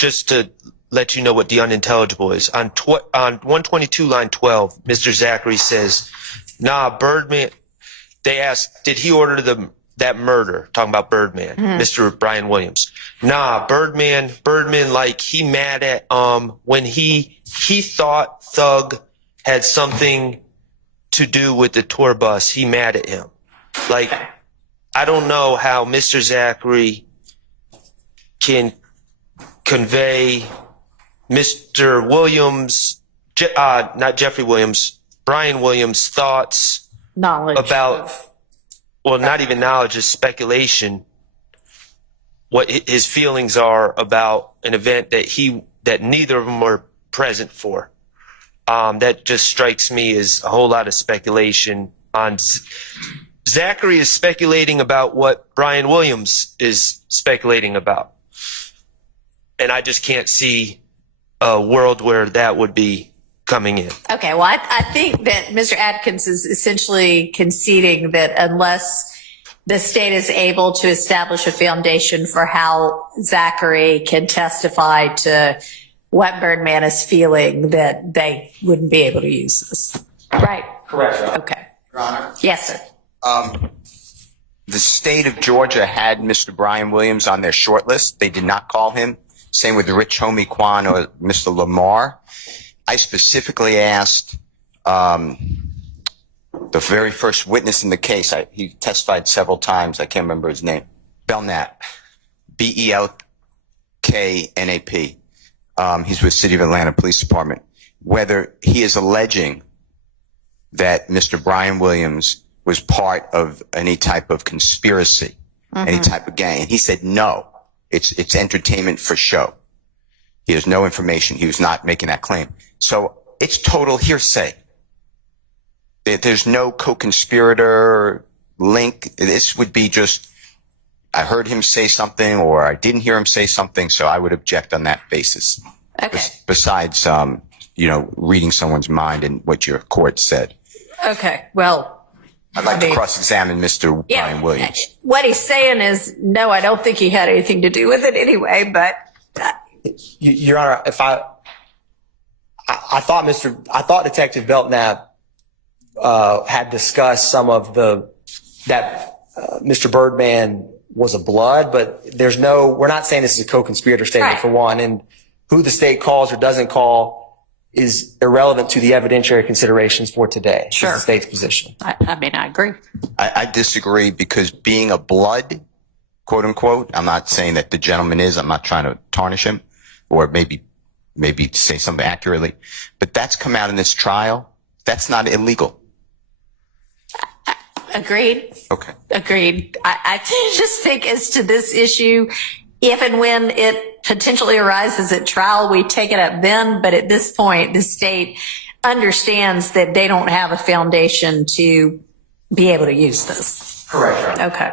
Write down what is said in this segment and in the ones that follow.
just to let you know what the unintelligible is. On 122 line 12, Mr. Zachary says, nah, Birdman, they asked, did he order that murder? Talking about Birdman, Mr. Brian Williams. Nah, Birdman, like he mad at, when he thought Thug had something to do with the tour bus, he mad at him. Like, I don't know how Mr. Zachary can convey Mr. Williams, not Jeffrey Williams, Brian Williams' thoughts, knowledge about, well, not even knowledge, is speculation, what his feelings are about an event that neither of them were present for. That just strikes me as a whole lot of speculation on Zachary is speculating about what Brian Williams is speculating about. And I just can't see a world where that would be coming in. Okay, well, I think that Mr. Adkins is essentially conceding that unless the state is able to establish a foundation for how Zachary can testify to what Birdman is feeling, that they wouldn't be able to use this. Right? Correct, Your Honor. Okay. Your Honor. Yes, sir. The state of Georgia had Mr. Brian Williams on their short list. They did not call him. Same with Rich Homie Kwan or Mr. Lamar. I specifically asked the very first witness in the case. He testified several times. I can't remember his name. Belknap. Belknap. He's with City of Atlanta Police Department. Whether he is alleging that Mr. Brian Williams was part of any type of conspiracy, any type of gang. And he said, no, it's entertainment for show. He has no information. He was not making that claim. So it's total hearsay. There's no co-conspirator link. This would be just, I heard him say something or I didn't hear him say something, so I would object on that basis. Okay. Besides, reading someone's mind and what your court said. Okay, well, I'd like to cross-examine Mr. Brian Williams. What he's saying is, no, I don't think he had anything to do with it anyway, but. Your Honor, if I thought Detective Belknap had discussed some of that Mr. Birdman was a blood, but we're not saying this is a co-conspirator statement, right, for one, and who the state calls or doesn't call is irrelevant to the evidentiary considerations for today. Sure. Is the state's position. I mean, I agree. I disagree because being a blood, quote unquote, I'm not saying that the gentleman is, I'm not trying to tarnish him or maybe say something accurately, but that's come out in this trial. That's not illegal. Agreed. Okay. Agreed. I just think as to this issue, if and when it potentially arises at trial, we take it up then. But at this point, the state understands that they don't have a foundation to be able to use this. Correct. Okay.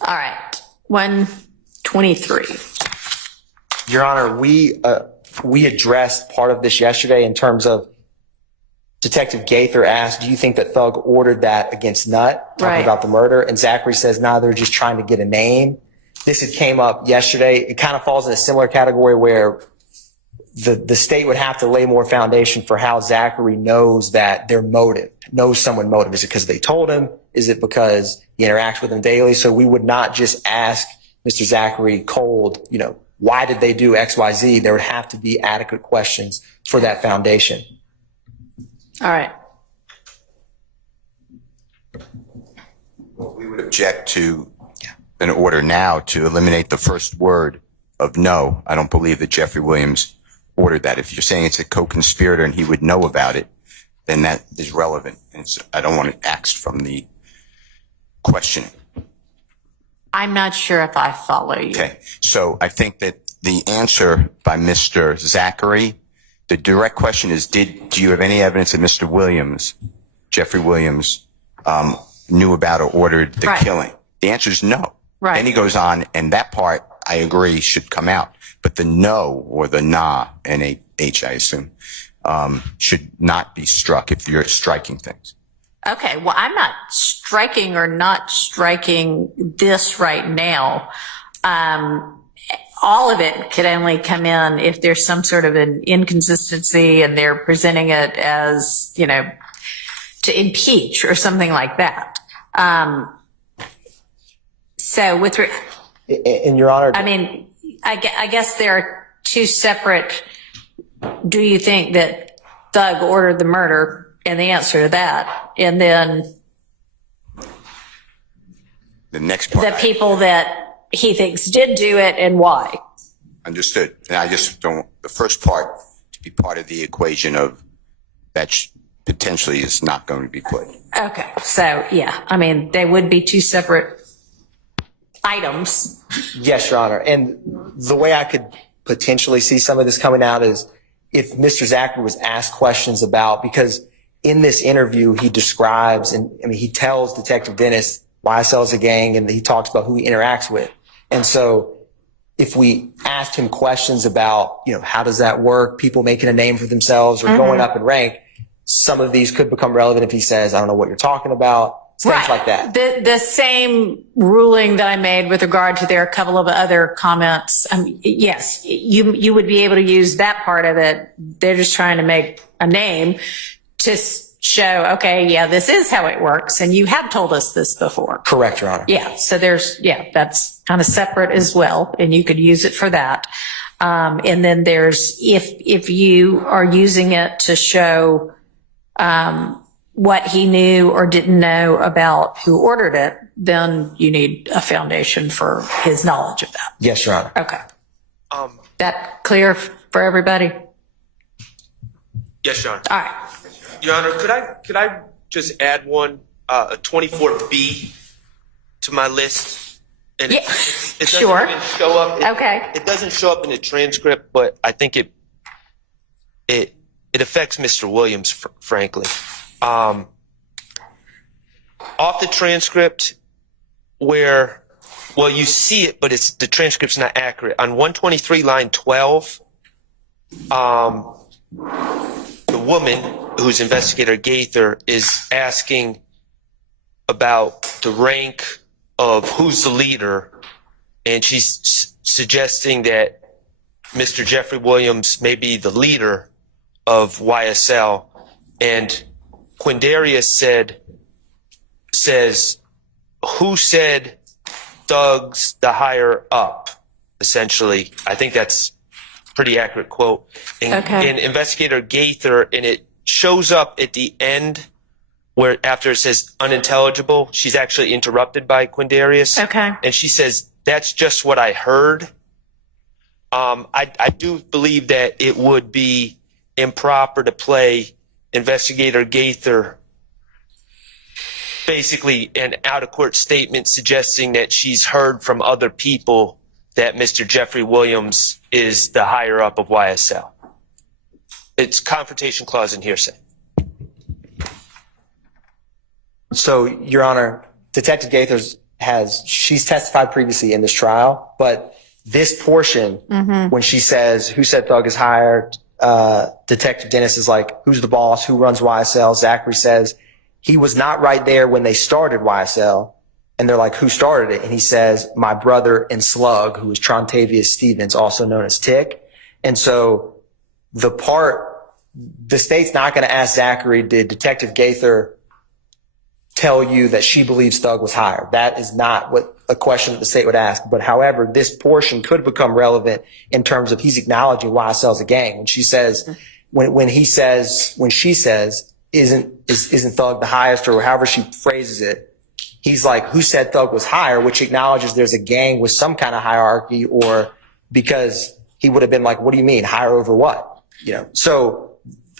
All right. 123. Your Honor, we addressed part of this yesterday in terms of Detective Gaither asked, do you think that Thug ordered that against Nutt, talking about the murder? And Zachary says, nah, they're just trying to get a name. This had came up yesterday. It kind of falls in a similar category where the state would have to lay more foundation for how Zachary knows that their motive, knows someone's motive. Is it because they told him? Is it because he interacts with them daily? So we would not just ask Mr. Zachary cold, why did they do X, Y, Z? There would have to be adequate questions for that foundation. All right. Well, we would object to an order now to eliminate the first word of no. I don't believe that Jeffrey Williams ordered that. If you're saying it's a co-conspirator and he would know about it, then that is relevant. And I don't want to ask from the question. I'm not sure if I follow you. Okay. So I think that the answer by Mr. Zachary, the direct question is, do you have any evidence that Mr. Williams, Jeffrey Williams, knew about or ordered the killing? The answer is no. Right. Then he goes on, and that part, I agree, should come out. But the no, or the nah, N-A-H, I assume, should not be struck if you're striking things. Okay, well, I'm not striking or not striking this right now. All of it could only come in if there's some sort of an inconsistency and they're presenting it as, to impeach or something like that. So with, in Your Honor, I guess there are two separate. Do you think that Thug ordered the murder? And the answer to that, and then the next part, the people that he thinks did do it and why. Understood. And I just don't, the first part to be part of the equation of that potentially is not going to be put. Okay. So yeah, they would be two separate items. Yes, Your Honor. And the way I could potentially see some of this coming out is if Mr. Zachary was asked questions about, because in this interview, he describes, he tells Detective Dennis YSL is a gang, and he talks about who he interacts with. And so if we asked him questions about, how does that work? People making a name for themselves or going up in rank, some of these could become relevant if he says, I don't know what you're talking about. Things like that. The same ruling that I made with regard to there are a couple of other comments. Yes, you would be able to use that part of it. They're just trying to make a name to show, okay, yeah, this is how it works. And you have told us this before. Correct, Your Honor. Yeah. So that's kind of separate as well. And you could use it for that. And then there's, if you are using it to show, what he knew or didn't know about who ordered it, then you need a foundation for his knowledge of that. Yes, Your Honor. Okay. That clear for everybody? Yes, Your Honor. All right. Your Honor, could I just add one, a 24B to my list? And Yeah, it doesn't sure. even show up. Okay. It doesn't show up in the transcript, but I think it affects Mr. Williams, frankly. Off the transcript where, well, you see it, but the transcript's not accurate. On 123 line 12, the woman who's investigator Gaither is asking about the rank of who's the leader, and she's suggesting that Mr. Jeffrey Williams may be the leader of YSL, and Quindarius says, who said Thug's the higher up, essentially. I think that's a pretty accurate quote. And investigator Gaither, and it shows up at the end where after it says unintelligible, she's actually interrupted by Quindarius. Okay. And she says, that's just what I heard. I do believe that it would be improper to play investigator Gaither basically an out-of-court statement suggesting that she's heard from other people that Mr. Jeffrey Williams is the higher up of YSL. It's confrontation clause and hearsay. So, Your Honor, Detective Gaither she's testified previously in this trial, but this portion, when she says, who said Thug is hired, Detective Dennis is like, who's the boss? Who runs YSL? Zachary says, he was not right there when they started YSL. And they're like, who started it? And he says, my brother and Slug, who is Trontavious Stevens, also known as Tick. And so the state's not going to ask Zachary, did Detective Gaither tell you that she believes Thug was hired? That is not what a question that the state would ask. But however, this portion could become relevant in terms of he's acknowledging YSL's a gang. When she says, when she says, isn't Thug the highest, or however she phrases it, he's like, who said Thug was higher, which acknowledges there's a gang with some kind of hierarchy, or because he would have been like, what do you mean higher over what? So,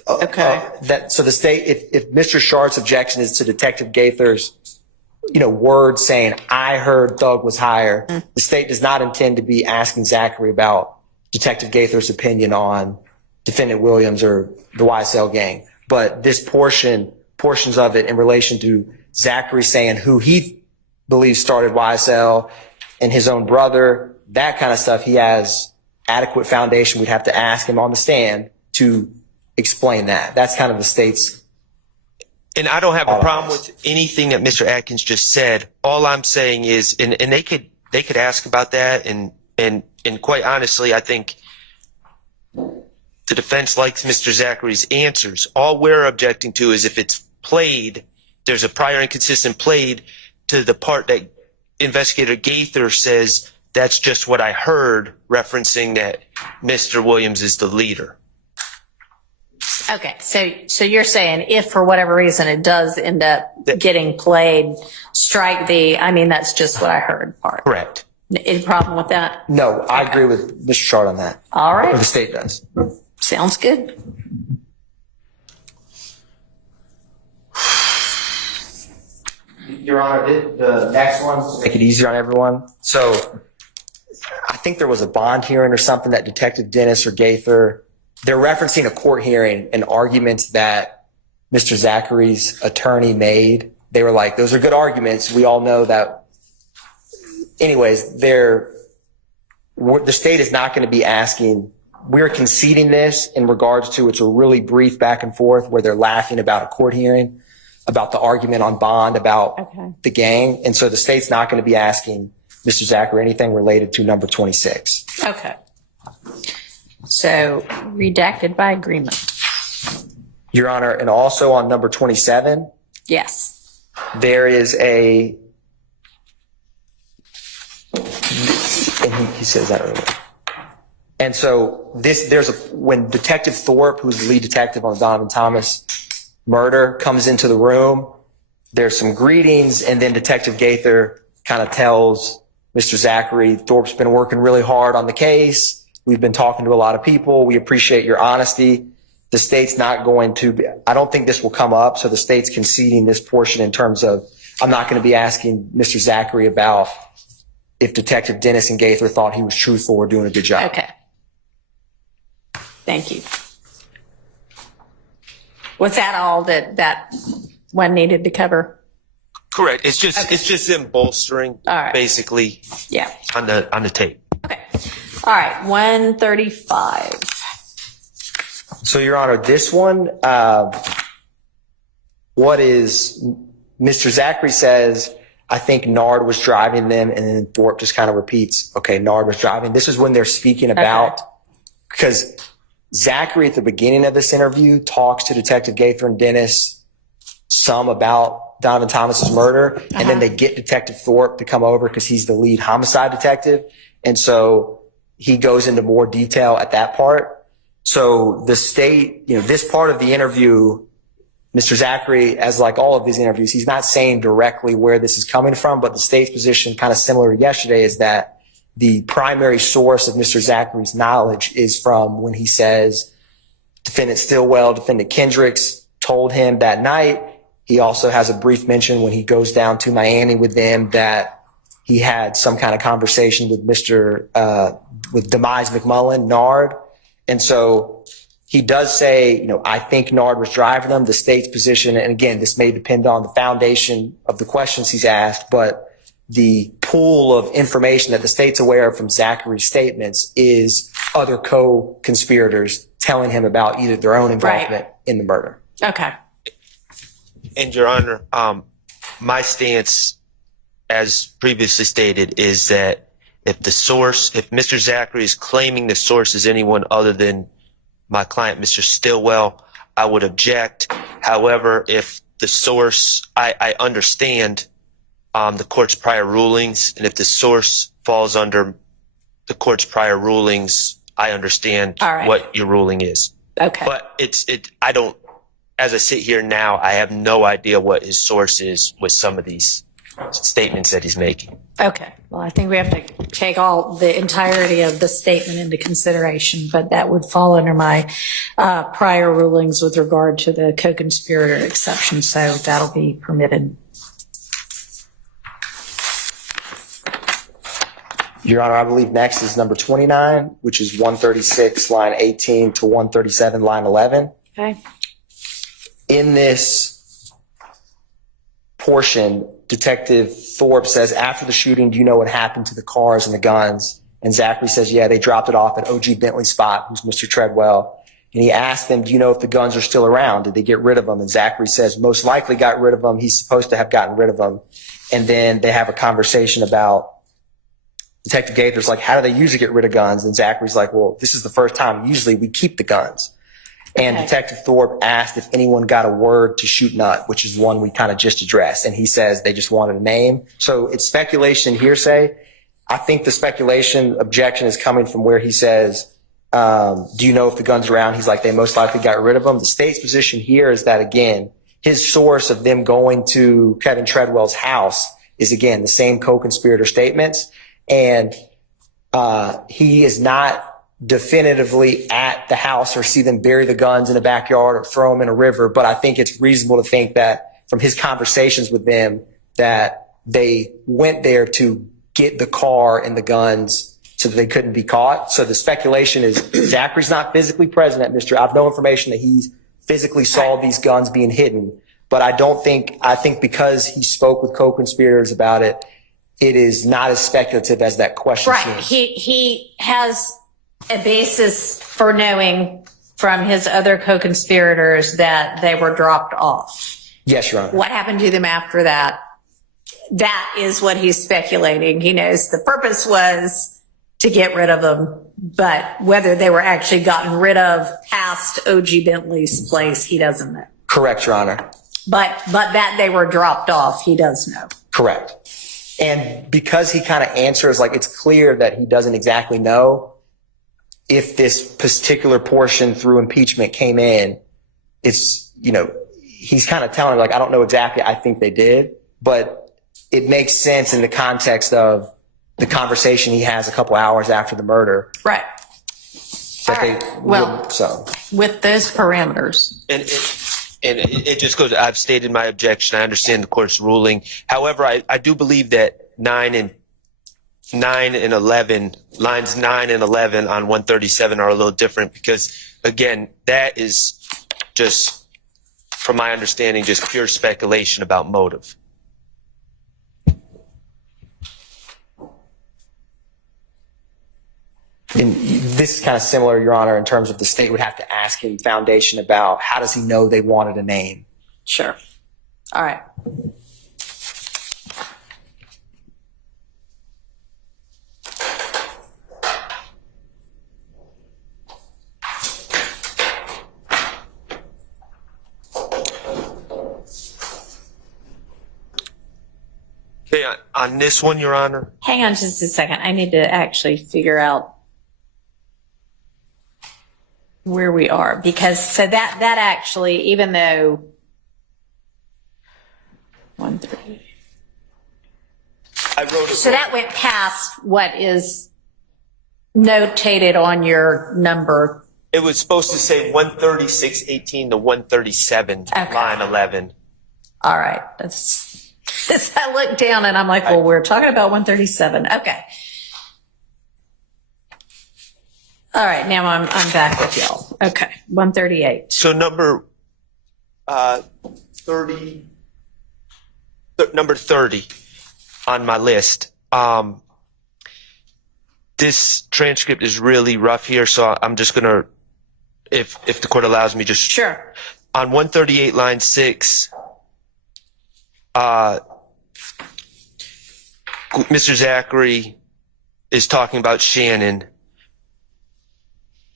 so the state, if Mr. Shart's objection is to Detective Gaither's, words saying, I heard Thug was higher, the state does not intend to be asking Zachary about Detective Gaither's opinion on Defendant Williams or the YSL gang. But this portions of it in relation to Zachary saying who he believes started YSL and his own brother, that kind of stuff, he has adequate foundation. We'd have to ask him on the stand to explain that. That's kind of the state's And I don't have a problem with anything that Mr. Atkins just said. All I'm saying is, and they could ask about that, and quite honestly, I think the defense likes Mr. Zachary's answers. All we're objecting to is if it's played, there's a prior inconsistent played to the part that Investigator Gaither says, that's just what I heard, referencing that Mr. Williams is the leader. Okay, so you're saying if for whatever reason it does end up getting played, strike the, I mean, that's just what I heard part. Correct. Any problem with that? No, I agree with Mr. Shard on that. All right. Or the state does. Sounds good. Your Honor, the next one, to make it easier on everyone. So I think there was a bond hearing or something that Detective Dennis or Gaither, they're referencing a court hearing and arguments that Mr. Zachary's attorney made. They were like, those are good arguments. We all know that. Anyways, the state is not going to be asking. We're conceding this in regards to it's a really brief back and forth where they're laughing about a court hearing, about the argument on bond, about the gang. And so the state's not going to be asking Mr. Zachary anything related to number 26. Okay. So redacted by agreement. Your Honor, and also on number 27, Yes. there is a, and he says that earlier. And so when Detective Thorpe, who's the lead detective on the Donovan Thomas murder, comes into the room, there's some greetings, and then Detective Gaither kind of tells Mr. Zachary, Thorpe's been working really hard on the case. We've been talking to a lot of people. We appreciate your honesty. The state's not going to, I don't think this will come up, so the state's conceding this portion in terms of, I'm not going to be asking Mr. Zachary about if Detective Dennis and Gaither thought he was truthful or doing a good job. Okay. Thank you. Was that all that one needed to cover? Correct. It's just them bolstering, All right. basically, Yeah. on the tape. Okay. All right. 135. So, Your Honor, this one, what is, Mr. Zachary says, I think Nard was driving them, and then Thorpe just kind of repeats, okay, Nard was driving. This is when they're speaking about, because Zachary at the beginning of this interview talks to Detective Gaither and Dennis some about Donovan Thomas's murder, and then they get Detective Thorpe to come over because he's the lead homicide detective. And so he goes into more detail at that part. So the state, this part of the interview, Mr. Zachary, as like all of these interviews, he's not saying directly where this is coming from, but the state's position, kind of similar to yesterday, is that the primary source of Mr. Zachary's knowledge is from when he says Defendant Stillwell, Defendant Kendricks told him that night. He also has a brief mention when he goes down to Miami with them that he had some kind of conversation with with Demise McMullen, Nard. And so he does say, I think Nard was driving them. The state's position, and again, this may depend on the foundation of the questions he's asked, but the pool of information that the state's aware of from Zachary's statements is other co-conspirators telling him about either their own involvement in the murder. Okay. And Your Honor, my stance, as previously stated, is that if Mr. Zachary is claiming the source is anyone other than my client, Mr. Stillwell, I would object. However, if the source, I understand the court's prior rulings, and if the source falls under the court's prior rulings, I understand what your ruling is. Okay. But I don't, as I sit here now, I have no idea what his source is with some of these statements that he's making. Okay. Well, I think we have to take the entirety of the statement into consideration, but that would fall under my prior rulings with regard to the co-conspirator exception, so that'll be permitted. Your Honor, I believe next is number 29, which is 136, line 18 to 137, line 11. Okay. In this portion, Detective Thorpe says, after the shooting, do you know what happened to the cars and the guns? And Zachary says, yeah, they dropped it off at OG Bentley's spot, who's Mr. Treadwell. And he asked them, do you know if the guns are still around? Did they get rid of them? And Zachary says, most likely got rid of them. He's supposed to have gotten rid of them. And then they have a conversation about Detective Gaither's like, how do they usually get rid of guns? And Zachary's like, well, this is the first time. Usually we keep the guns. And Detective Thorpe asked if anyone got a word to shoot Nutt, which is one we kind of just addressed. And he says they just wanted a name. So it's speculation and hearsay. I think the speculation objection is coming from where he says, do you know if the gun's around? He's like, they most likely got rid of them. The state's position here is that, again, his source of them going to Kevin Treadwell's house is, again, the same co-conspirator statements. And he is not definitively at the house or see them bury the guns in a backyard or throw them in a river. But I think it's reasonable to think that from his conversations with them that they went there to get the car and the guns so that they couldn't be caught. So the speculation is Zachary's not physically present at Mr. I have no information that he physically saw these guns being hidden. But I think because he spoke with co-conspirators about it, it is not as speculative as that question seems. He has a basis for knowing from his other co-conspirators that they were dropped off. Yes, Your Honor. What happened to them after that? That is what he's speculating. He knows the purpose was to get rid of them, but whether they were actually gotten rid of past O.G. Bentley's place, he doesn't know. Correct, Your Honor. But that they were dropped off, he does know. Correct. And because he kind of answers, like, it's clear that he doesn't exactly know if this particular portion through impeachment came in, it's, he's kind of telling, like, I don't know exactly, I think they did, but it makes sense in the context of the conversation he has a couple hours after the murder. Right. Well, with those parameters. And it just goes, I've stated my objection. I understand the court's ruling. However, I do believe that 9 and 11, lines 9 and 11 on 137 are a little different because, again, that is just, from my understanding, just pure speculation about motive. And this is kind of similar, Your Honor, in terms of the state would have to ask him foundation about how does he know they wanted a name? Sure. All right. Okay, on this one, Your Honor. Hang on just a second. I need to actually figure out where we are, because so that actually, even though 130, I wrote it. So that went past what is notated on your number. It was supposed to say 136.18 to 137, line 11. All right. That's I looked down and I'm like, well, we're talking about 137. Okay. All right, now I'm back with y'all. Okay, 138. So number 30 on my list. This transcript is really rough here, so I'm just gonna, if the court allows me, just sure. On 138, line 6, Mr. Zachary is talking about Shannon.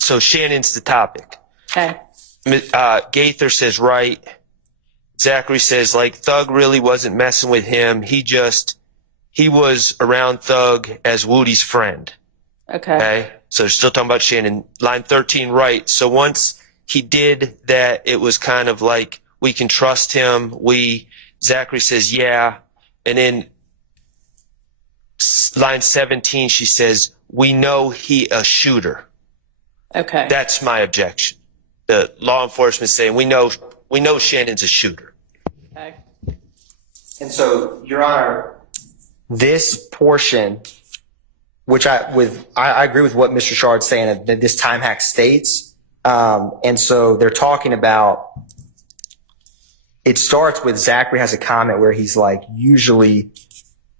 So Shannon's the topic. Okay. Gaither says right. Zachary says, like, Thug really wasn't messing with him. He was around Thug as Woody's friend. Okay. So they're still talking about Shannon. Line 13, right. So once he did that, it was kind of like, we can trust him. Zachary says, yeah. And then line 17, she says, we know he a shooter. Okay. That's my objection. The law enforcement saying, we know Shannon's a shooter. Okay. And so, Your Honor, this portion, which I agree with what Mr. Shard's saying, that this time hack states. And so they're talking about, it starts with Zachary has a comment where he's like, usually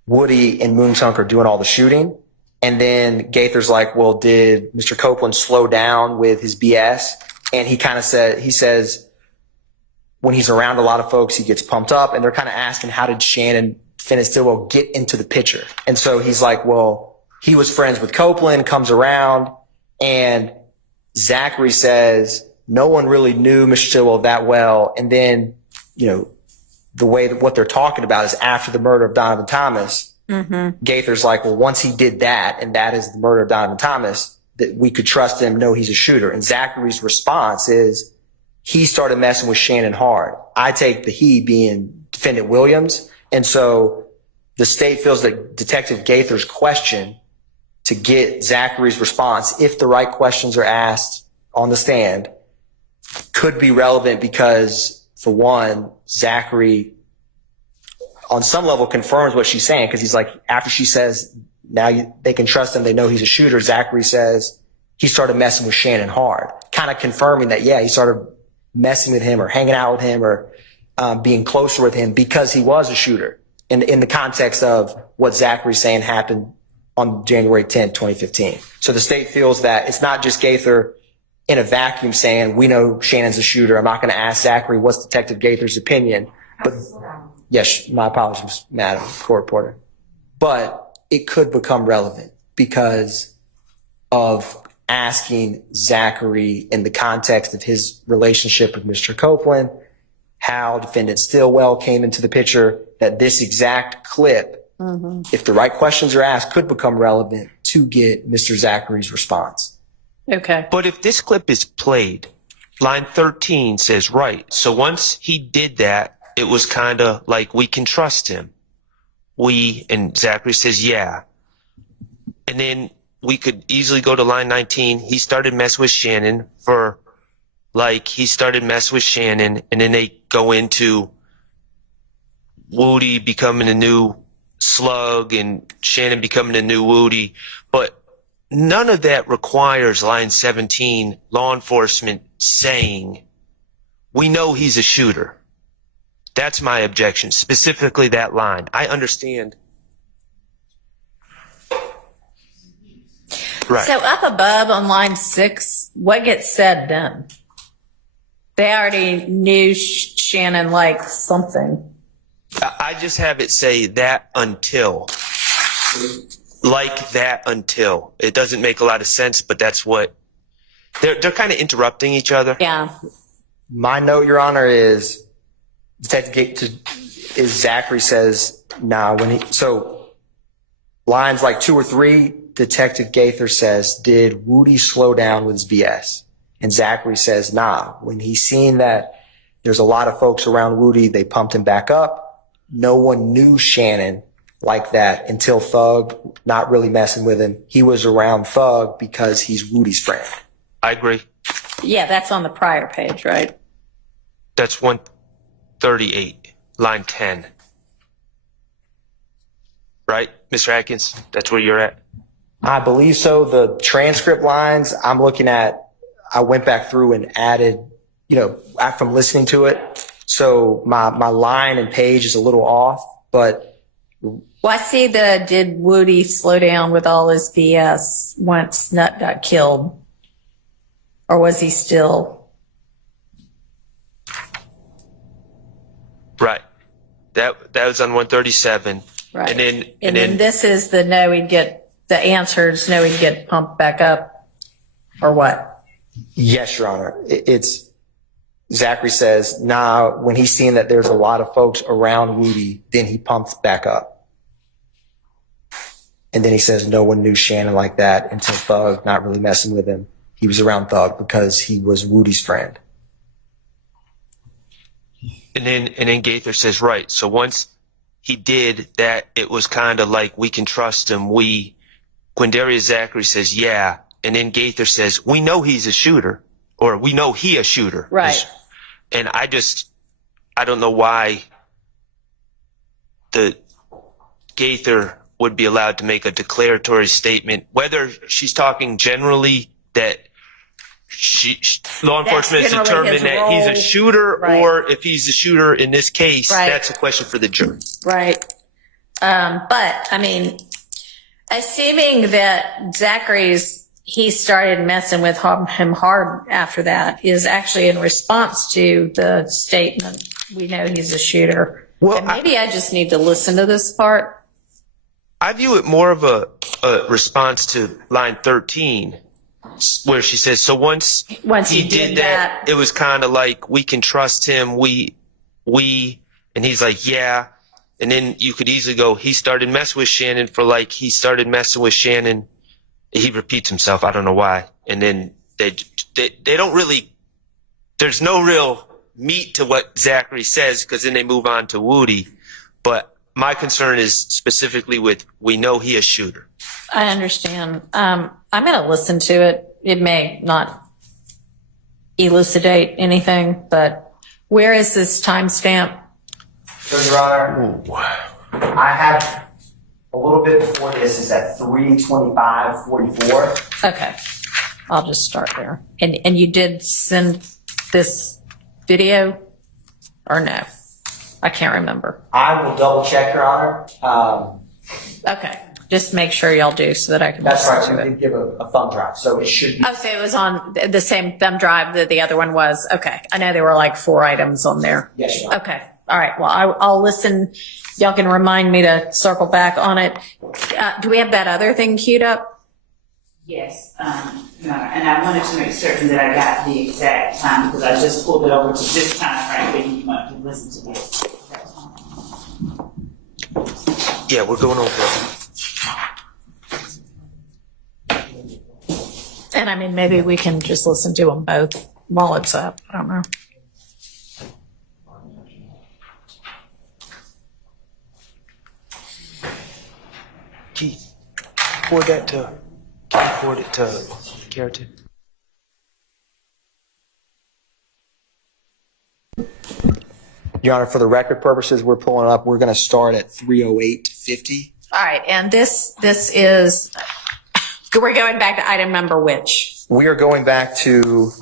Woody and Moontunk are doing all the shooting. And then Gaither's like, well, did Mr. Copeland slow down with his BS? And he says, when he's around a lot of folks, he gets pumped up, and they're kind of asking, how did Shannon Finnan-Stillwell get into the picture? And so he's like, well, he was friends with Copeland, comes around, and Zachary says, no one really knew Mr. Stillwell that well. And then, the way that what they're talking about is after the murder of Donovan Thomas, Gaither's like, well, once he did that, and that is the murder of Donovan Thomas, that we could trust him, know he's a shooter. And Zachary's response is, he started messing with Shannon hard. I take the he being defendant Williams. And so the state feels that Detective Gaither's question to get Zachary's response, if the right questions are asked on the stand, could be relevant because, for one, Zachary on some level confirms what she's saying, because he's like, after she says, they can trust him, they know he's a shooter, Zachary says he started messing with Shannon hard, kind of confirming that, he started messing with him or hanging out with him or being closer with him because he was a shooter in the context of what Zachary's saying happened on January 10th, 2015. So the state feels that it's not just Gaither in a vacuum saying, we know Shannon's a shooter. I'm not going to ask Zachary what's Detective Gaither's opinion. But yes, my apologies, Madam Court Reporter. But it could become relevant because of asking Zachary in the context of his relationship with Mr. Copeland, how defendant Stillwell came into the picture, that this exact clip, if the right questions are asked, could become relevant to get Mr. Zachary's response. Okay. But if this clip is played, line 13 says, right. So once he did that, it was kind of like, we can trust him. And Zachary says, yeah. And then we could easily go to line 19. He started messing with Shannon and then they go into Woody becoming a new Slug and Shannon becoming a new Woody. But none of that requires line 17, law enforcement saying, we know he's a shooter. That's my objection, specifically that line. I understand. Right. So up above on line 6, what gets said then? They already knew Shannon liked something. I just have it say that until. Like that until. It doesn't make a lot of sense, but that's what they're kind of interrupting each other. Yeah. My note, Your Honor, is Zachary says, so lines like 2 or 3, Detective Gaither says, did Woody slow down with his BS? And Zachary says, nah. When he's seen that there's a lot of folks around Woody, they pumped him back up. No one knew Shannon like that until Thug, not really messing with him. He was around Thug because he's Woody's friend. I agree. Yeah, that's on the prior page, right? That's 138, line 10. Right, Mr. Atkins? That's where you're at? I believe so. The transcript lines I'm looking at, I went back through and added, from listening to it. So my line and page is a little off, but. Well, I see did Woody slow down with all his BS once Nut got killed? Or was he still? Right. That was on 137. Right. And then this is the answers, he'd get pumped back up, or what? Yes, Your Honor. It's Zachary says, nah, when he's seeing that there's a lot of folks around Woody, then he pumps back up. And then he says no one knew Shannon like that until Thug, not really messing with him. He was around Thug because he was Woody's friend. And then Gaither says, right. So once he did that, it was kind of like, we can trust him. Quindarius Zachary says, yeah. And then Gaither says, we know he's a shooter, or we know he a shooter. Right. And I don't know why the Gaither would be allowed to make a declaratory statement, whether she's talking generally that law enforcement has determined that he's a shooter, right, or if he's a shooter in this case, right, that's a question for the jury. Right. But, assuming that Zachary's, he started messing with him hard after that is actually in response to the statement, we know he's a shooter. Well, and maybe I just need to listen to this part. I view it more of a response to line 13, where she says, so once he did that, it was kind of like, we can trust him, and he's like, yeah. And then you could easily go, he started messing with Shannon he started messing with Shannon. He repeats himself. I don't know why. And then they don't really, there's no real meat to what Zachary says, because then they move on to Woody. But my concern is specifically with, we know he a shooter. I understand. I'm going to listen to it. It may not elucidate anything, but where is this timestamp? So, Your Honor, I have a little bit before this is at 3:25:44. Okay. I'll just start there. And you did send this video or no? I can't remember. I will double check, Your Honor. Okay. Just make sure y'all do so that I can That's listen right. to We it. did give a thumb drive, so it should be. Oh, so it was on the same thumb drive that the other one was. Okay. I know there were like 4 items on there. Yes, Your Honor. Okay. All right. Well, I'll listen. Y'all can remind me to circle back on it. Do we have that other thing queued up? Yes, Your Honor, and I wanted to make certain that I got the exact time because I just pulled it over to this time frame that you want to listen to this. Yeah, we're going over it. And I mean, maybe we can just listen to them both while it's up. I don't know. Keith, forward that to, can you forward it to Carrington? Your Honor, for the record purposes, we're pulling up. We're going to start at 3:08:50. All right. And this is, we're going back to item number which? We are going back to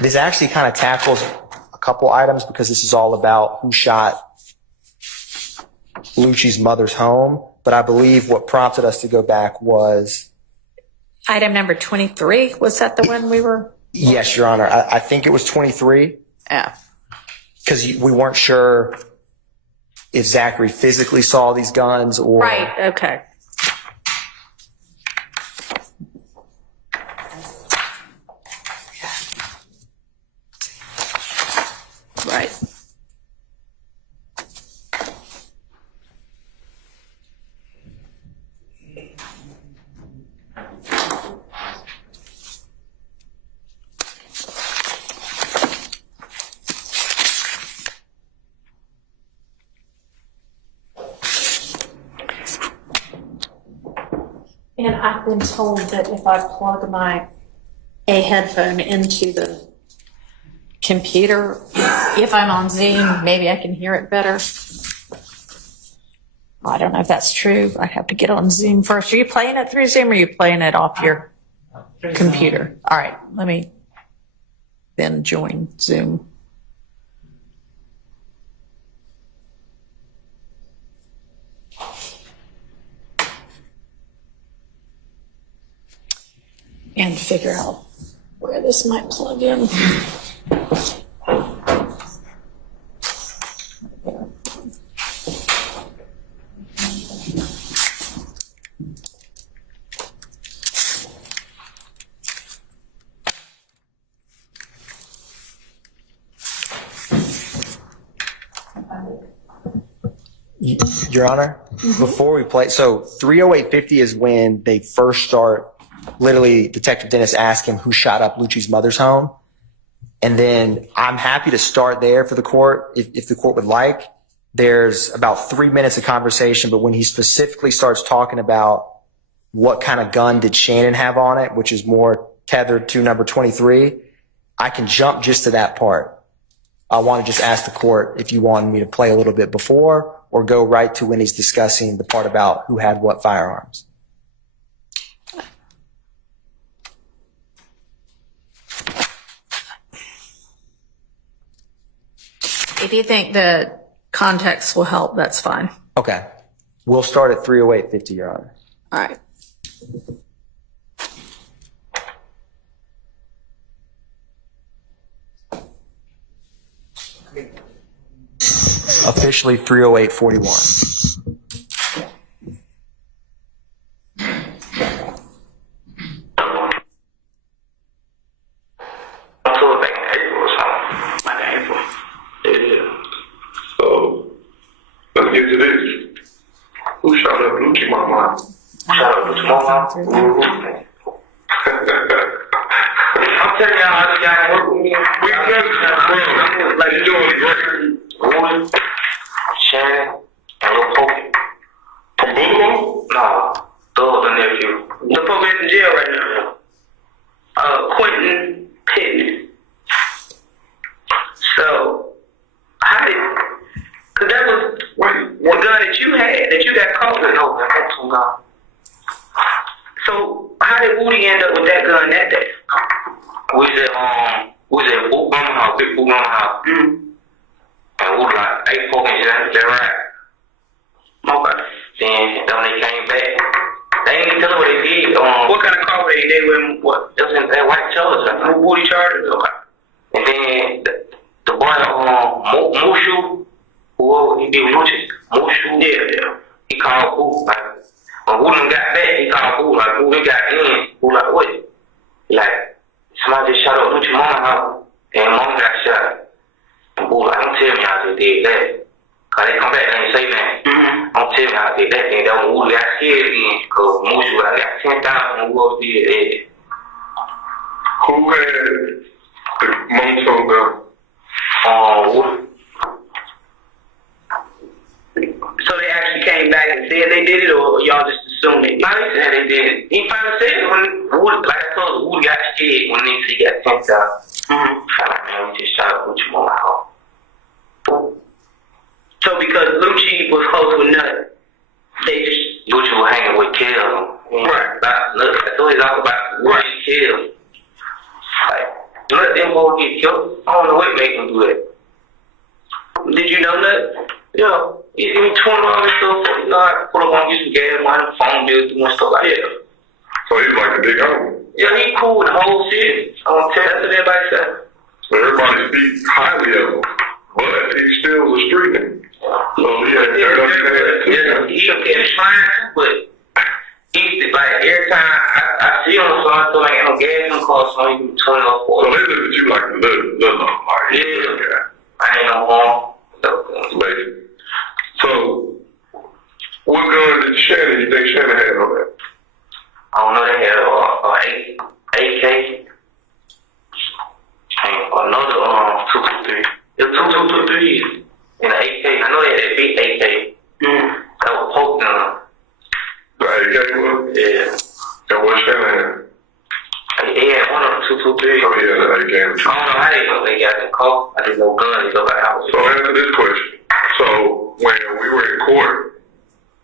this. Actually, kind of tackles a couple items because this is all about who shot Lucci's mother's home. But I believe what prompted us to go back was Item number 23. Was that the one we were? yes, Your Honor. I think it was 23 Yeah. because we weren't sure if Zachary physically saw these guns or Right. Okay. Right. And I've been told that if I plug a headphone into the computer, if I'm on Zoom, maybe I can hear it better. I don't know if that's true. I have to get on Zoom first. Are you playing it through Zoom or are you playing it off your computer? All right, let me then join Zoom. And figure out where this might plug in. Your Honor, before we play, so 3:08:50 is when they first start. Literally, Detective Dennis asked him who shot up Lucci's mother's home. And then I'm happy to start there for the court if the court would like. There's about 3 minutes of conversation, but when he specifically starts talking about what kind of gun did Shannon have on it, which is more tethered to number 23, I can jump just to that part. I want to just ask the court if you want me to play a little bit before or go right to when he's discussing the part about who had what firearms. If you think the context will help, that's fine. Okay. We'll start at 308.50, Your Honor. All right. Officially 308.41. So, let's get to this. Who shot up Lucci Mama? Shut up, Lucci Mama. I'm telling y'all, I just got work with me. We just, like, you're doing great. Roy, Shannon, and Lil Pokey. Boogaloo? Nah, those the nephew. Lil Pokey's in jail right now. Quentin Pittman. So, how did, cause that was the gun that you had, that you got caught with. No, that's some gun. So, how did Woody end up with that gun that day? We was at Boot Grandma house, big Boot Grandma house. And we was like, hey, fucking shit, that's right. Okay. Then when they came back, they ain't even tell us what they did. What kind of car were they? They were in what? It was in that white Charger, Woody Charger. Okay. And then the boy, Mushu, who he did Lucci, Mushu, yeah. He called Boo, like, when Woody got back, he called Boo, like, Boo, they got in. Boo, like, what? Like, somebody just shot up Lucci Mama house, and Mom got shot. And Boo, like, don't tell me how they did that. Cause they come back and they say, man, don't tell me how they did that thing. That when Woody got scared again, cause Mushu, I got 10,000 and Woody did that. Who had the Monto gun? Woody. So they actually came back and said they did it, or y'all just assumed it? No, they said they did it. He finally said it when Woody, like I told you, Woody got scared when they said he got 10,000. Like, man, we just shot up Lucci Mama house. So because Lucci was close with Nut, they just... Lucci was hanging with Kel. Right. That's what he's all about. Right. Kel. Like, Nut didn't go get killed. I don't know what made him do that. Did you know Nut? Yeah. He gave me $20 and stuff. You know, I put him on, get some gas money, phone bills, doing stuff like that. So he's like a big homie. Yeah, he cool with the whole city. I'm gonna tell that's what everybody said. So everybody speaks highly of him, but he still was a street nigga. So yeah, he was fine too, but he's like every time I see him, so I feel like I don't gas in the car, so he can turn it off. So they look at you like the little like yeah. I ain't no harm. Basically. So what gun did Shannon? You think Shannon had on that? I don't know. They had AK. Another 223. It was 223 and an AK. I know they had that big AK. That was Poke gun. The AK was? Yeah. And what Shannon had? They had one of them 223. Oh, he had an AK. I don't know how they got that call. I just know guns. They go by the house. So answer this question. So when we were in court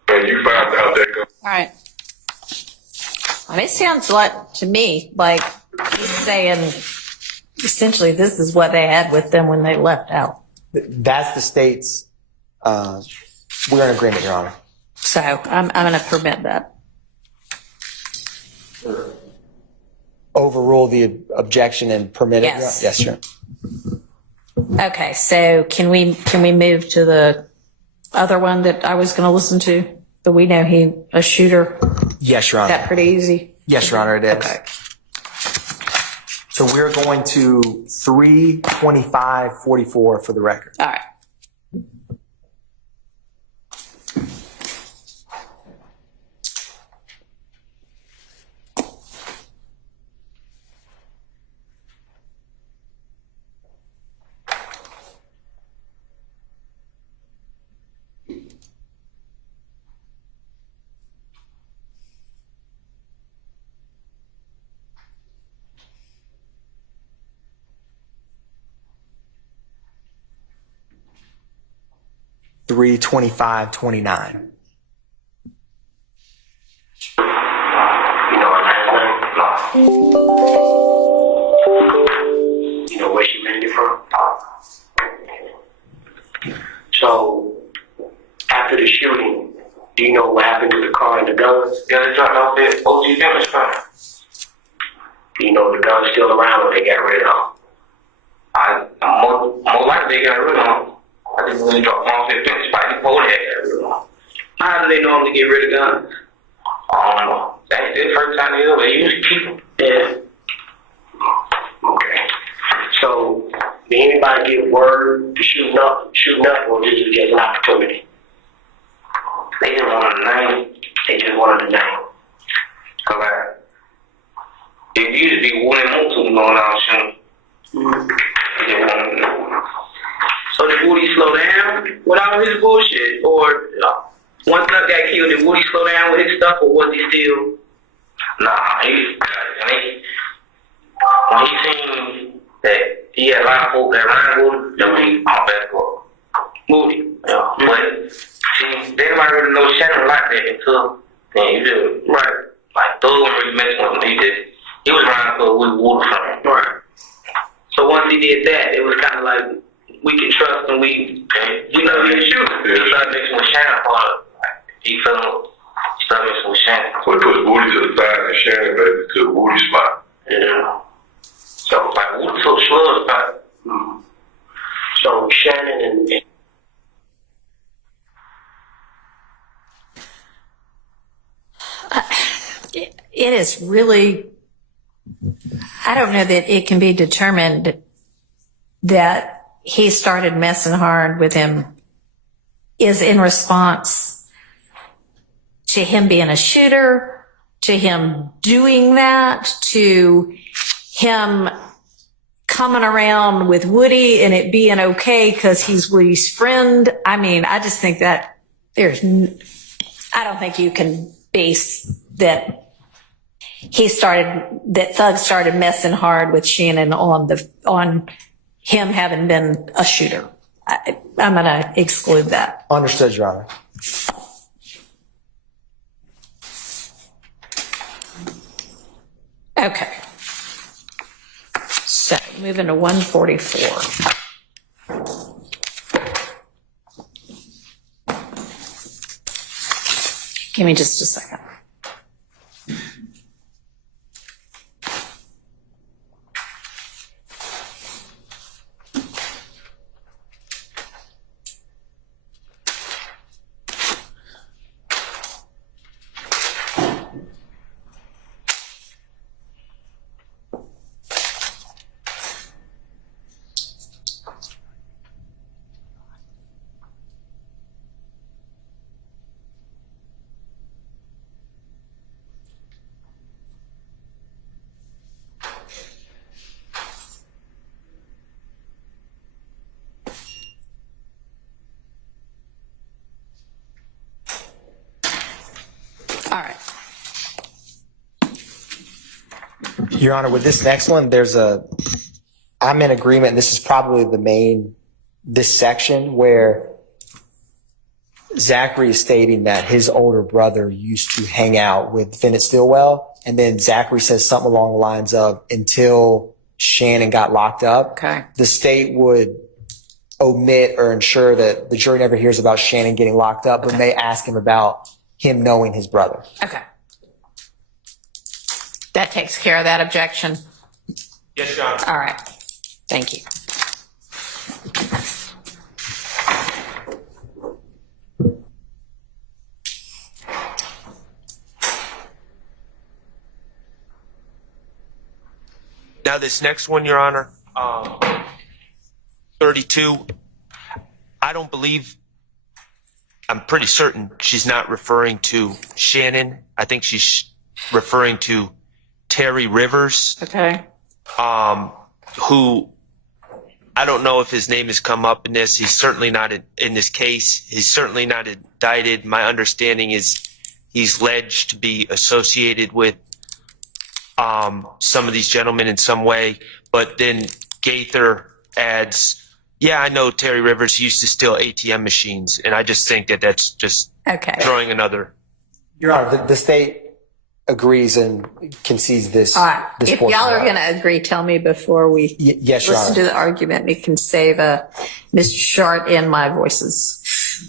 and you found out that gun. All right. I mean, it sounds like to me like he's saying essentially this is what they had with them when they left out. That's the state's, we're in agreement, Your Honor. So I'm going to permit that. Overrule the objection and permit it? Yes. Yes, sure. Okay, so can we move to the other one that I was going to listen to? But we know he a shooter. Yes, Your Honor. That pretty easy. Yes, Your Honor, it is. Okay. So we're going to 325.44 for the record. All right. $325.29. You know her last name? No. You know where she rented it from? So, after the shooting, Do you know what happened to the car and the guns? Yeah, they dropped off at OG Family Spot. Do you know the guns still around or they got rid of them? More likely they got rid of them. I think when they dropped them off at Family Spot, the police had got rid of them. How do they normally get rid of guns? I don't know. That's the first time they ever used keep them. Yeah. Okay. So, did anybody give word to shooting up, or this is just an opportunity? They just wanted the name. They just wanted the name. Cause it used to be Woody Motu going out shooting. They just wanted the name. So did Woody slow down with all his bullshit? Or once Thug got killed, did Woody slow down with his stuff, or was he still? Nah, when he seen that he had a lot of folk that ran with him, then he hung back up. Moody. Yeah, but see, they didn't really know Shannon like that until then you do. Right. Like Thug wasn't really messing with him. He was around for Woody Wood from him. Right. So once he did that, it was kind of like we can trust and we know he can shoot. He started mixing with Shannon for he started mixing with Shannon. So he put Woody to the side and Shannon back to the Woody spot. Yeah. So like Woody took Slug spot. Mm-hmm. So Shannon and It is really, I don't know that it can be determined that he started messing hard with him is in response to him being a shooter, to him doing that, to him coming around with Woody and it being okay because he's Woody's friend. I mean, I just think that I don't think you can base that Thug started messing hard with Shannon on him having been a shooter. I'm going to exclude that. Understood, Your Honor. Okay. So moving to 144. Give me just a second. All right. Your Honor, with this next one, I'm in agreement, and this is probably this section where Zachary is stating that his older brother used to hang out with defendant Stillwell, and then Zachary says something along the lines of, until Shannon got locked up, Okay. the state would omit or ensure that the jury never hears about Shannon getting locked up, but may ask him about him knowing his brother. Okay. That takes care of that objection. Yes, Your Honor. All right. Thank you. Now this next one, Your Honor, 32, I'm pretty certain she's not referring to Shannon. I think she's referring to Terry Rivers. Okay. Who, I don't know if his name has come up in this. He's certainly not in this case. He's certainly not indicted. My understanding is he's alleged to be associated with some of these gentlemen in some way, but then Gaither adds, yeah, I know Terry Rivers used to steal ATM machines, and I just think that that's just throwing another. Your Honor, the state agrees and concedes this. All right. This If portion y'all are of it. going to agree, tell me before we Yes, Your listen Honor. to the argument. We can save Mr. Short and my voices.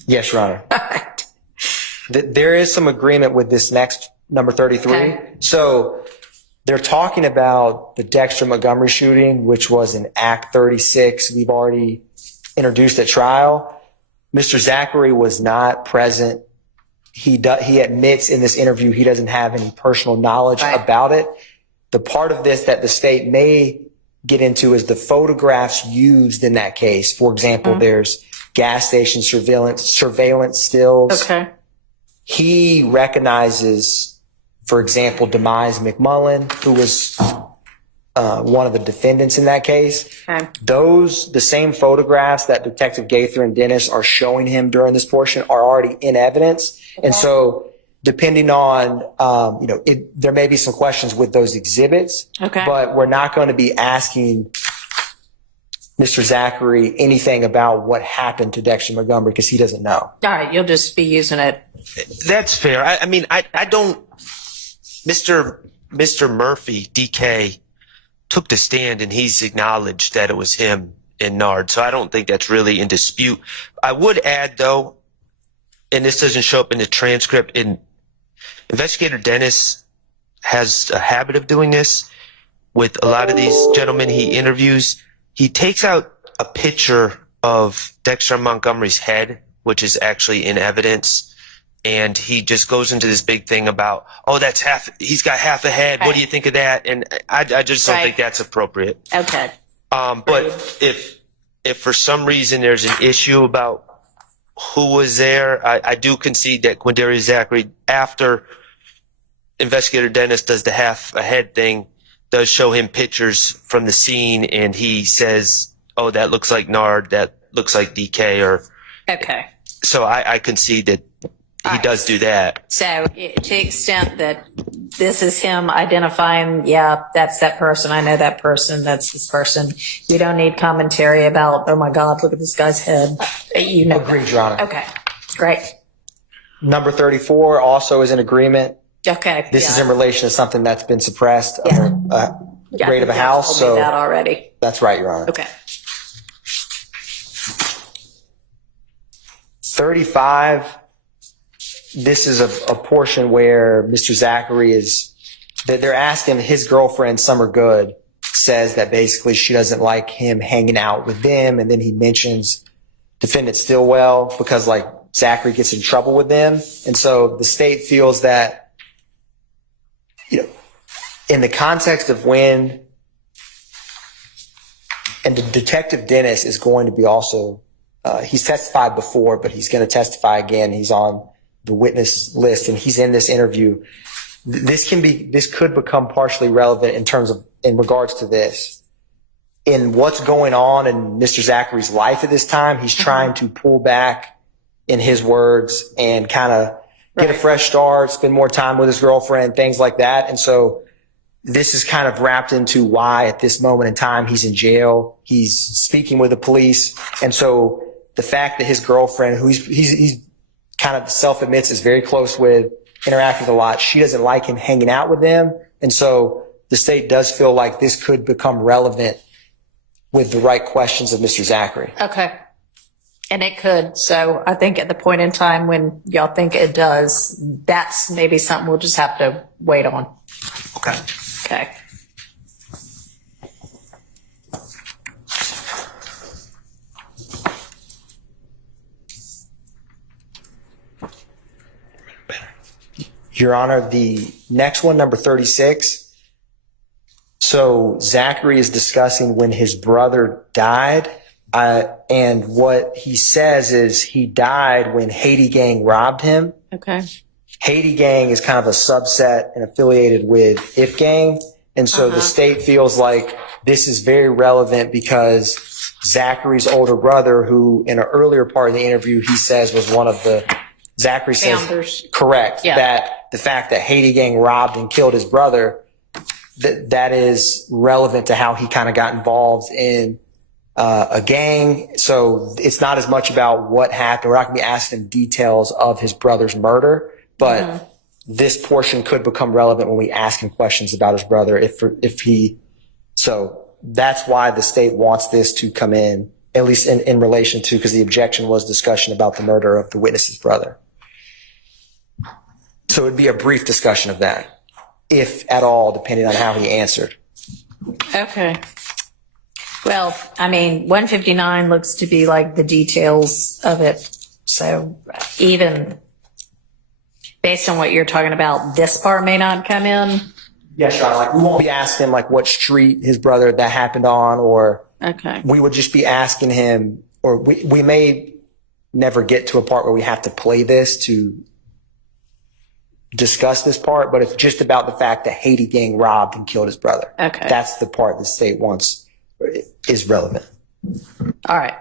Yes, Your Honor. All right. There is some agreement with this next number 33. Okay. So they're talking about the Dexter Montgomery shooting, which was in Act 36. We've already introduced at trial. Mr. Zachary was not present. He admits in this interview he doesn't have any personal knowledge about it. The part of this that the state may get into is the photographs used in that case. For example, there's gas station surveillance stills. Okay. He recognizes, for example, Demise McMullen, who was one of the defendants in that case. Okay. The same photographs that Detective Gaither and Dennis are showing him during this portion are already in evidence. Okay. And so depending on, there may be some questions with those exhibits, but we're not going to be asking Mr. Zachary anything about what happened to Dexter Montgomery because he doesn't know. All right. You'll just be using it. That's fair. I don't, Mr. Murphy, DK, took the stand and he's acknowledged that it was him and Nard. So I don't think that's really in dispute. I would add though, and this doesn't show up in the transcript, Investigator Dennis has a habit of doing this with a lot of these gentlemen he interviews. He takes out a picture of Dexter Montgomery's head, which is actually in evidence. And he just goes into this big thing about, he's got half a head. Right. What do you think of that? And I just don't think that's appropriate. Okay. But if for some reason there's an issue about who was there, I do concede that Quindarius Zachary, after Investigator Dennis does the half a head thing, does show him pictures from the scene, and he says, "Oh, that looks like Nard. That looks like DK." Or so I concede that he does do that. So to the extent that this is him identifying, yeah, that's that person. I know that person. That's this person. We don't need commentary about, oh my God, look at this guy's head. Agreed, Your Honor. Okay, great. Number 34 also is in agreement. Okay. This is in relation to something that's been suppressed. Rate of a house. So that already. That's right, Your Honor. Okay. 35. This is a portion where Mr. Zachary they're asking his girlfriend, Summer Good, says that basically she doesn't like him hanging out with them. And then he mentions defendant Stillwell because like Zachary gets in trouble with them. And so the state feels that, in the context of when, and the Detective Dennis is going to be also, he's testified before, but he's going to testify again. He's on the witness list and he's in this interview. This could become partially relevant in regards to this. In what's going on in Mr. Zachary's life at this time, he's trying to pull back, in his words, and kind of get a fresh start, spend more time with his girlfriend, things like that. And so this is kind of wrapped into why at this moment in time he's in jail. He's speaking with the police. And so the fact that his girlfriend, who he's kind of self-admits is very close with, interacting with a lot, she doesn't like him hanging out with them. And so the state does feel like this could become relevant with the right questions of Mr. Zachary. Okay. And it could. So I think at the point in time when y'all think it does, that's maybe something we'll just have to wait on. Okay. Okay. Your Honor, the next one, number 36. So Zachary is discussing when his brother died. And what he says is he died when Haiti Gang robbed him. Okay. Haiti Gang is kind of a subset and affiliated with If Gang. And so the state feels like this is very relevant because Zachary's older brother, who in an earlier part of the interview, he says was one of the Zachary founders. Says, correct. Yeah. That the fact that Haiti Gang robbed and killed his brother, that is relevant to how he kind of got involved in a gang. So it's not as much about what happened. We're not going to be asking him details of his brother's murder, but this portion could become relevant when we ask him questions about his brother. So that's why the state wants this to come in, at least in relation to, because the objection was discussion about the murder of the witness's brother. So it'd be a brief discussion of that, if at all, depending on how he answered. Okay. Well, I mean, 159 looks to be like the details of it. So even based on what you're talking about, this part may not come in. Yes, Your Honor. Like, we won't be asking him like what street his brother that happened on, or Okay. we would just be asking him, or we may never get to a part where we have to play this to discuss this part, but it's just about the fact that Haiti gang robbed and killed his brother. Okay. That's the part the state wants is relevant. All right.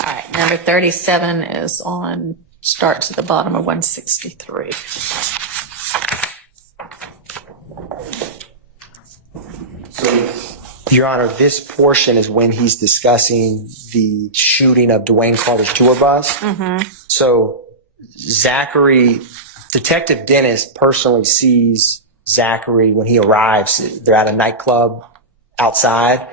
All right, number 37 is starts at the bottom of 163. Your Honor, this portion is when he's discussing the shooting of Dwayne Carter's tour bus. Mm-hmm. So Detective Dennis personally sees Zachary when he arrives. They're at a nightclub outside.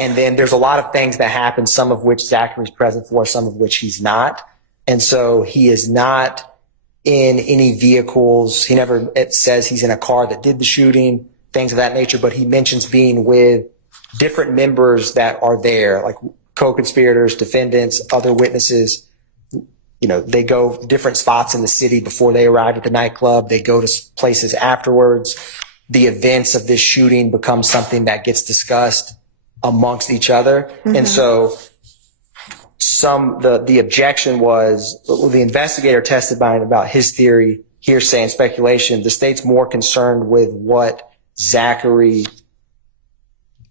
And then there's a lot of things that happen, some of which Zachary's present for, some of which he's not. And so he is not in any vehicles. He never says he's in a car that did the shooting, things of that nature, but he mentions being with different members that are there, like co-conspirators, defendants, other witnesses. You know, they go different spots in the city before they arrive at the nightclub. They go to places afterwards. The events of this shooting become something that gets discussed amongst each other. Mm-hmm. And so the objection was, the investigator testified about his theory, hearsay and speculation. The state's more concerned with what Zachary,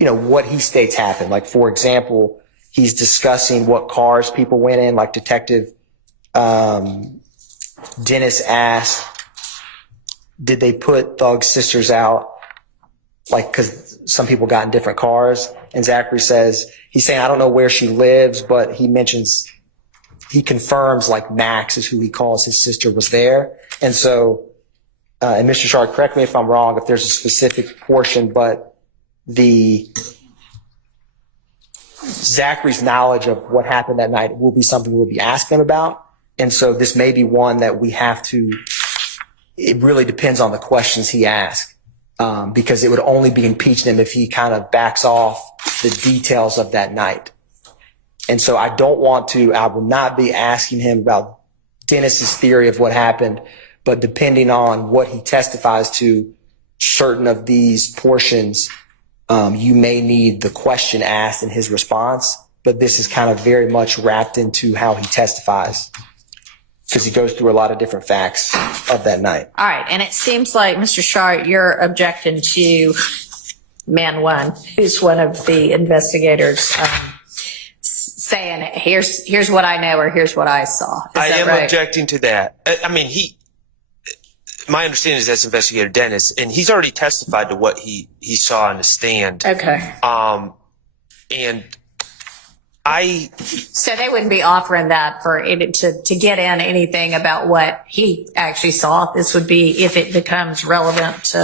what he states happened. Like, for example, he's discussing what cars people went in, like Detective Dennis asked, did they put Thug's sisters out? Like, cause some people got in different cars. And Zachary says, he's saying, I don't know where she lives, but he confirms like Max is who he calls his sister was there. And so, and Mr. Shard, correct me if I'm wrong, if there's a specific portion, but Zachary's knowledge of what happened that night will be something we'll be asking him about. And so this may be one that we have to, it really depends on the questions he asks, because it would only be impeaching him if he kind of backs off the details of that night. And so I will not be asking him about Dennis's theory of what happened, but depending on what he testifies to, certain of these portions, you may need the question asked in his response, but this is kind of very much wrapped into how he testifies, because he goes through a lot of different facts of that night. All right. And it seems like, Mr. Shart, you're objecting to Man One, who's one of the investigators, saying, here's what I know, or here's what I saw. I am right? objecting to that. I mean, my understanding is that's Investigator Dennis, and he's already testified to what he saw on the stand. Okay. So they wouldn't be offering that for it to get in anything about what he actually saw. This would be if it becomes relevant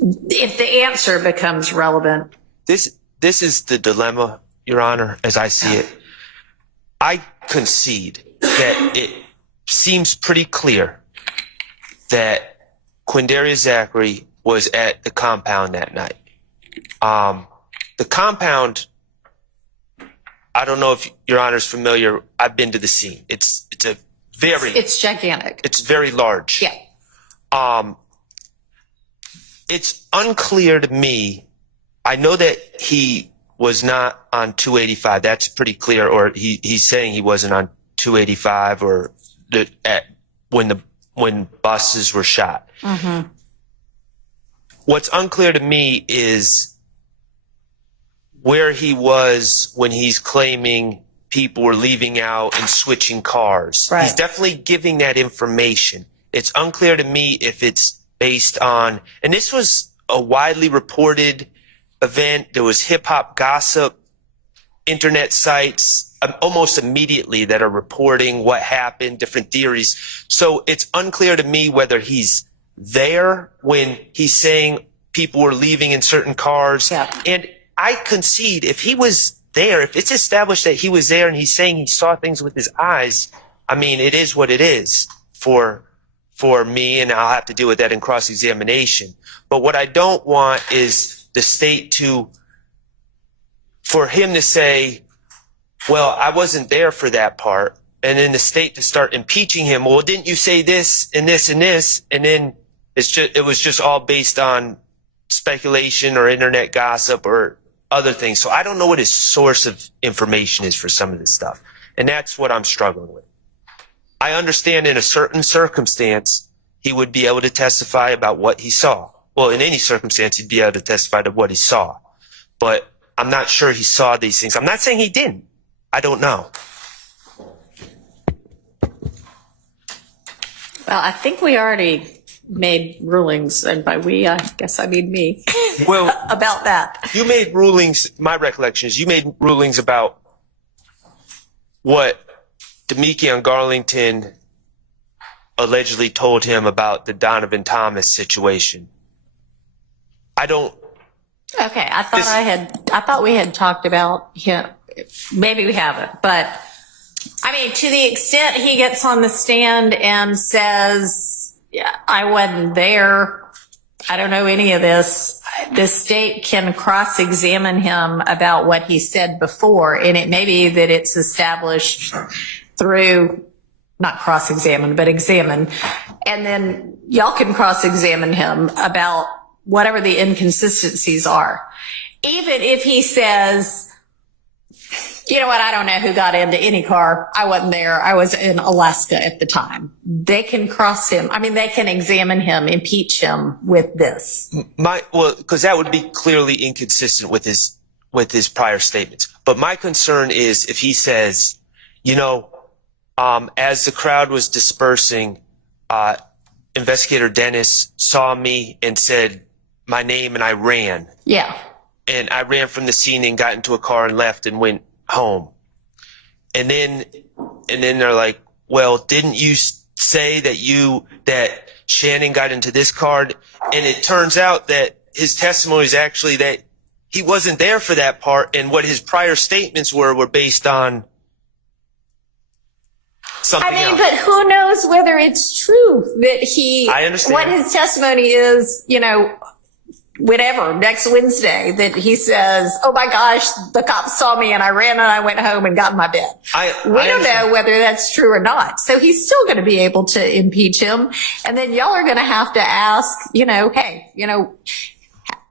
if the answer becomes relevant. This is the dilemma, Your Honor, as I see it. I concede that it seems pretty clear that Quindarius Zachary was at the compound that night. The compound, I don't know if Your Honor's familiar. I've been to the scene. It's gigantic. It's very large. Yeah. It's unclear to me. I know that he was not on 285. That's pretty clear. Or he's saying he wasn't on 285 or when buses were shot. Mm-hmm. What's unclear to me is where he was when he's claiming people were leaving out and switching cars. Right. He's definitely giving that information. It's unclear to me if it's based on, and this was a widely reported event. There was hip hop gossip, internet sites almost immediately that are reporting what happened, different theories. So it's unclear to me whether he's there when he's saying people were leaving in certain cars. Yeah. And I concede if he was there, if it's established that he was there and he's saying he saw things with his eyes, I mean, it is what it is for me, and I'll have to deal with that in cross-examination. But what I don't want is the state for him to say, well, I wasn't there for that part, and then the state to start impeaching him. Well, didn't you say this and this and this? And then it was just all based on speculation or internet gossip or other things. So I don't know what his source of information is for some of this stuff. And that's what I'm struggling with. I understand in a certain circumstance, he would be able to testify about what he saw. Well, in any circumstance, he'd be able to testify to what he saw. But I'm not sure he saw these things. I'm not saying he didn't. I don't know. Well, I think we already made rulings, and by we, I guess I mean me, Well, about that. you made rulings, my recollection is you made rulings about what Demekion Garlington allegedly told him about the Donovan Thomas situation. I don't. Okay, I thought we had talked about him. Maybe we haven't, but I mean, to the extent he gets on the stand and says, yeah, I wasn't there, I don't know any of this, the state can cross-examine him about what he said before, and it may be that it's established through, not cross-examine, but examine, and then y'all can cross-examine him about whatever the inconsistencies are. Even if he says, you know what, I don't know who got into any car. I wasn't there. I was in Alaska at the time. They can cross him. I mean, they can examine him, impeach him with this. Because that would be clearly inconsistent with his prior statements. But my concern is if he says, you know, as the crowd was dispersing, Investigator Dennis saw me and said my name and I ran. Yeah. And I ran from the scene and got into a car and left and went home. And then they're like, well, didn't you say that Shannon got into this car? And it turns out that his testimony is actually that he wasn't there for that part, and what his prior statements were based on something else. but who knows whether it's true that I understand. what his testimony is, you know, whatever, next Wednesday, that he says, oh my gosh, the cops saw me and I ran and I went home and got in my bed. We don't know whether that's true or not. So he's still going to be able to impeach him. And then y'all are going to have to ask, you know, hey, you know,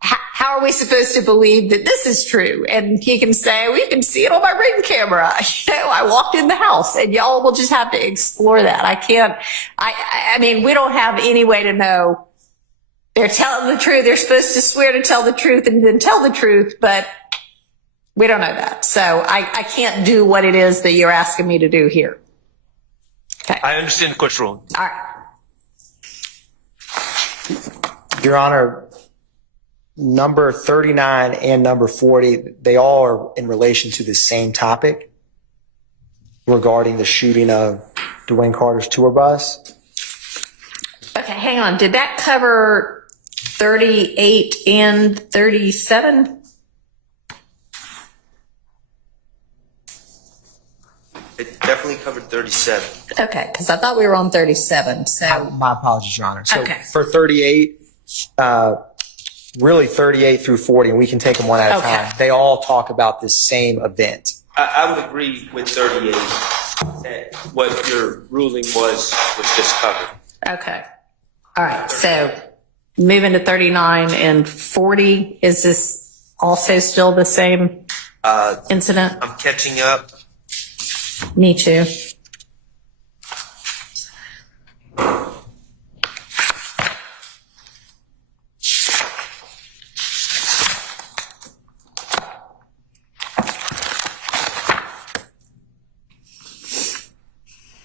how are we supposed to believe that this is true? And he can say, well, you can see it on my Ring camera. You know, I walked in the house, and y'all will just have to explore that. I mean, we don't have any way to know. They're telling the truth. They're supposed to swear to tell the truth and then tell the truth, but we don't know that. So I can't do what it is that you're asking me to do here. Okay. I understand the court's ruling. All right. Your Honor, number 39 and number 40, they all are in relation to the same topic regarding the shooting of Dwayne Carter's tour bus. Okay, hang on. Did that cover 38 and 37? It definitely covered 37. Okay, because I thought we were on 37. So My apologies, Your Honor. So Okay. for 38, really 38 through 40, and we can take them one at a Okay. time. They all talk about this same event. I would agree with 38 that what your ruling was just covered. okay. All right. So moving to 39 and 40, is this also still the same incident? I'm catching up. Me too.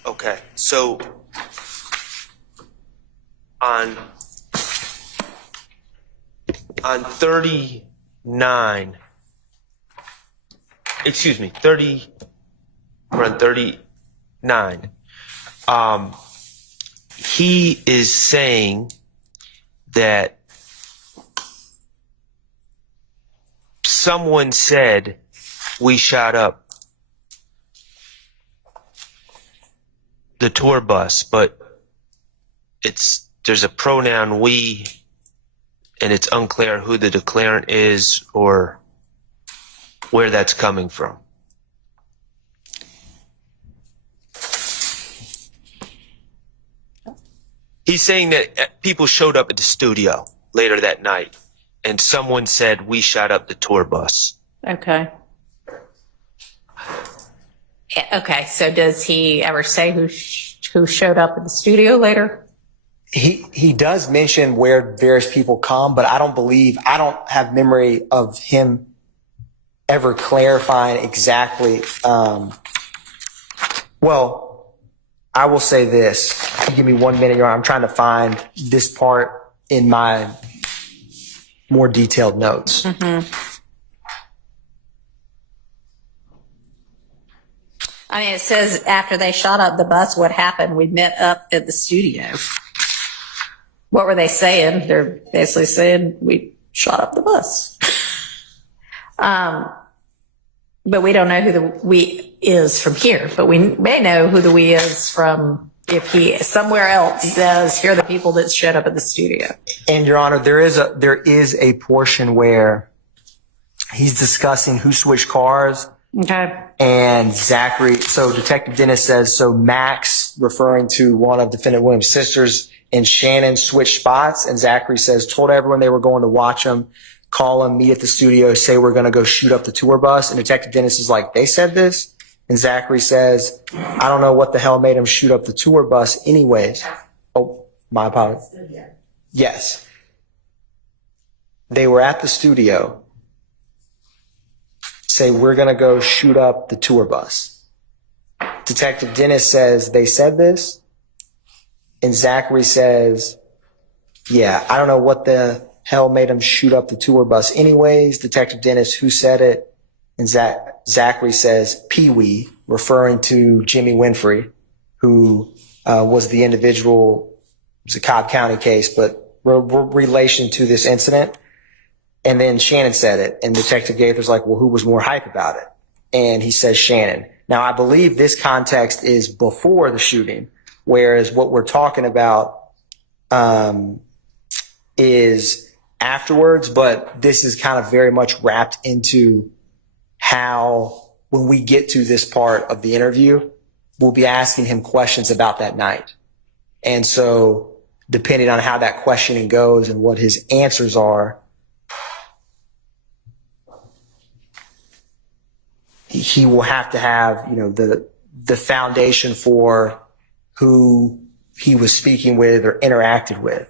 Okay, so on 39, excuse me, 30, we're on 39. He is saying that someone said we shot up the tour bus, but there's a pronoun we, and it's unclear who the declarant is or where that's coming from. He's saying that people showed up at the studio later that night and someone said we shot up the tour bus. Okay. Okay, so does he ever say who showed up at the studio later? He does mention where various people come, but I don't have memory of him ever clarifying exactly. Well, I will say this. Give me 1 minute. I'm trying to find this part in my more detailed notes. Mm-hmm. I mean, it says after they shot up the bus, what happened? We met up at the studio. What were they saying? They're basically saying we shot up the bus. But we don't know who the we is from here, but we may know who the we is from if he somewhere else says, here are the people that showed up at the studio. And Your Honor, there is a portion where he's discussing who switched cars. Okay. And Zachary, so Detective Dennis says, so Max, referring to one of Defendant Williams' sisters, and Shannon switched spots. And Zachary says, told everyone they were going to watch him, call him, meet at the studio, say we're going to go shoot up the tour bus. And Detective Dennis is like, they said this? And Zachary says, I don't know what the hell made him shoot up the tour bus anyways. Oh, my apologies. Yes. They were at the studio. Say, we're going to go shoot up the tour bus. Detective Dennis says, they said this? And Zachary says, yeah, I don't know what the hell made him shoot up the tour bus anyways. Detective Dennis, who said it? And Zachary says, Pee-wee, referring to Jimmy Winfrey, who was the individual. It was a Cobb County case, but relation to this incident. And then Shannon said it, and Detective Gaither's like, well, who was more hype about it? And he says Shannon. Now, I believe this context is before the shooting, whereas what we're talking about is afterwards, but this is kind of very much wrapped into how, when we get to this part of the interview, we'll be asking him questions about that night. And so, depending on how that questioning goes and what his answers are, he will have to have, the foundation for who he was speaking with or interacted with.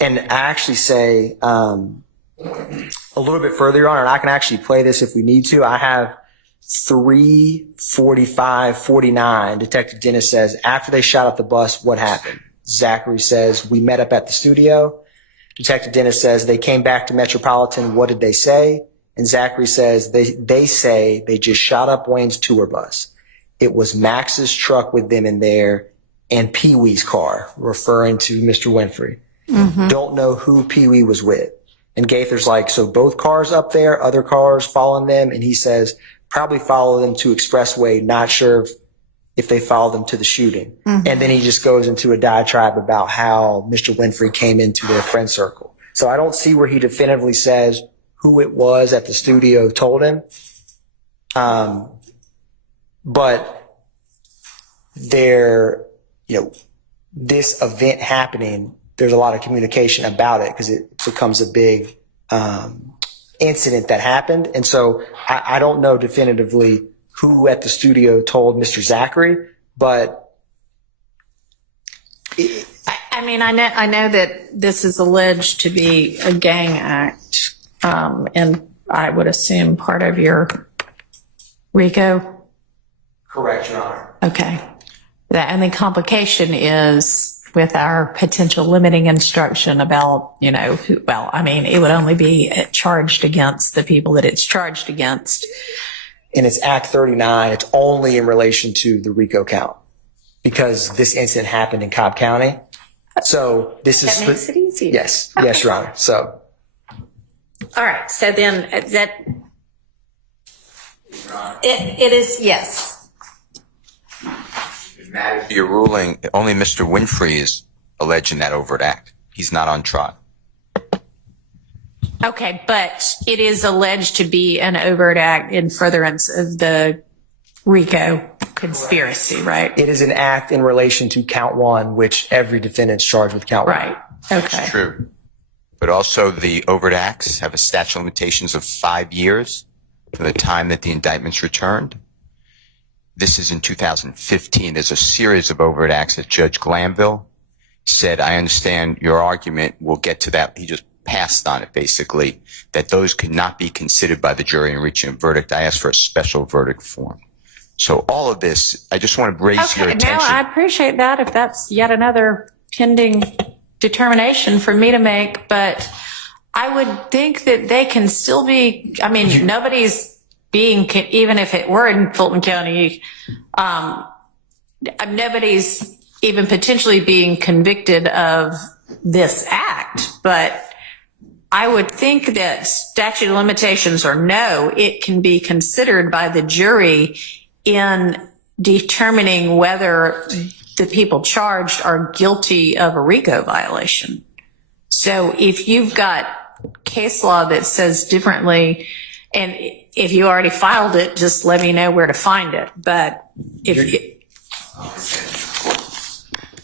And I actually say, a little bit further, Your Honor, and I can actually play this if we need to. I have 3:45:49. Detective Dennis says, after they shot up the bus, what happened? Zachary says, we met up at the studio. Detective Dennis says, they came back to Metropolitan. What did they say? And Zachary says, they say they just shot up Wayne's tour bus. It was Max's truck with them in there and Pee-wee's car, referring to Mr. Winfrey. Mm-hmm. Don't know who Pee-wee was with. And Gaither's like, so both cars up there, other cars following them? And he says, probably follow them to Expressway, not sure if they followed them to the shooting. Mm-hmm. And then he just goes into a diatribe about how Mr. Winfrey came into their friend circle. So I don't see where he definitively says who it was at the studio told him. But this event happening, there's a lot of communication about it because it becomes a big incident that happened. And so I don't know definitively who at the studio told Mr. Zachary, but I know that this is alleged to be a gang act, and I would assume part of your RICO. Correct, Your Honor. Okay. And the complication is with our potential limiting instruction about, you know, it would only be charged against the people that it's charged against. And it's Act 39. It's only in relation to the RICO count because this incident happened in Cobb County. So this is. That makes it easy. Yes. Okay. Yes, Your Honor. So. All right. So then it is, yes. Your ruling, only Mr. Winfrey is alleging that overt act. He's not on trial. Okay, but it is alleged to be an overt act in furtherance of the RICO conspiracy, right? It is an act in relation to count one, which every defendant's charged with count one. Right. Okay. That's true. But also the overt acts have a statute of limitations of 5 years from the time that the indictment's returned. This is in 2015. There's a series of overt acts that Judge Glanville said, I understand your argument. We'll get to that. He just passed on it, basically, that those could not be considered by the jury in reaching a verdict. I asked for a special verdict form. So all of this, I just want to raise your attention. No, I appreciate that if that's yet another pending determination for me to make, but I would think that they can still be, nobody's being, even if it were in Fulton County, nobody's even potentially being convicted of this act, but I would think that statute of limitations or no, it can be considered by the jury in determining whether the people charged are guilty of a RICO violation. So if you've got case law that says differently, and if you already filed it, just let me know where to find it. But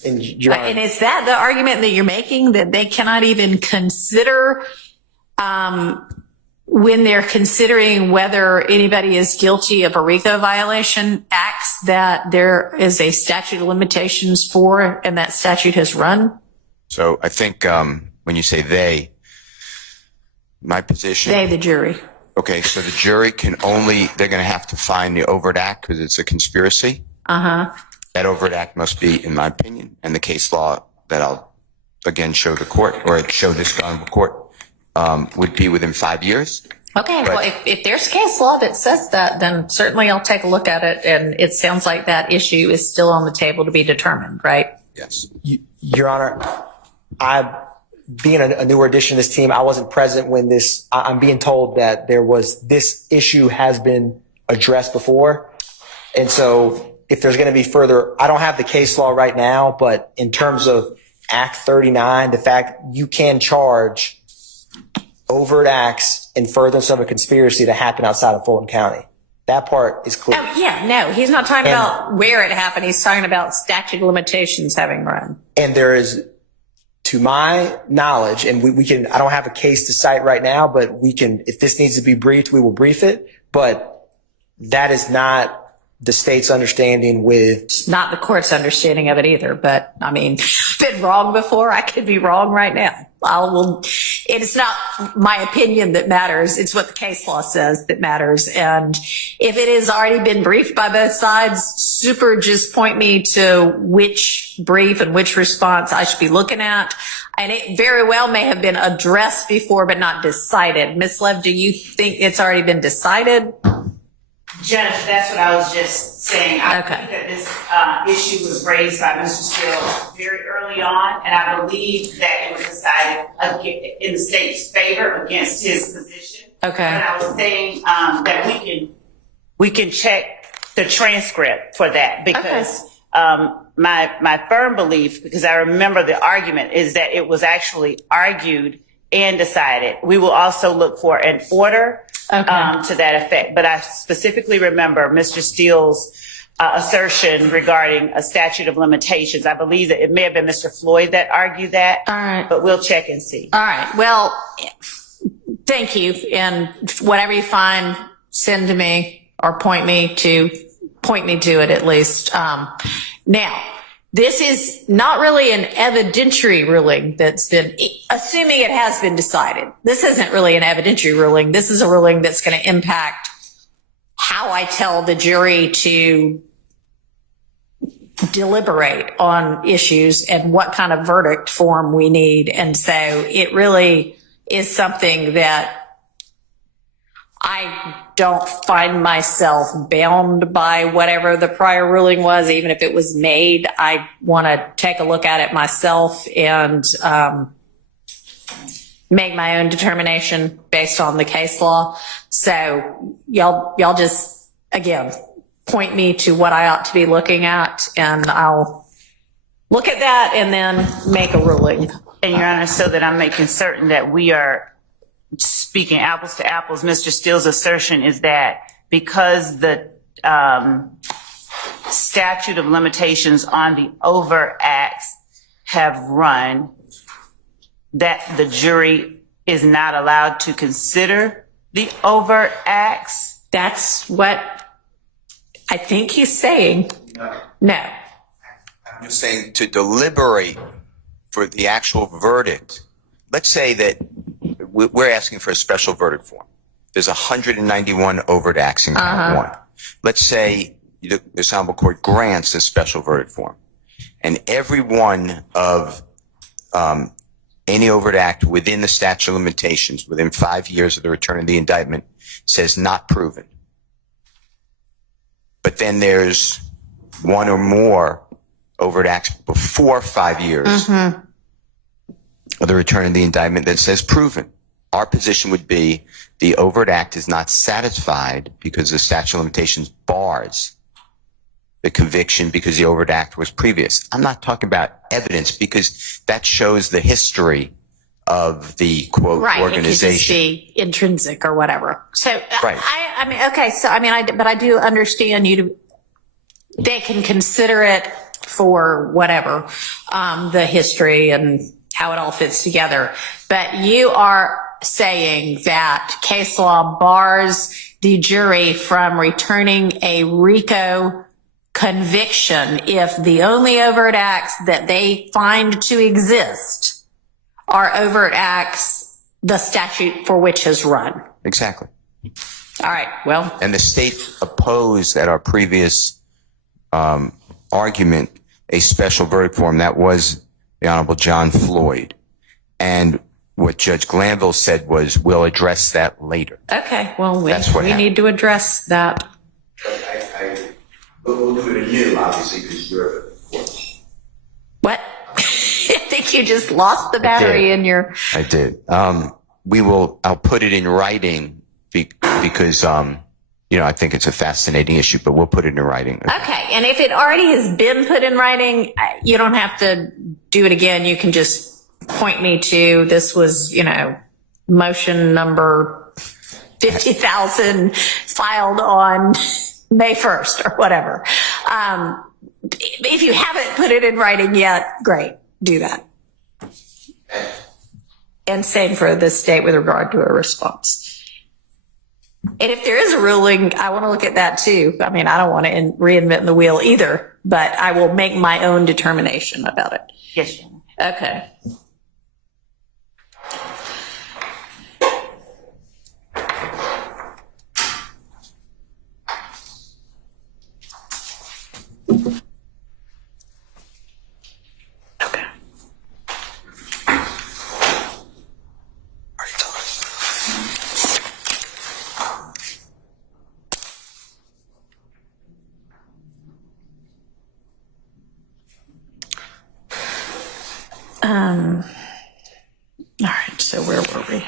and is that the argument that you're making, that they cannot even consider when they're considering whether anybody is guilty of a RICO violation, acts that there is a statute of limitations for and that statute has run? So I think when you say they, my position. They, the jury. Okay, so the jury they're going to have to find the overt act because it's a conspiracy. Uh-huh. That overt act must be, in my opinion, and the case law that I'll again show the court or show this honorable court would be within 5 years. Okay, well, if there's case law that says that, then certainly I'll take a look at it. And it sounds like that issue is still on the table to be determined, right? Yes. Your Honor, being a newer addition to this team, I wasn't present when I'm being told that this issue has been addressed before. And so if there's going to be further, I don't have the case law right now, but in terms of Act 39, the fact you can charge overt acts in furtherance of a conspiracy to happen outside of Fulton County. That part is clear. Oh, yeah, no, he's not talking about where it happened. He's talking about statute of limitations having run. And there is, to my knowledge, and we can, I don't have a case to cite right now, but we can, if this needs to be briefed, we will brief it. But that is not the state's understanding with. Not the court's understanding of it either, but I've been wrong before. I could be wrong right now. It's not my opinion that matters. It's what the case law says that matters. And if it has already been briefed by both sides, just point me to which brief and which response I should be looking at. And it very well may have been addressed before, but not decided. Ms. Lev, do you think it's already been decided? Judge, that's what I was just saying. I Okay. think that this issue was raised by Mr. Steele very early on, and I believe that it was decided in the state's favor against his position. Okay. And I was saying that we can check the transcript for that because my firm belief, because I remember the argument, is that it was actually argued and decided. We will also look for an order to that effect. But I specifically remember Mr. Steele's assertion regarding a statute of limitations. I believe that it may have been Mr. Floyd that argued that. All right. But we'll check and see. All right. Well, thank you. And whatever you find, send to me or point me to it at least. Now, this is not really an evidentiary ruling that's been, assuming it has been decided. This isn't really an evidentiary ruling. This is a ruling that's going to impact how I tell the jury to deliberate on issues and what kind of verdict form we need. And so it really is something that I don't find myself bound by whatever the prior ruling was, even if it was made. I want to take a look at it myself and make my own determination based on the case law. So y'all just, again, point me to what I ought to be looking at, and I'll look at that and then make a ruling. And Your Honor, so that I'm making certain that we are speaking apples to apples, Mr. Steele's assertion is that because the statute of limitations on the overt acts have run, that the jury is not allowed to consider the overt acts? That's what I think he's saying. No. I'm just saying to deliberate for the actual verdict. Let's say that we're asking for a special verdict form. There's 191 overt acts in count one. Let's say the Honorable Court grants a special verdict form, and every one of any overt act within the statute of limitations, within 5 years of the return of the indictment, says not proven. But then there's one or more overt acts before 5 years of the return of the indictment that says proven. Our position would be the overt act is not satisfied because the statute of limitations bars the conviction because the overt act was previous. I'm not talking about evidence because that shows the history of the quote organization. It could just be intrinsic or whatever. So right. I mean, okay. So I mean, but I do understand they can consider it for whatever, the history and how it all fits together. But you are saying that case law bars the jury from returning a RICO conviction if the only overt acts that they find to exist are overt acts the statute for which has run. Exactly. All right. Well, and the state opposed at our previous argument a special verdict form that was the Honorable John Floyd, and what Judge Glanville said was, we'll address that later. Okay. Well, we need to address that. We'll do it anew, obviously, because you're the court. What? I think you just lost the battery in your... I did. I'll put it in writing because, I think it's a fascinating issue, but we'll put it in writing. Okay. And if it already has been put in writing, you don't have to do it again. You can just point me to, this was, motion number 50,000 filed on May 1st or whatever. If you haven't put it in writing yet, great, do that. And same for the state with regard to a response. And if there is a ruling, I want to look at that too. I mean, I don't want to reinvent the wheel either, but I will make my own determination about it. Yes. Okay. All right, so where were we?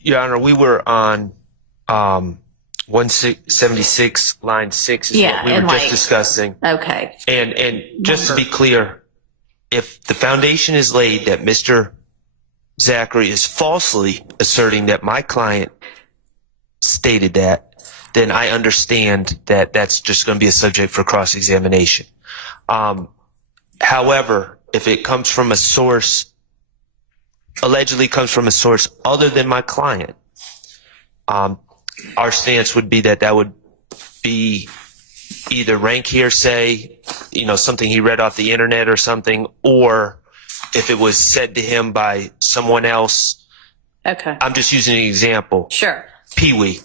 Your Honor, we were on 176, line 6 is what we were just discussing. Okay. And just to be clear, if the foundation is laid that Mr. Zachary is falsely asserting that my client stated that, then I understand that that's just going to be a subject for cross-examination. However, if it comes from a source, allegedly comes from a source other than my client, our stance would be that would be either rank hearsay, something he read off the internet or something, or if it was said to him by someone else. Okay. I'm just using an example. Sure. Pee-wee.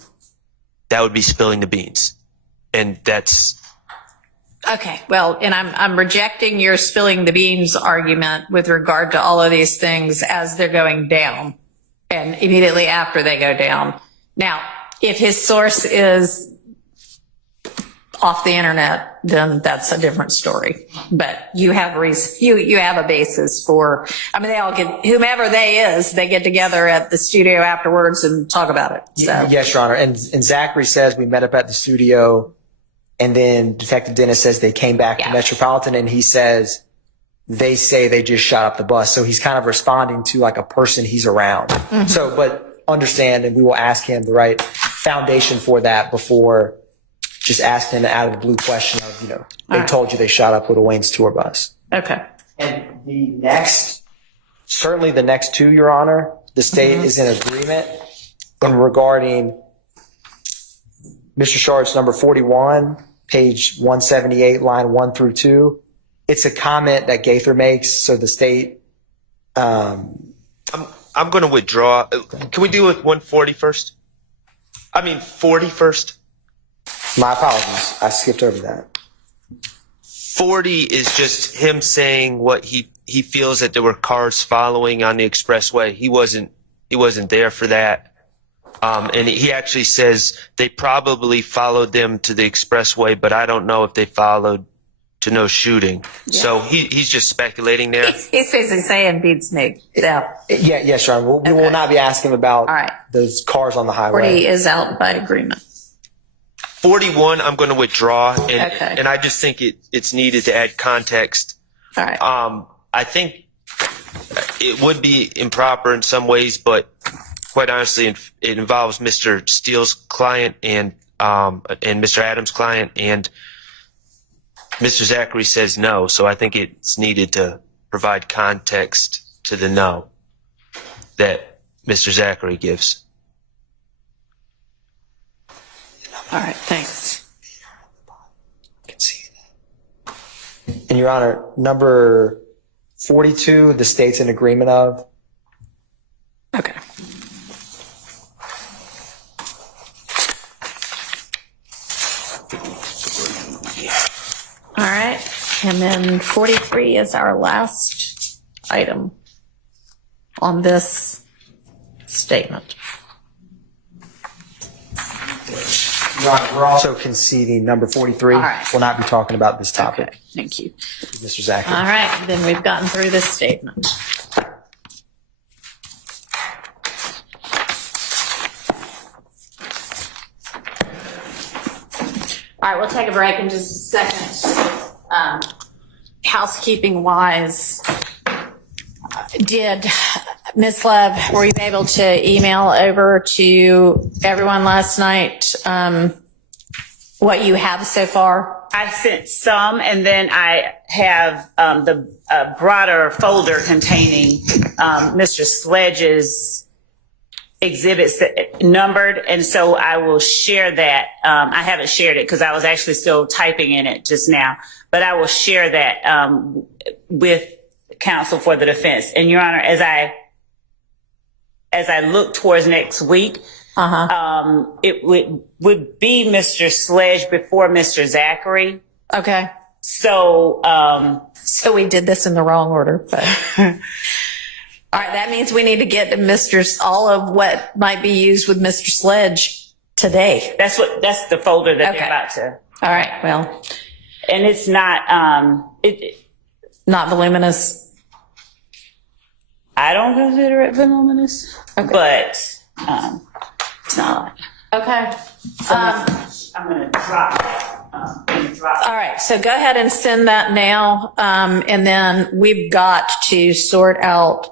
That would be spilling the beans. And that's, Okay, well, and I'm rejecting your spilling the beans argument with regard to all of these things as they're going down and immediately after they go down. Now, if his source is off the internet, then that's a different story. But you have you have a basis for, I mean, they all get, whomever they get together at the studio afterwards and talk about it. So. Yes, Your Honor. And Zachary says we met up at the studio, and then Detective Dennis says they came back to Metropolitan, and he says they say they just shot up the bus. So he's kind of responding to like a person he's around. Mm-hmm. So, but understand, and we will ask him the right foundation for that before just asking an out of the blue question of, you know, they told you they shot up Little Wayne's tour bus. Okay. And the next, certainly the next two, Your Honor, the state is in agreement in regarding Mr. Shard's number 41, page 178, line 1 through 2. It's a comment that Gaither makes, so the state. I'm going to withdraw. Can we do it 140 first? I mean, 40 first? My apologies. I skipped over that. 40 is just him saying what he feels that there were cars following on the expressway. He wasn't there for that. And he actually says they probably followed them to the expressway, but I don't know if they followed to no shooting. Yeah. So he's just speculating there. He's basically saying beats me. Yeah. Yes, Your Honor. We will not be asking about those cars on the highway. 40 is out by agreement. 41, I'm going to withdraw, and I just think it's needed to add context. All right. I think it would be improper in some ways, but quite honestly, it involves Mr. Steele's client and Mr. Adams' client, and Mr. Zachary says no, so I think it's needed to provide context to the no that Mr. Zachary gives. All right, thanks. I can see that. And Your Honor, number 42, the state's in agreement of. Okay. All right, and then 43 is our last item on this statement. We're also conceding number 43. All right. We'll not be talking about this topic. Okay, thank you. Mr. Zachary. All right, then we've gotten through this statement. All right, we'll take a break in just a second. Housekeeping wise, did Ms. Love, were you able to email over to everyone last night what you have so far? I sent some, and then I have the broader folder containing Mr. Sledge's exhibits numbered, and so I will share that. I haven't shared it because I was actually still typing in it just now, but I will share that with counsel for the defense. And Your Honor, as I look towards next week, it would be Mr. Sledge before Mr. Zachary. Okay. So we did this in the wrong order, but all right. That means we need to get to all of what might be used with Mr. Sledge today. That's the folder that they're about to. All right. Well, and it's not, not voluminous. I don't consider it voluminous, but it's not. Okay. So I'm going to drop. All right. So go ahead and send that now. And then we've got to sort out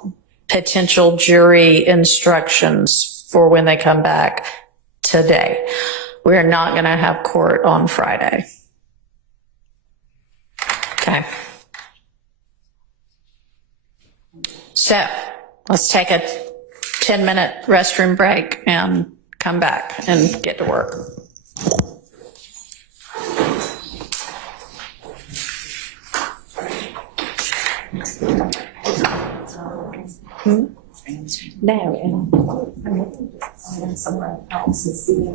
potential jury instructions for when they come back today. We're not going to have court on Friday. Okay. So let's take a 10-minute restroom break and come back and get to work. No, and somewhere else and see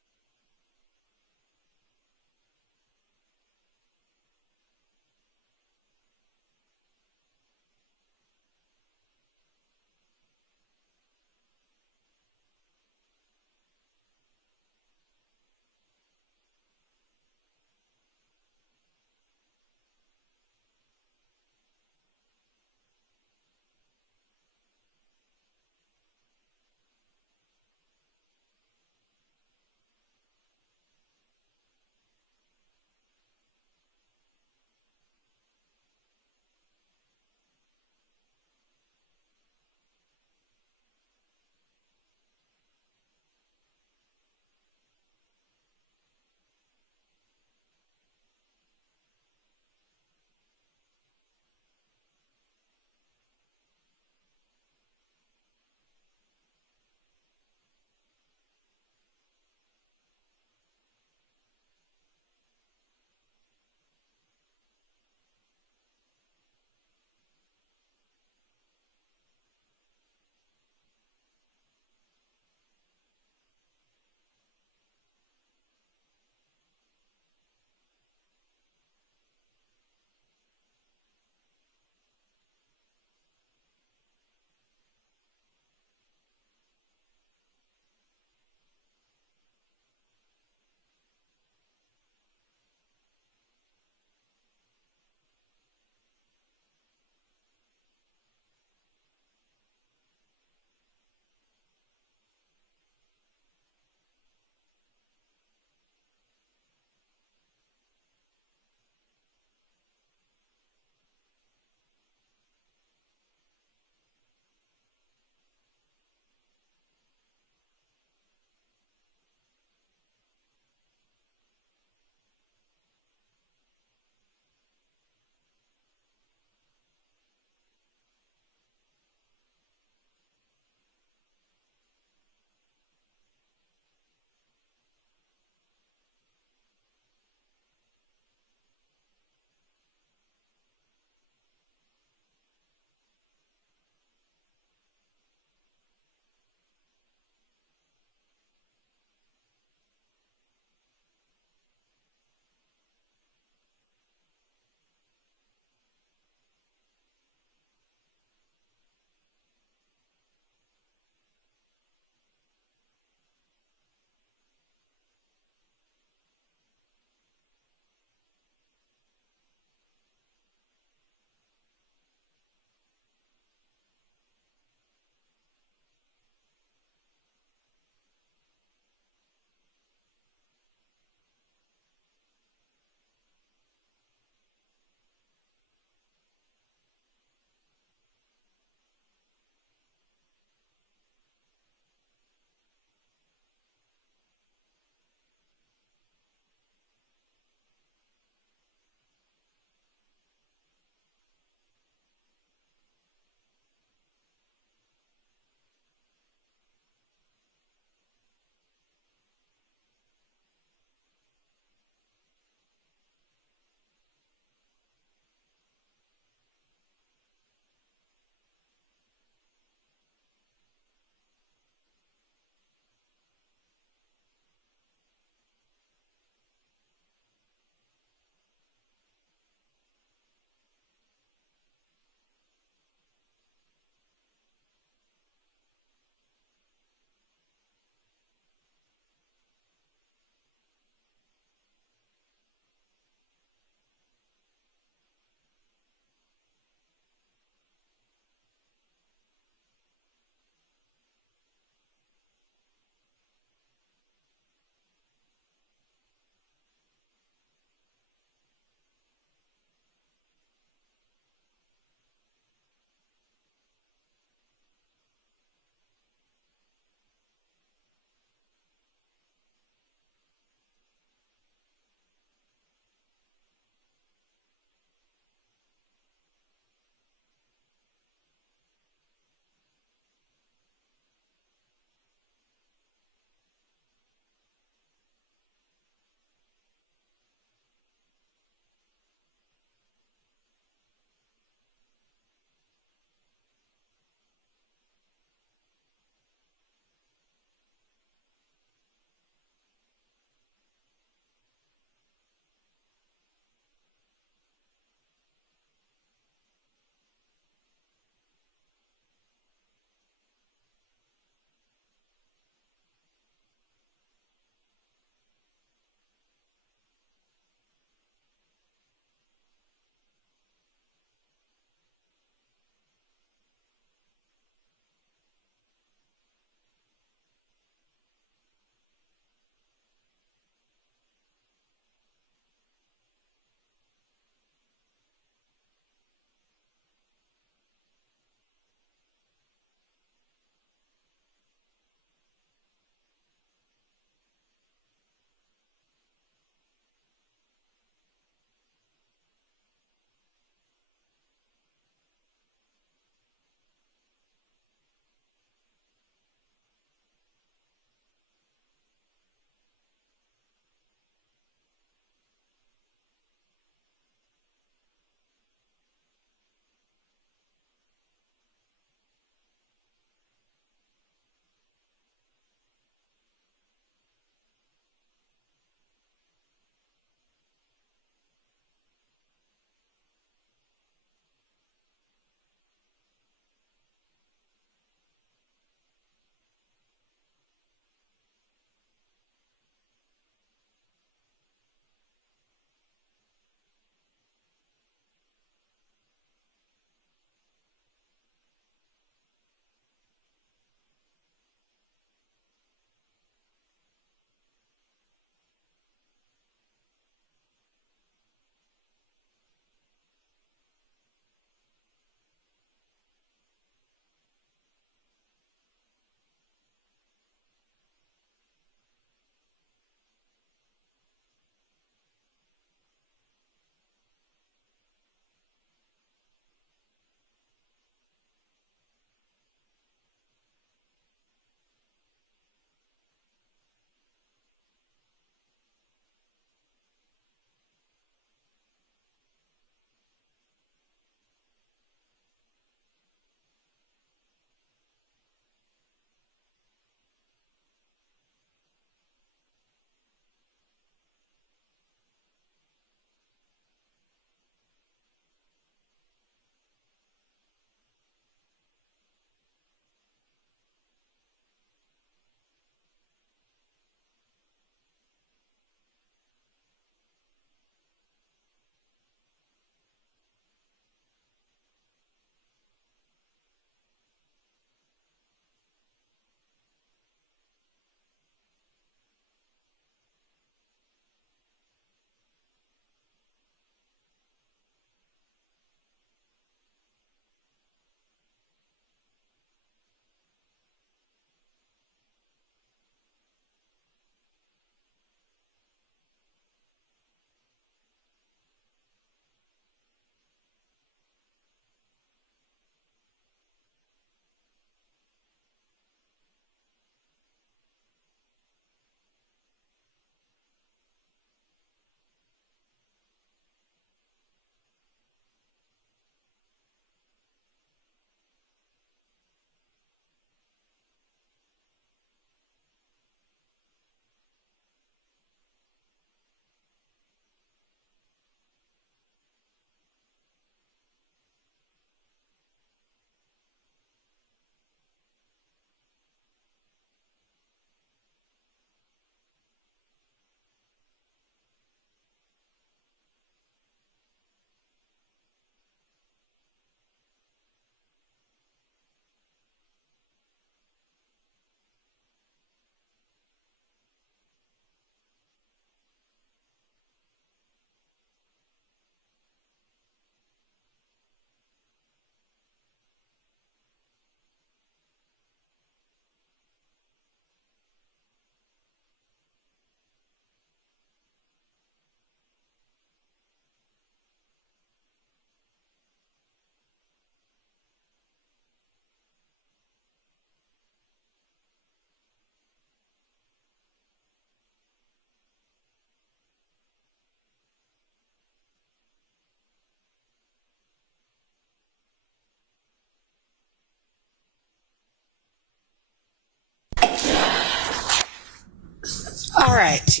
All right.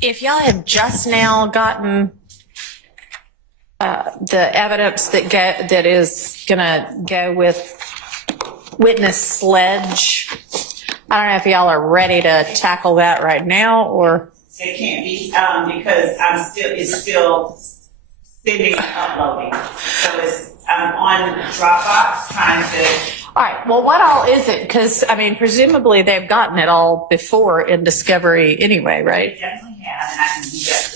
If y'all have just now gotten the evidence that is going to go with witness Sledge, I don't know if y'all are ready to tackle that right now or. It can't be because it's still sending and uploading. So I'm on Dropbox trying to. All right. Well, what all is it? Because, I mean, presumably they've gotten it all before in discovery anyway, right? They definitely have, and I can do that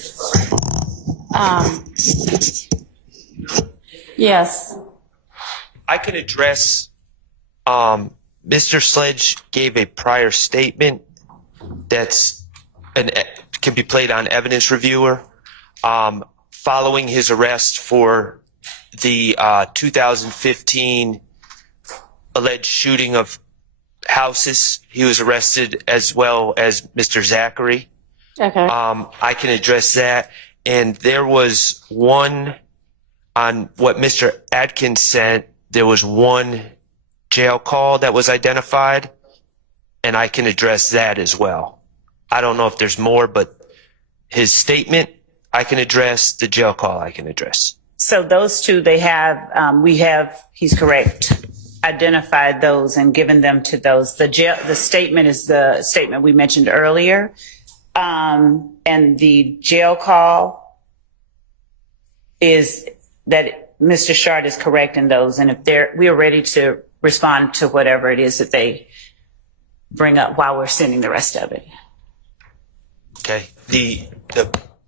for the Yes. I can address, Mr. Sledge gave a prior statement can be played on evidence reviewer, following his arrest for the 2015 alleged shooting of houses. He was arrested as well as Mr. Zachary. Okay. I can address that. And there was one on what Mr. Adkins sent. There was one jail call that was identified, and I can address that as well. I don't know if there's more, but his statement I can address, the jail call I can address. So those two, he's correct, identified those and given them to those. The statement is the statement we mentioned earlier. And the jail call is that Mr. Shard is correct in those. And we are ready to respond to whatever it is that they bring up while we're sending the rest of it. Okay. The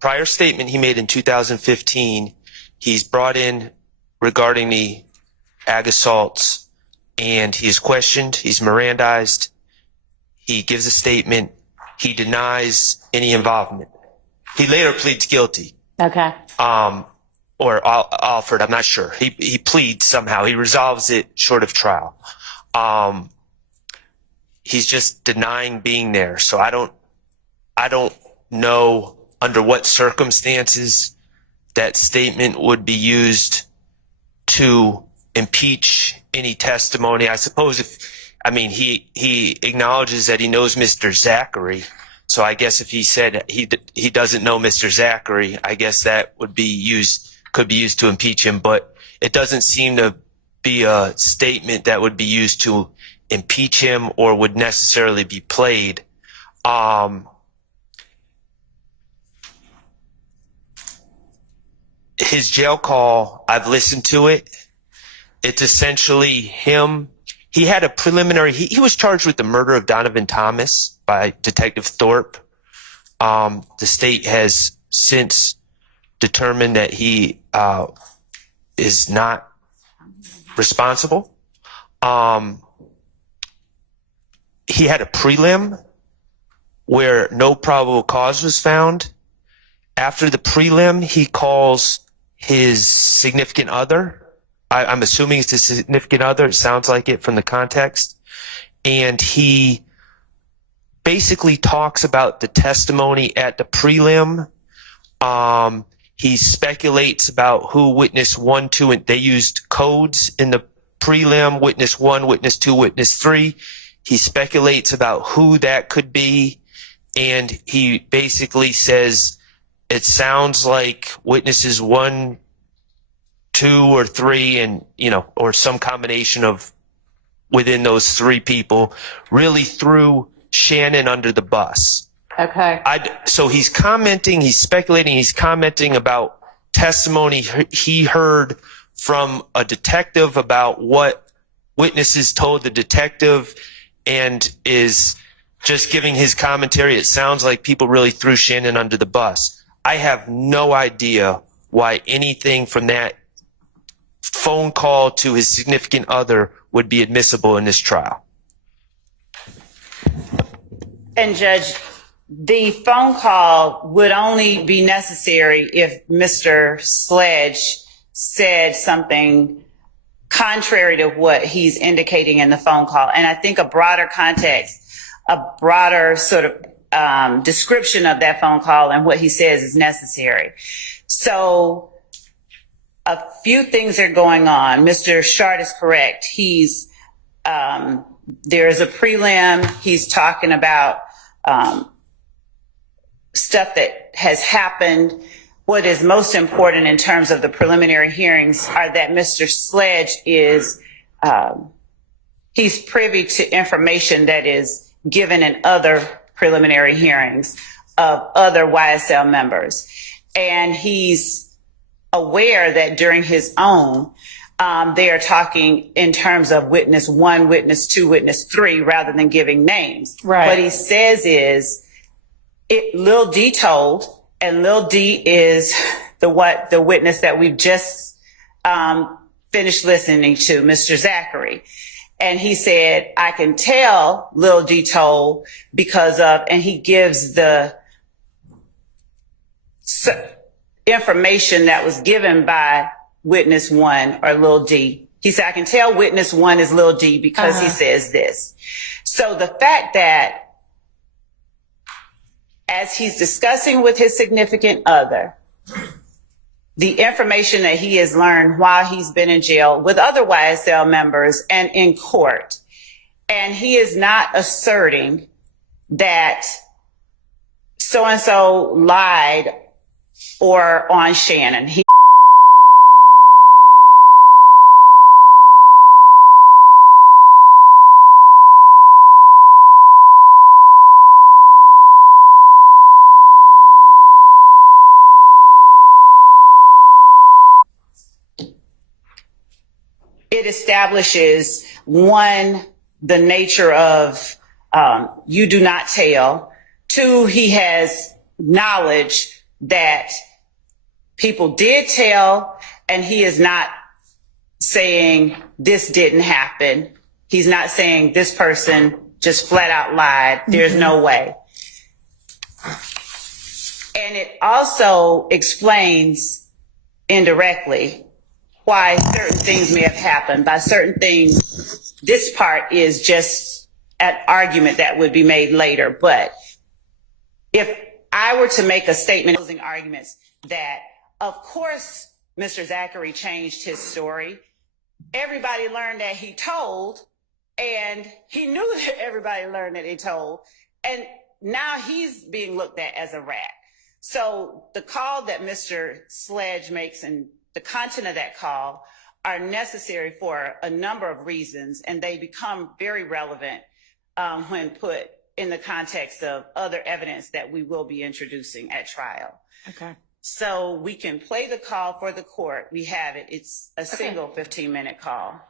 prior statement he made in 2015, he's brought in regarding the ag assaults, and he is questioned. He's Mirandized. He gives a statement. He denies any involvement. He later pleads guilty. Okay. Or offered, I'm not sure. He pleads somehow. He resolves it short of trial. He's just denying being there. So I don't know under what circumstances that statement would be used to impeach any testimony. I suppose he acknowledges that he knows Mr. Zachary. So I guess if he said he doesn't know Mr. Zachary, I guess that could be used to impeach him, but it doesn't seem to be a statement that would be used to impeach him or would necessarily be played. His jail call, I've listened to it. It's essentially him. He had a preliminary, he was charged with the murder of Donovan Thomas by Detective Thorpe. The state has since determined that he is not responsible. He had a prelim where no probable cause was found. After the prelim, he calls his significant other. I'm assuming it's a significant other. It sounds like it from the context. And he basically talks about the testimony at the prelim. He speculates about who witness 1, 2, and they used codes in the prelim, witness 1, witness 2, witness 3. He speculates about who that could be. And he basically says, it sounds like witnesses 1, 2, or 3, and, or some combination of within those 3 people really threw Shannon under the bus. Okay. So he's commenting, he's speculating, he's commenting about testimony he heard from a detective about what witnesses told the detective, and is just giving his commentary. It sounds like people really threw Shannon under the bus. I have no idea why anything from that phone call to his significant other would be admissible in this trial. And Judge, the phone call would only be necessary if Mr. Sledge said something contrary to what he's indicating in the phone call. And I think a broader context, a broader sort of description of that phone call and what he says is necessary. So a few things are going on. Mr. Shard is correct. There's a prelim. He's talking about stuff that has happened. What is most important in terms of the preliminary hearings are that Mr. Sledge is, he's privy to information that is given in other preliminary hearings of other YSL members. And he's aware that during his own, they are talking in terms of witness 1, witness 2, witness 3, rather than giving names. Right. What he says is, Lil D told, and Lil D is the witness that we've just finished listening to, Mr. Zachary. And he said, I can tell Lil D told because of, and he gives the information that was given by witness 1 or Lil D. He said, I can tell witness 1 is Lil D because he says this. So the fact that as he's discussing with his significant other, the information that he has learned while he's been in jail with other YSL members and in court, and he is not asserting that so-and-so lied or on Shannon. It establishes, 1, the nature of you do not tell. 2, he has knowledge that people did tell, and he is not saying this didn't happen. He's not saying this person just flat out lied. There's no way. And it also explains indirectly why certain things may have happened. By certain things, this part is just an argument that would be made later. But if I were to make a statement, closing arguments, that of course Mr. Zachary changed his story. Everybody learned that he told, and he knew that everybody learned that he told, and now he's being looked at as a rat. So the call that Mr. Sledge makes and the content of that call are necessary for a number of reasons, and they become very relevant when put in the context of other evidence that we will be introducing at trial. Okay. So we can play the call for the court. We have it. It's a single 15-minute call.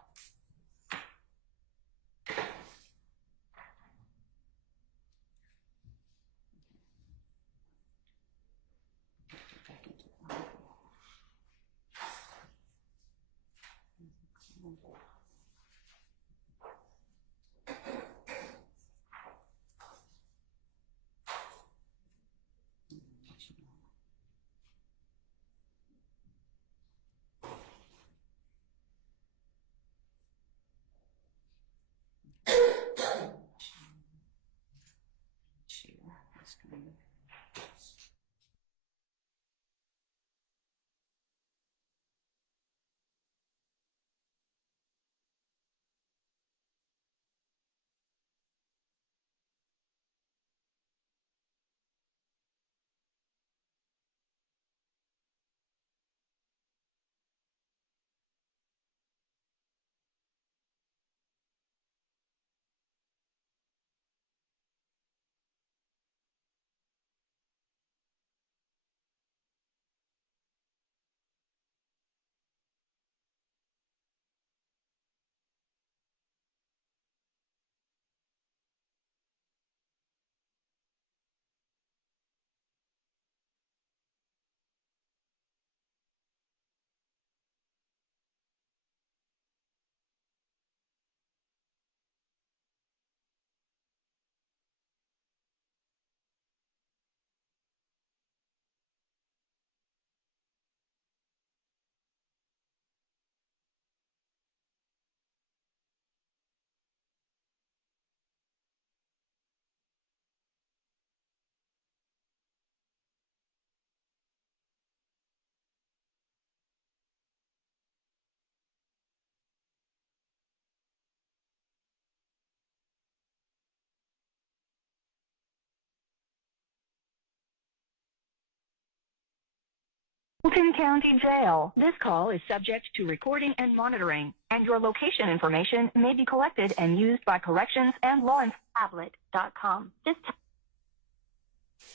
Fulton County Jail. This call is subject to recording and monitoring, and your location information may be collected and used by corrections and law enforcement. Tablet.com.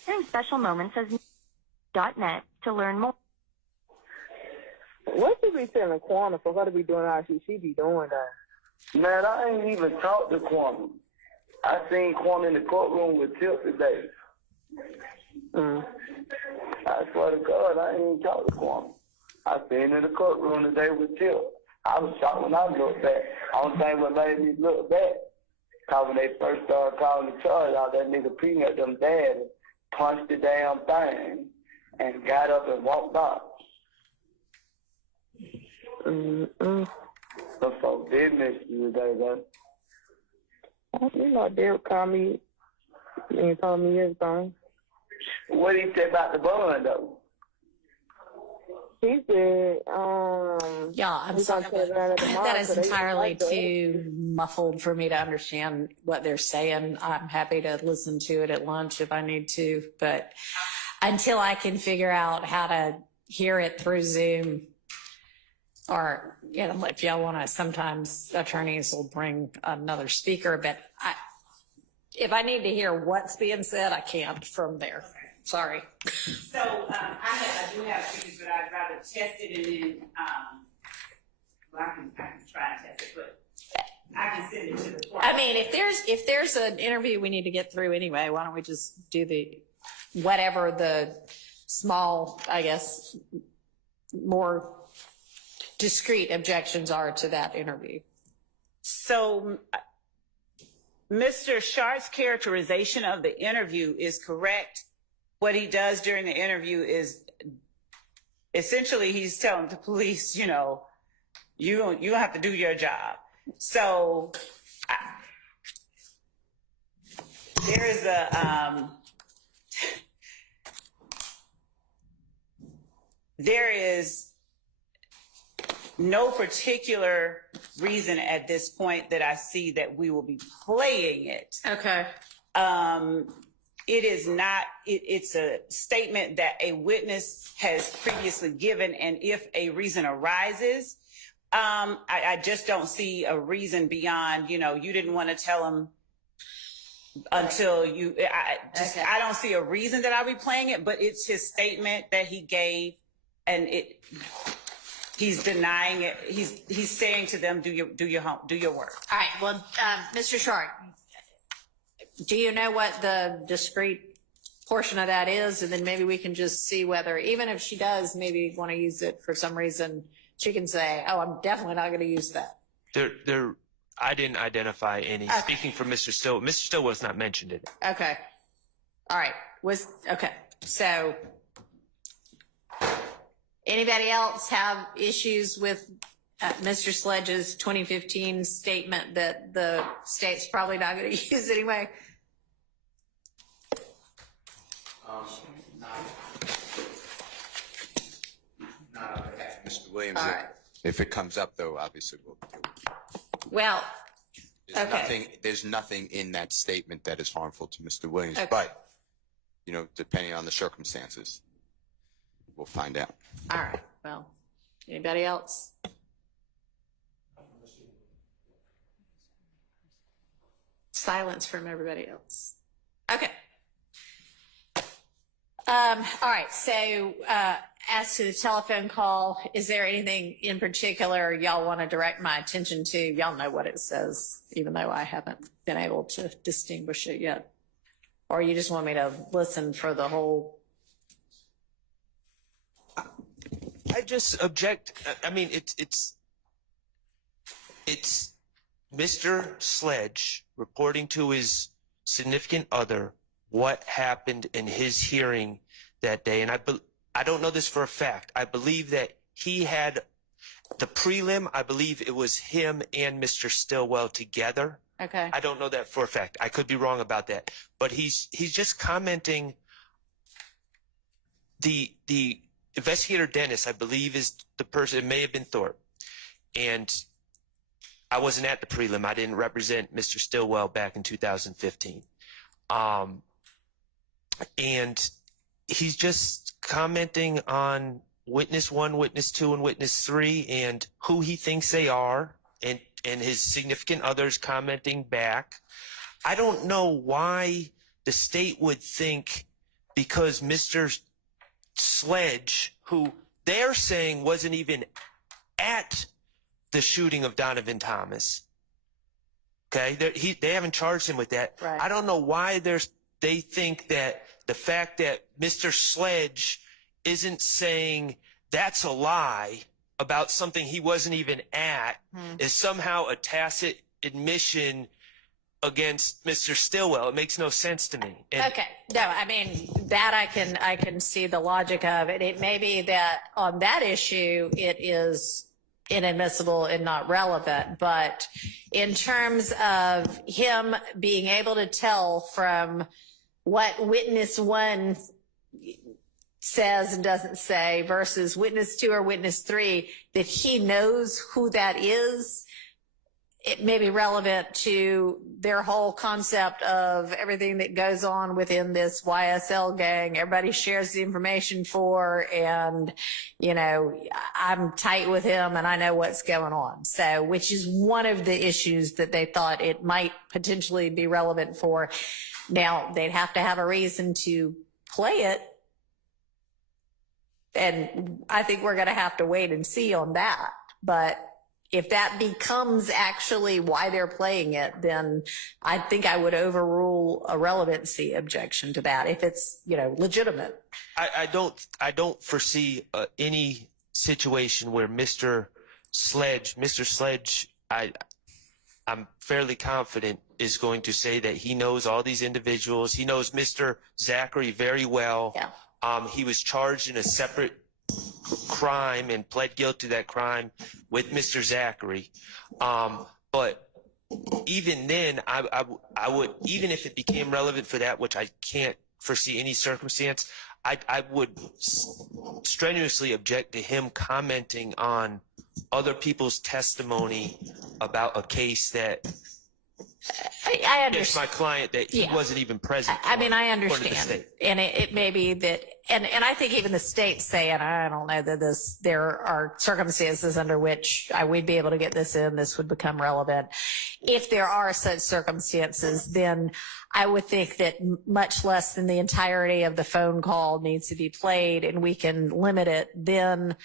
During special moments as .net to learn more. What you be telling Quanah for her to be doing all she be doing though? Man, I ain't even talked to Quanah. I seen Quanah in the courtroom with Tip today. I swear to God, I ain't even talked to Quanah. I seen in the courtroom today with Tip. I was shocked when I looked back. I don't think what made me look back. Cause when they first started calling the charge out, that nigga peanut them bad and punched the damn thing and got up and walked out. Some folks did miss you today, though. You know, they would call me and told me everything. What did he say about the bond, though? He said, yeah, I'm sorry, but that is entirely too muffled for me to understand what they're saying. I'm happy to listen to it at lunch if I need to, but until I can figure out how to hear it through Zoom, or, you know, if y'all want to, sometimes attorneys will bring another speaker, but if I need to hear what's being said, I can't from there. Sorry. So I do have figures, but I'd rather test it and then, well, I can try and test it, but I can send it to the court. I mean, if there's an interview we need to get through anyway, why don't we just do the whatever the small, I guess, more discrete objections are to that interview. So Mr. Shart's characterization of the interview is correct. What he does during the interview is essentially he's telling the police, you know, you don't have to do your job. So there is there is no particular reason at this point that I see that we will be playing it. Okay. It is not, it's a statement that a witness has previously given, and if a reason arises, I just don't see a reason beyond, you know, you didn't want to tell him until you, I don't see a reason that I'll be playing it, but it's his statement that he gave, and he's denying it. He's saying to them, do your work. All right. Well, Mr. Short, do you know what the discrete portion of that is? And then maybe we can just see whether, even if she does maybe want to use it for some reason, she can say, oh, I'm definitely not going to use that. I didn't identify any. Okay. Speaking for Mr. Still, Mr. Still was not mentioned in it. Okay. All right. Okay. So anybody else have issues with Mr. Sledge's 2015 statement that the state's probably not going to use anyway? Not on behalf of Mr. Williams. All right. If it comes up, though, obviously we'll. Well, there's nothing in that statement that is harmful to Mr. Williams, but, you know, depending on the circumstances, we'll find out. All right. Well, anybody else? Silence from everybody else. Okay. All right. So, as to the telephone call, is there anything in particular y'all want to direct my attention to? Y'all know what it says, even though I haven't been able to distinguish it yet. Or you just want me to listen for the whole? I just object. I mean, it's Mr. Sledge reporting to his significant other what happened in his hearing that day. And I don't know this for a fact. I believe that he had the prelim. I believe it was him and Mr. Stillwell together. Okay. I don't know that for a fact. I could be wrong about that. But he's just commenting. The investigator Dennis, I believe, is the person. It may have been Thorpe. And I wasn't at the prelim. I didn't represent Mr. Stillwell back in 2015. And he's just commenting on witness 1, witness 2, and witness 3, and who he thinks they are, and his significant others commenting back. I don't know why the state would think, because Mr. Sledge, who they're saying wasn't even at the shooting of Donovan Thomas, okay, they haven't charged him with that. Right. I don't know why they think that the fact that Mr. Sledge isn't saying that's a lie about something he wasn't even at is somehow a tacit admission against Mr. Stillwell. It makes no sense to me. Okay. No, I mean, that I can see the logic of it. It may be that on that issue, it is inadmissible and not relevant. But in terms of him being able to tell from what witness 1 says and doesn't say versus witness 2 or witness 3, that he knows who that is, it may be relevant to their whole concept of everything that goes on within this YSL gang. Everybody shares the information and, you know, I'm tight with him and I know what's going on. So, which is one of the issues that they thought it might potentially be relevant for. Now, they'd have to have a reason to play it. And I think we're going to have to wait and see on that. But if that becomes actually why they're playing it, then I think I would overrule a relevancy objection to that if it's, you know, legitimate. I don't foresee any situation where Mr. Sledge, I'm fairly confident is going to say that he knows all these individuals. He knows Mr. Zachary very well. Yeah. He was charged in a separate crime and pled guilty to that crime with Mr. Zachary. But even then, I would, even if it became relevant for that, which I can't foresee any circumstance, I would strenuously object to him commenting on other people's testimony about a case that I understand. It's my client that he wasn't even present. I mean, I understand. And it may be that, and I think even the state's saying, I don't know that there are circumstances under which we'd be able to get this in, this would become relevant. If there are such circumstances, then I would think that much less than the entirety of the phone call needs to be played and we can limit it then.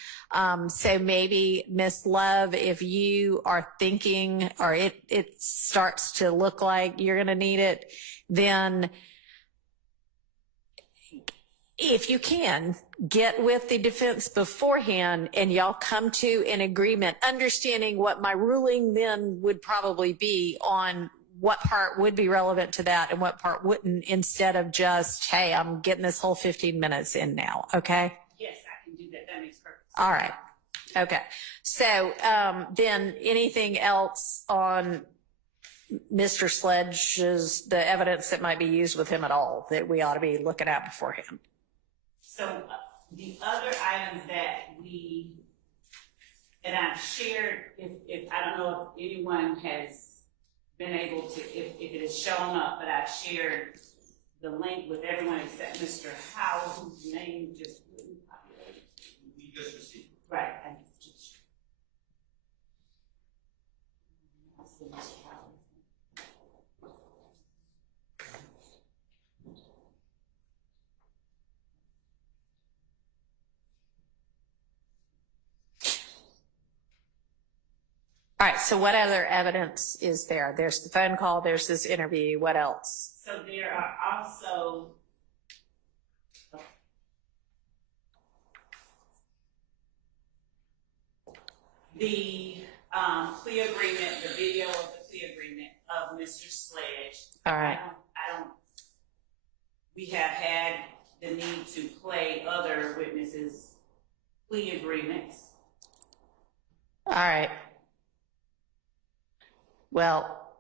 So maybe Miss Love, if you are thinking or it starts to look like you're going to need it, then if you can, get with the defense beforehand and y'all come to an agreement, understanding what my ruling then would probably be on what part would be relevant to that and what part wouldn't, instead of just, hey, I'm getting this whole 15 minutes in now. Okay? Yes, I can do that. That makes perfect sense. All right. Okay. So then anything else on Mr. Sledge's, the evidence that might be used with him at all that we ought to be looking at beforehand? So the other items that I've shared, if I don't know if anyone has been able to, if it has shown up, but I've shared the link with everyone except Mr. Howell, whose name just wouldn't populate. We just received. Right. I just, I'll see Mr. Howell. All right, so what other evidence is there? There's the phone call, there's this interview, what else? So there are also the plea agreement, the video of the plea agreement of Mr. Sledge. All right. We have had the need to play other witnesses' plea agreements. All right. Well,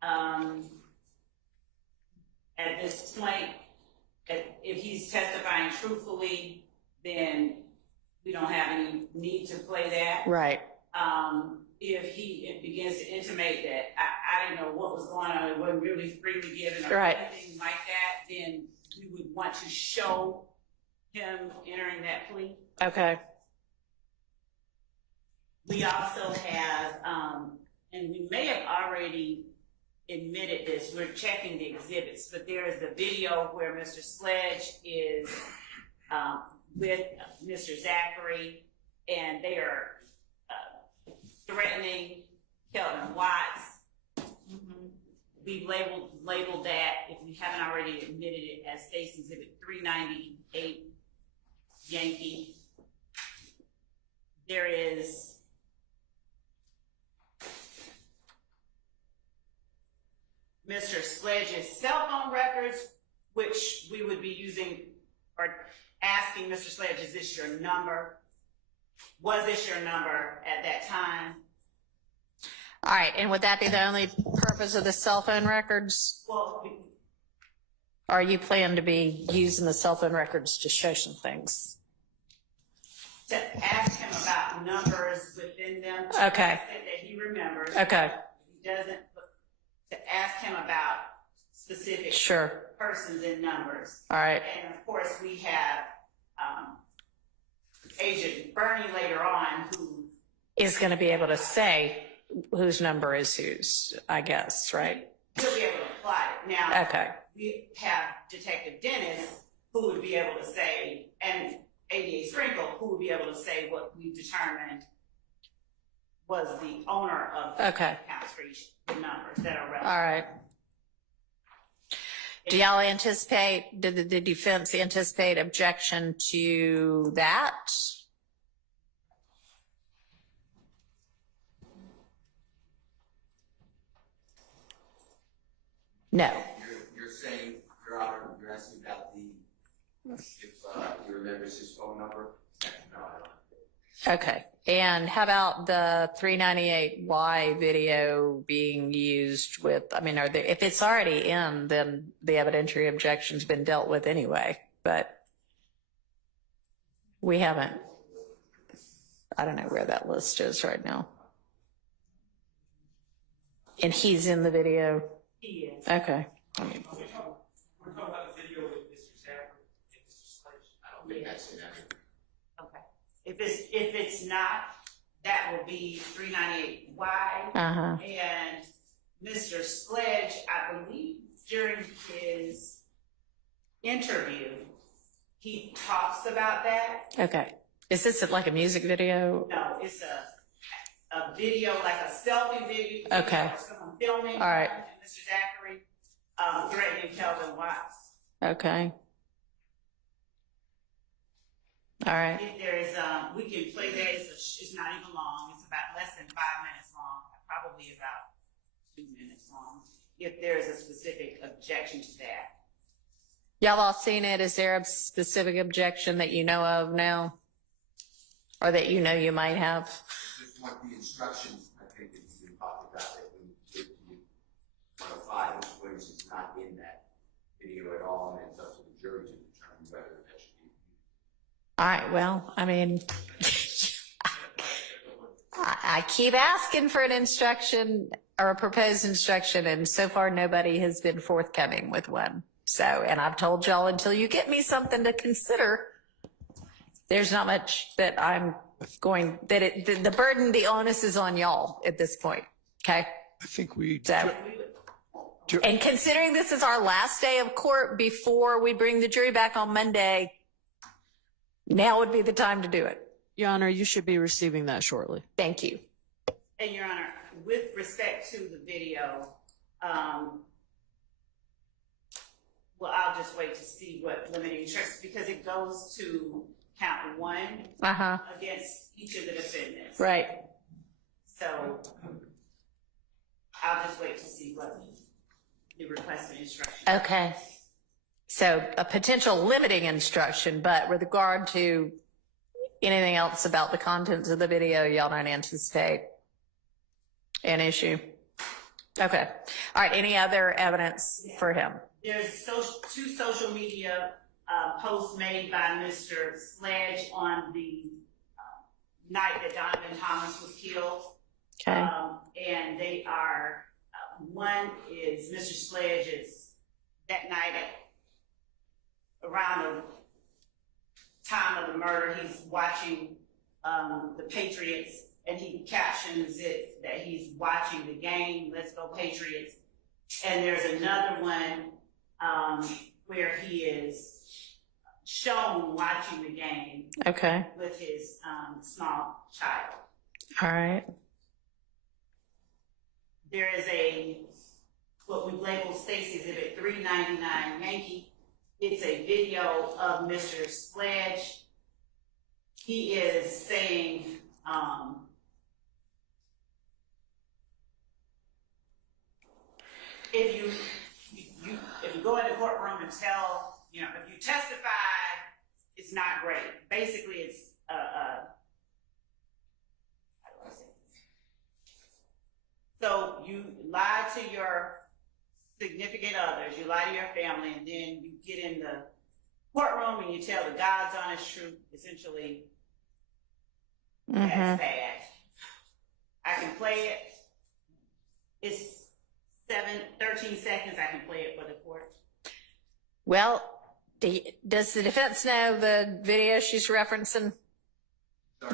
at this point, if he's testifying truthfully, then we don't have any need to play that. right. If he begins to intimate that I didn't know what was going on, it wasn't really freely given or Right. anything like that, then we would want to show him entering that plea. Okay. We also have, and we may have already admitted this, we're checking the exhibits, but there is the video where Mr. Sledge is with Mr. Zachary, and they are threatening Kelvin Watts. We've labeled that, if we haven't already admitted it, as State's Exhibit 398 Yankee. There is Mr. Sledge's cell phone records, which we would be using or asking Mr. Sledge, is this your number? Was this your number at that time? All right, and would that be the only purpose of the cell phone records? Well, Or you plan to be using the cell phone records to show some things? to ask him about numbers within them. Okay. That he remembers. Okay. He doesn't, to ask him about specific Sure. persons and numbers. All right. And of course, we have Agent Bernie later on who Is going to be able to say whose number is whose, I guess, right? he'll be able to apply it. Now, Okay. we have Detective Dennis who would be able to say, and ADA Sprinkle who would be able to say what we determined was the owner of the Okay. accounts for each the numbers that are relevant. All right. Do y'all anticipate, did the defense anticipate objection to that? No. You're saying, Your Honor, you're asking about if he remembers his phone number? No, I don't. Okay. And how about the 398Y video being used with, I mean, if it's already in, then the evidentiary objection's been dealt with anyway, but we haven't, I don't know where that list is right now. And he's in the video? He is. Okay. We're talking about the video with Mr. Zachary and Mr. Sledge. I don't think that's in there. Okay. If it's not, that will be 398Y. Uh-huh. And Mr. Sledge, I believe during his interview, he talks about that. Okay. Is this like a music video? No, it's a video, like a selfie video. Okay. Of someone filming. All right. And Mr. Zachary threatening Kelvin Watts. Okay. All right. If there is, we can play that. It's not even long. It's about less than 5 minutes long. Probably about 2 minutes long. If there is a specific objection to that. Y'all all seen it? Is there a specific objection that you know of now? Or that you know you might have? Just want the instructions, I think that you talked about that we did to 105, Mr. Williams is not in that video at all, and it's up to the jury to determine whether that should be. All right, well, I mean, I keep asking for an instruction or a proposed instruction, and so far nobody has been forthcoming with one. So, and I've told y'all until you get me something to consider, there's not much that I'm going, the burden, the onus is on y'all at this point, okay? I think we. And considering this is our last day of court before we bring the jury back on Monday, now would be the time to do it. Your Honor, you should be receiving that shortly. Thank you. And Your Honor, with respect to the video, well, I'll just wait to see what limiting instructions, because it goes to count 1 against each of the defendants. Right. So I'll just wait to see what the requested instruction. Okay. So a potential limiting instruction, but with regard to anything else about the contents of the video, y'all don't anticipate an issue. Okay. All right. Any other evidence for him? There's 2 social media posts made by Mr. Sledge on the night that Donovan Thomas was killed. Okay. And they are, one is Mr. Sledge is that night around the time of the murder, he's watching the Patriots and he captions it that he's watching the game, Let's Go Patriots. And there's another one where he is shown watching the game Okay. with his small child. All right. There is what we've labeled Stacy Exhibit 399 Yankee. It's a video of Mr. Sledge. He is saying, if you go in the courtroom and tell, if you testify, it's not great. Basically, it's how do I say this? So you lie to your significant others, you lie to your family, and then you get in the courtroom and you tell the God's honest truth. Essentially, that's bad. I can play it. It's 13 seconds. I can play it for the court. Well, does the defense know the video she's referencing?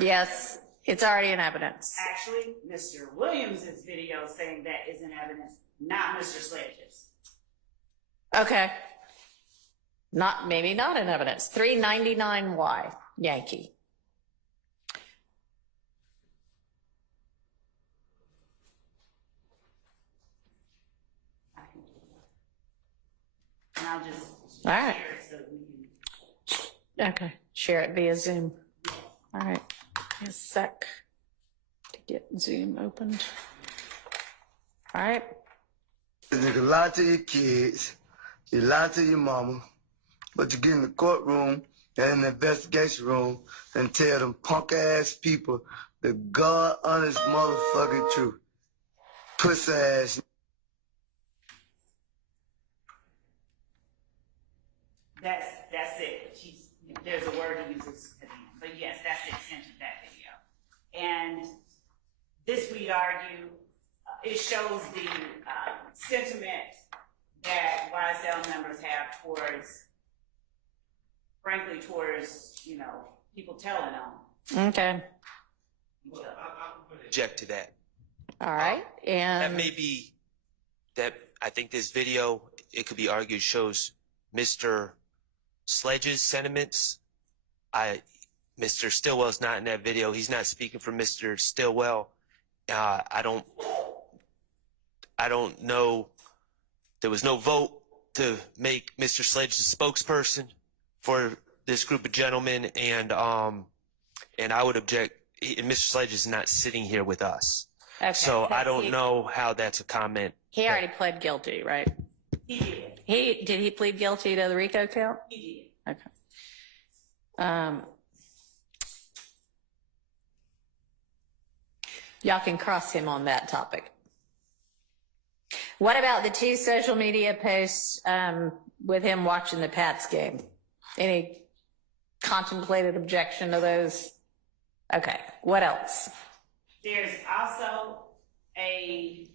Yes, it's already in evidence. Actually, Mr. Williams' video saying that is in evidence, not Mr. Sledge's. Okay. Maybe not in evidence. 399Y, Yankee. And I'll just All right. share it so we can. Okay. Share it via Zoom. All right. Give me a sec to get Zoom opened. All right. You lie to your kids, you lie to your mama, but you get in the courtroom and in the investigation room and tell them punk ass people the God honest motherfucking truth. Pussy ass. That's it. There's a word he uses at the end. But yes, that's the extent of that video. And this, we'd argue, it shows the sentiment that YSL members have towards, frankly, towards, people telling them. Okay. Object to that. All right. And That may be that. I think this video, it could be argued, shows Mr. Sledge's sentiments. Mr. Stillwell's not in that video. He's not speaking for Mr. Stillwell. I don't know. There was no vote to make Mr. Sledge the spokesperson for this group of gentlemen, and I would object. And Mr. Sledge is not sitting here with us, so I don't know how that's a comment. he already pled guilty, right? He did. Did he plead guilty to the RICO count? He Okay. Y'all can cross him on that topic. What about the 2 social media posts with him watching the Pats game? Any contemplated objection to those? Okay. What else? There's also a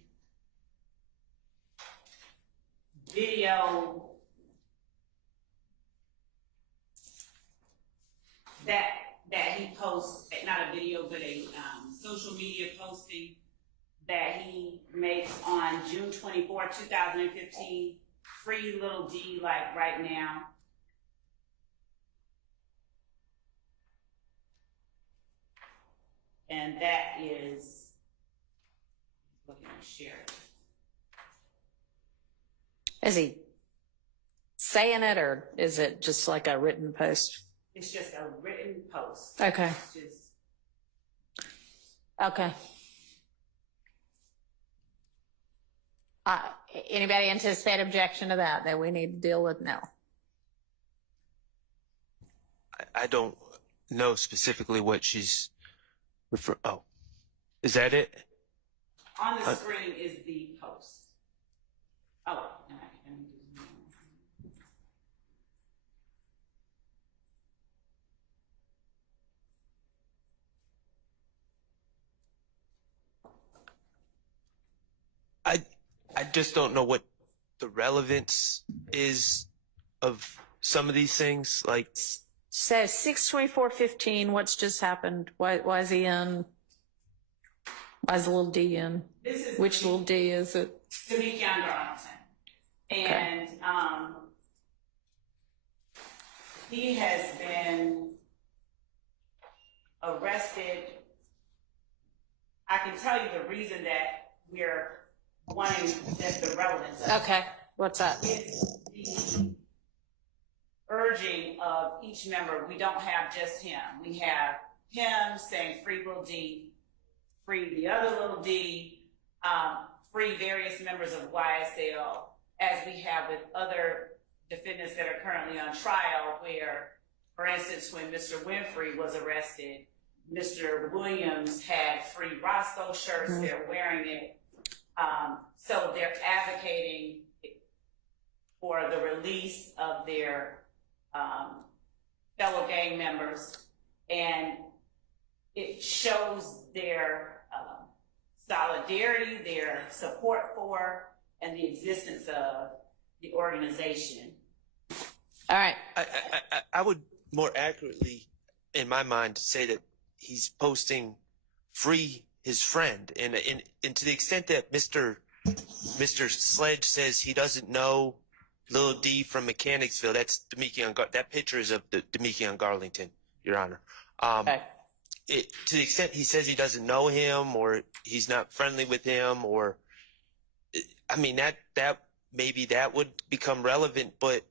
video that he posts, not a video, but a social media posting that he makes on June 24, 2015. Free little D, like right now. And that is, looking to share it. Is he saying it, or is it just like a written post? It's just a written post. Okay. It's just, Okay. Anybody anticipate objection to that we need to deal with now? I don't know specifically what she's referring. Oh, is that it? on the screen is the post. Oh, no, I can do I just don't know what the relevance is of some of these things. Like, so 6/24/15, what's just happened? Why is he in? Why's the little D in? Which little D is it? Demekion Darlington. And he has been arrested. I can tell you the reason that we're wanting the relevance of Okay, what's that? It's the urging of each member. We don't have just him. We have him saying free little D, free the other little D, free various members of YSL, as we have with other defendants that are currently on trial where, for instance, when Mr. Winfrey was arrested, Mr. Williams had free Roscoe shirts, they're wearing it. So they're advocating for the release of their fellow gang members, and it shows their solidarity, their support for, and the existence of the organization. All right. I would more accurately, in my mind, say that he's posting free his friend, and to the extent that Mr. Sledge says he doesn't know Lil D from Mechanicsville, that's Demekion. That picture is of the Demekion Garlington, Your Honor. Okay. To the extent he says he doesn't know him, or he's not friendly with him, or I mean that maybe that would become relevant, but.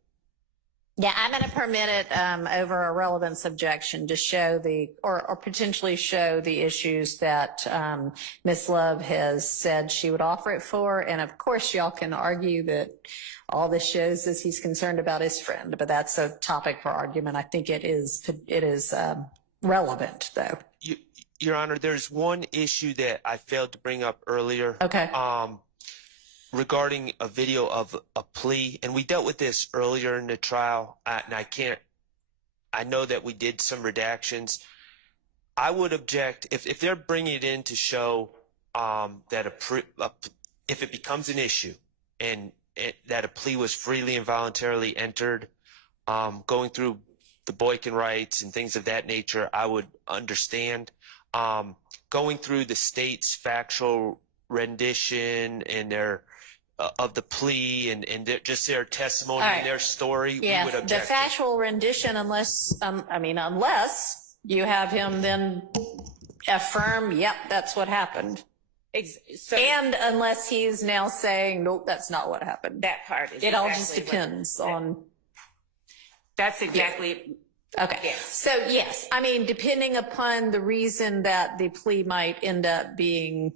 Yeah, I'm going to permit it over a relevance objection to show or potentially show the issues that Ms. Love has said she would offer it for. And of course, y'all can argue that all this shows is he's concerned about his friend, but that's a topic for argument. I think it is relevant, though. Your Honor, there's one issue that I failed to bring up earlier. Okay. Regarding a video of a plea, and we dealt with this earlier in the trial, and I know that we did some redactions. I would object if they're bringing it in to show that if it becomes an issue and that a plea was freely and voluntarily entered, going through the Boykin rights and things of that nature, I would understand. Going through the state's factual rendition and their of the plea and just their testimony and their story, we would object. The factual rendition, unless you have him then affirm, yep, that's what happened. And unless he's now saying, nope, that's not what happened. That part is it all just depends on. That's exactly. Okay. Yes. So yes, I mean, depending upon the reason that the plea might end up being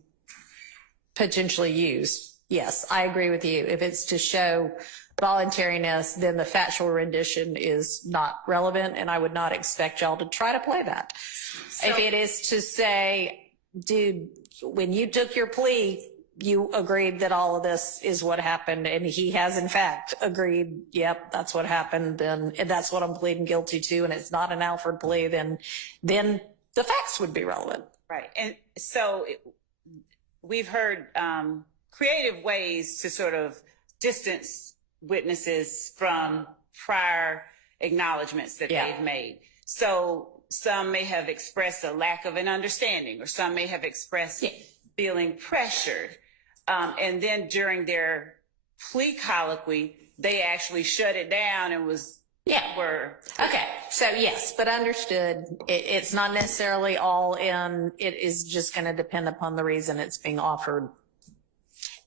potentially used. Yes, I agree with you. If it's to show voluntariness, then the factual rendition is not relevant, and I would not expect y'all to try to play that. If it is to say, dude, when you took your plea, you agreed that all of this is what happened, and he has in fact agreed, yep, that's what happened, then and that's what I'm pleading guilty to, and it's not an Alfred plea, then the facts would be relevant. Right. And so we've heard creative ways to sort of distance witnesses from prior acknowledgments that they've made. So some may have expressed a lack of an understanding, or some may have expressed feeling pressured. And then during their plea colloquy, they actually shut it down and Okay. So yes, but understood. It's not necessarily all in. It is just going to depend upon the reason it's being offered.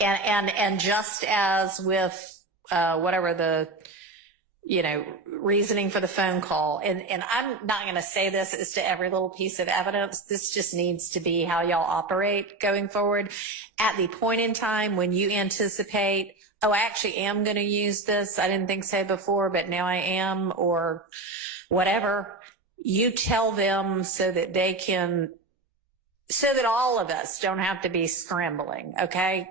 And just as with, whatever the, reasoning for the phone call. And I'm not going to say this as to every little piece of evidence. This just needs to be how y'all operate going forward. At the point in time when you anticipate, oh, I actually am going to use this. I didn't think so before, but now I am, or whatever. You tell them so that all of us don't have to be scrambling. Okay.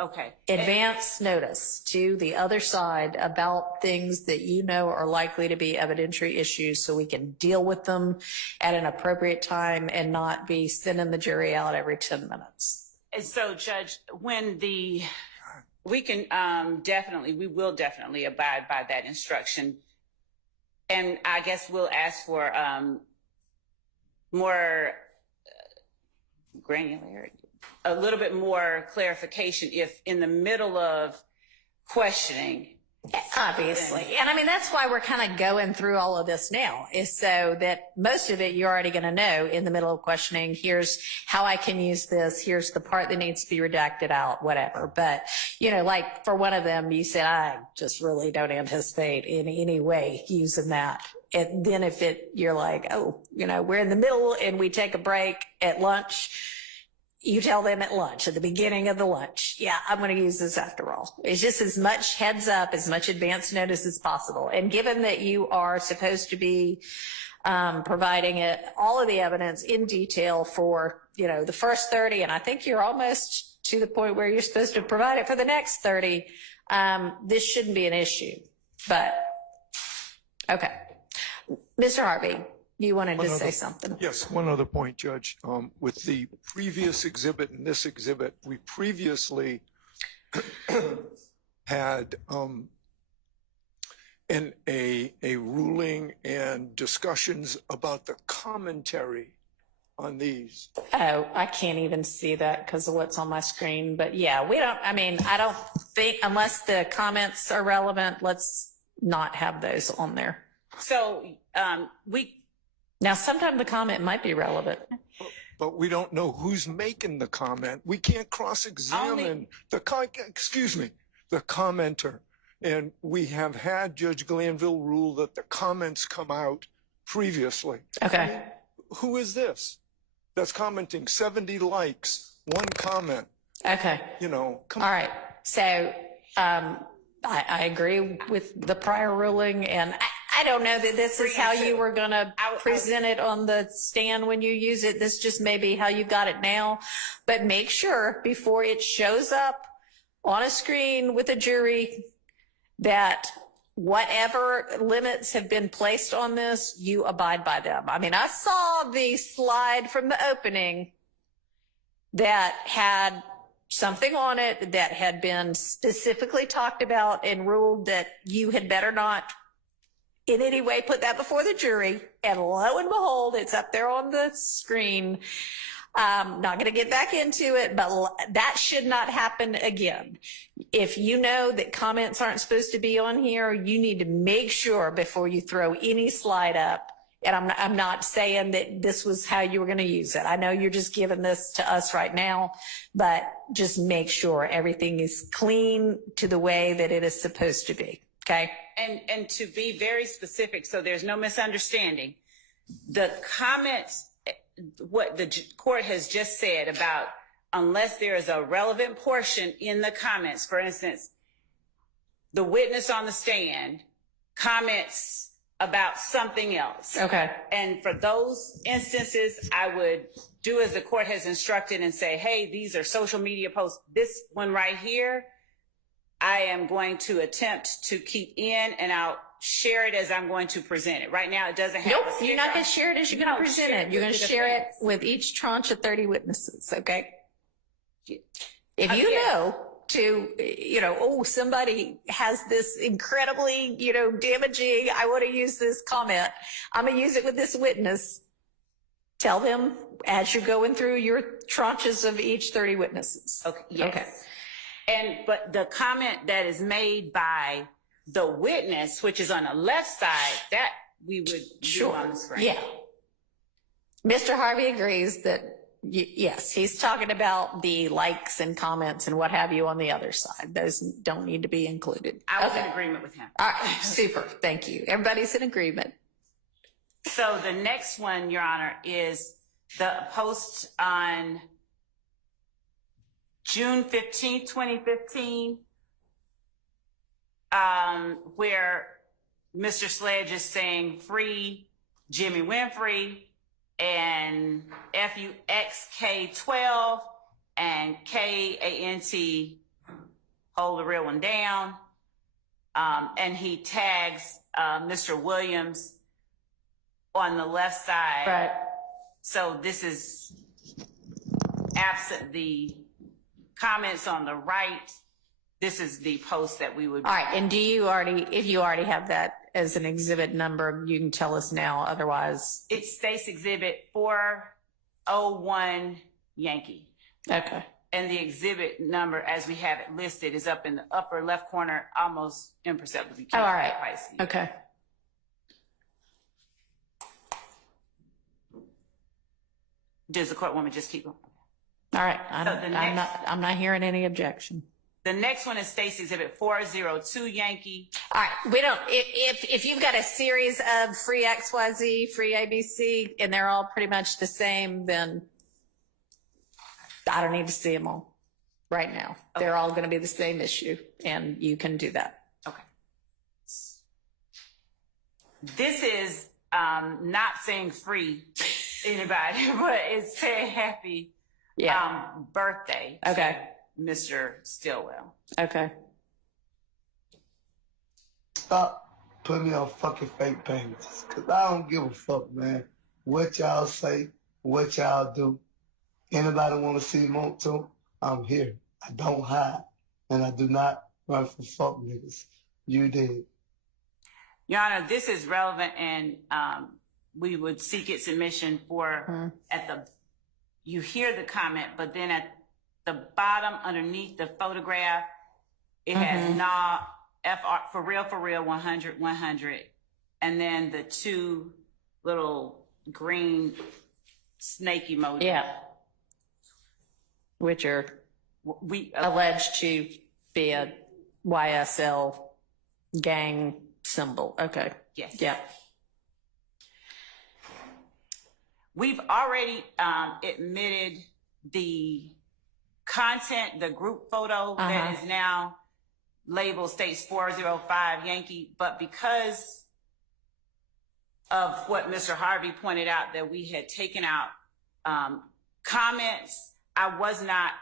Okay. Advance notice to the other side about things that are likely to be evidentiary issues, so we can deal with them at an appropriate time and not be sending the jury out every 10 minutes. And so, Judge, we will definitely abide by that instruction. And I guess we'll ask for more granularity. a little bit more clarification if in the middle of questioning. Obviously. And I mean, that's why we're kind of going through all of this now, is so that most of it you're already going to know in the middle of questioning. Here's how I can use this. Here's the part that needs to be redacted out, whatever. But, you know, like for one of them, you said, I just really don't anticipate in any way using that. And then if you're like, oh, you know, we're in the middle and we take a break at lunch, you tell them at lunch, at the beginning of the lunch, yeah, I'm going to use this after all. It's just as much heads up, as much advance notice as possible. And given that you are supposed to be providing all of the evidence in detail for, you know, the first 30, and I think you're almost to the point where you're supposed to provide it for the next 30, this shouldn't be an issue. But, okay. Mr. Harvey. You wanted to say something. Yes, one other point, Judge. With the previous exhibit and this exhibit, we previously had a ruling and discussions about the commentary on these. Oh, I can't even see that because of what's on my screen. But yeah, I don't think, unless the comments are relevant, let's not have those on there. So now, sometimes the comment might be relevant. But we don't know who's making the comment. We can't cross-examine the commenter. And we have had Judge Glanville rule that the comments come out previously. Okay. I mean, who is this that's commenting? 70 likes, one comment. Okay. You know, all right. So I agree with the prior ruling, and I don't know that this is how you were going to present it on the stand when you use it. This just may be how you've got it now. But make sure before it shows up on a screen with a jury that whatever limits have been placed on this, you abide by them. I mean, I saw the slide from the opening that had something on it that had been specifically talked about and ruled that you had better not in any way put that before the jury. And lo and behold, it's up there on the screen. Not going to get back into it, but that should not happen again. If you know that comments aren't supposed to be on here, you need to make sure before you throw any slide up. And I'm not saying that this was how you were going to use it. I know you're just giving this to us right now, but just make sure everything is clean to the way that it is supposed to be. Okay. And to be very specific, so there's no misunderstanding, the comments, what the court has just said about unless there is a relevant portion in the comments, for instance, the witness on the stand comments about something else. Okay. And for those instances, I would do as the court has instructed and say, hey, these are social media posts. This one right here, I am going to attempt to keep in, and I'll share it as I'm going to present it. Right now, it doesn't have Nope, you're not going to share it as you're going to present it. You're going to share it with each tranche of 30 witnesses, okay? If you know oh, somebody has this incredibly, damaging, I want to use this comment, I'm going to use it with this witness, tell them as you're going through your tranches of each 30 witnesses. Okay. Yes. Okay. But the comment that is made by the witness, which is on the left side, that we would do on the screen. Yeah. Mr. Harvey agrees that, yes, he's talking about the likes and comments and what have you on the other side. Those don't need to be included. I was in agreement with him. All right. Super. Thank you. Everybody's in agreement. So the next one, Your Honor, is the post on June 15th, 2015, where Mr. Sledge is saying free Jimmy Winfrey and FUXK12 and KANT hold the real one down. And he tags Mr. Williams on the left side. Right. So this is absent the comments on the right. This is the post that we would. All right. And if you already have that as an exhibit number, you can tell us now. Otherwise. It's State's Exhibit 401 Yankee. Okay. And the exhibit number, as we have it listed, is up in the upper left corner, almost imperceptibly. Oh, all right. Okay. Does the court want me to just keep going? All right. I'm not hearing any objection. The next one is Stacy Exhibit 402 Yankee. All right. We don't, if you've got a series of free XYZ, free ABC, and they're all pretty much the same, then I don't need to see them all right now. Okay. They're all going to be the same issue, and you can do that. Okay. This is not saying free anybody, but it's saying happy birthday. Okay. Mr. Stillwell. Okay. Stop putting me on fucking fake pages, because I don't give a fuck, man. What y'all say, what y'all do. Anybody want to see me to? I'm here. I don't hide. And I do not run for fuck niggas. You did. Your Honor, this is relevant, and we would seek its submission for you hear the comment, but then at the bottom underneath the photograph, it has FR, for real, 100, 100. And then the two little green snake emojis. Yeah. Which are alleged to be a YSL gang symbol. Okay. Yes. Yeah. We've already admitted the content, the group photo that is now labeled states 405 Yankee, but because of what Mr. Harvey pointed out, that we had taken out comments, I was not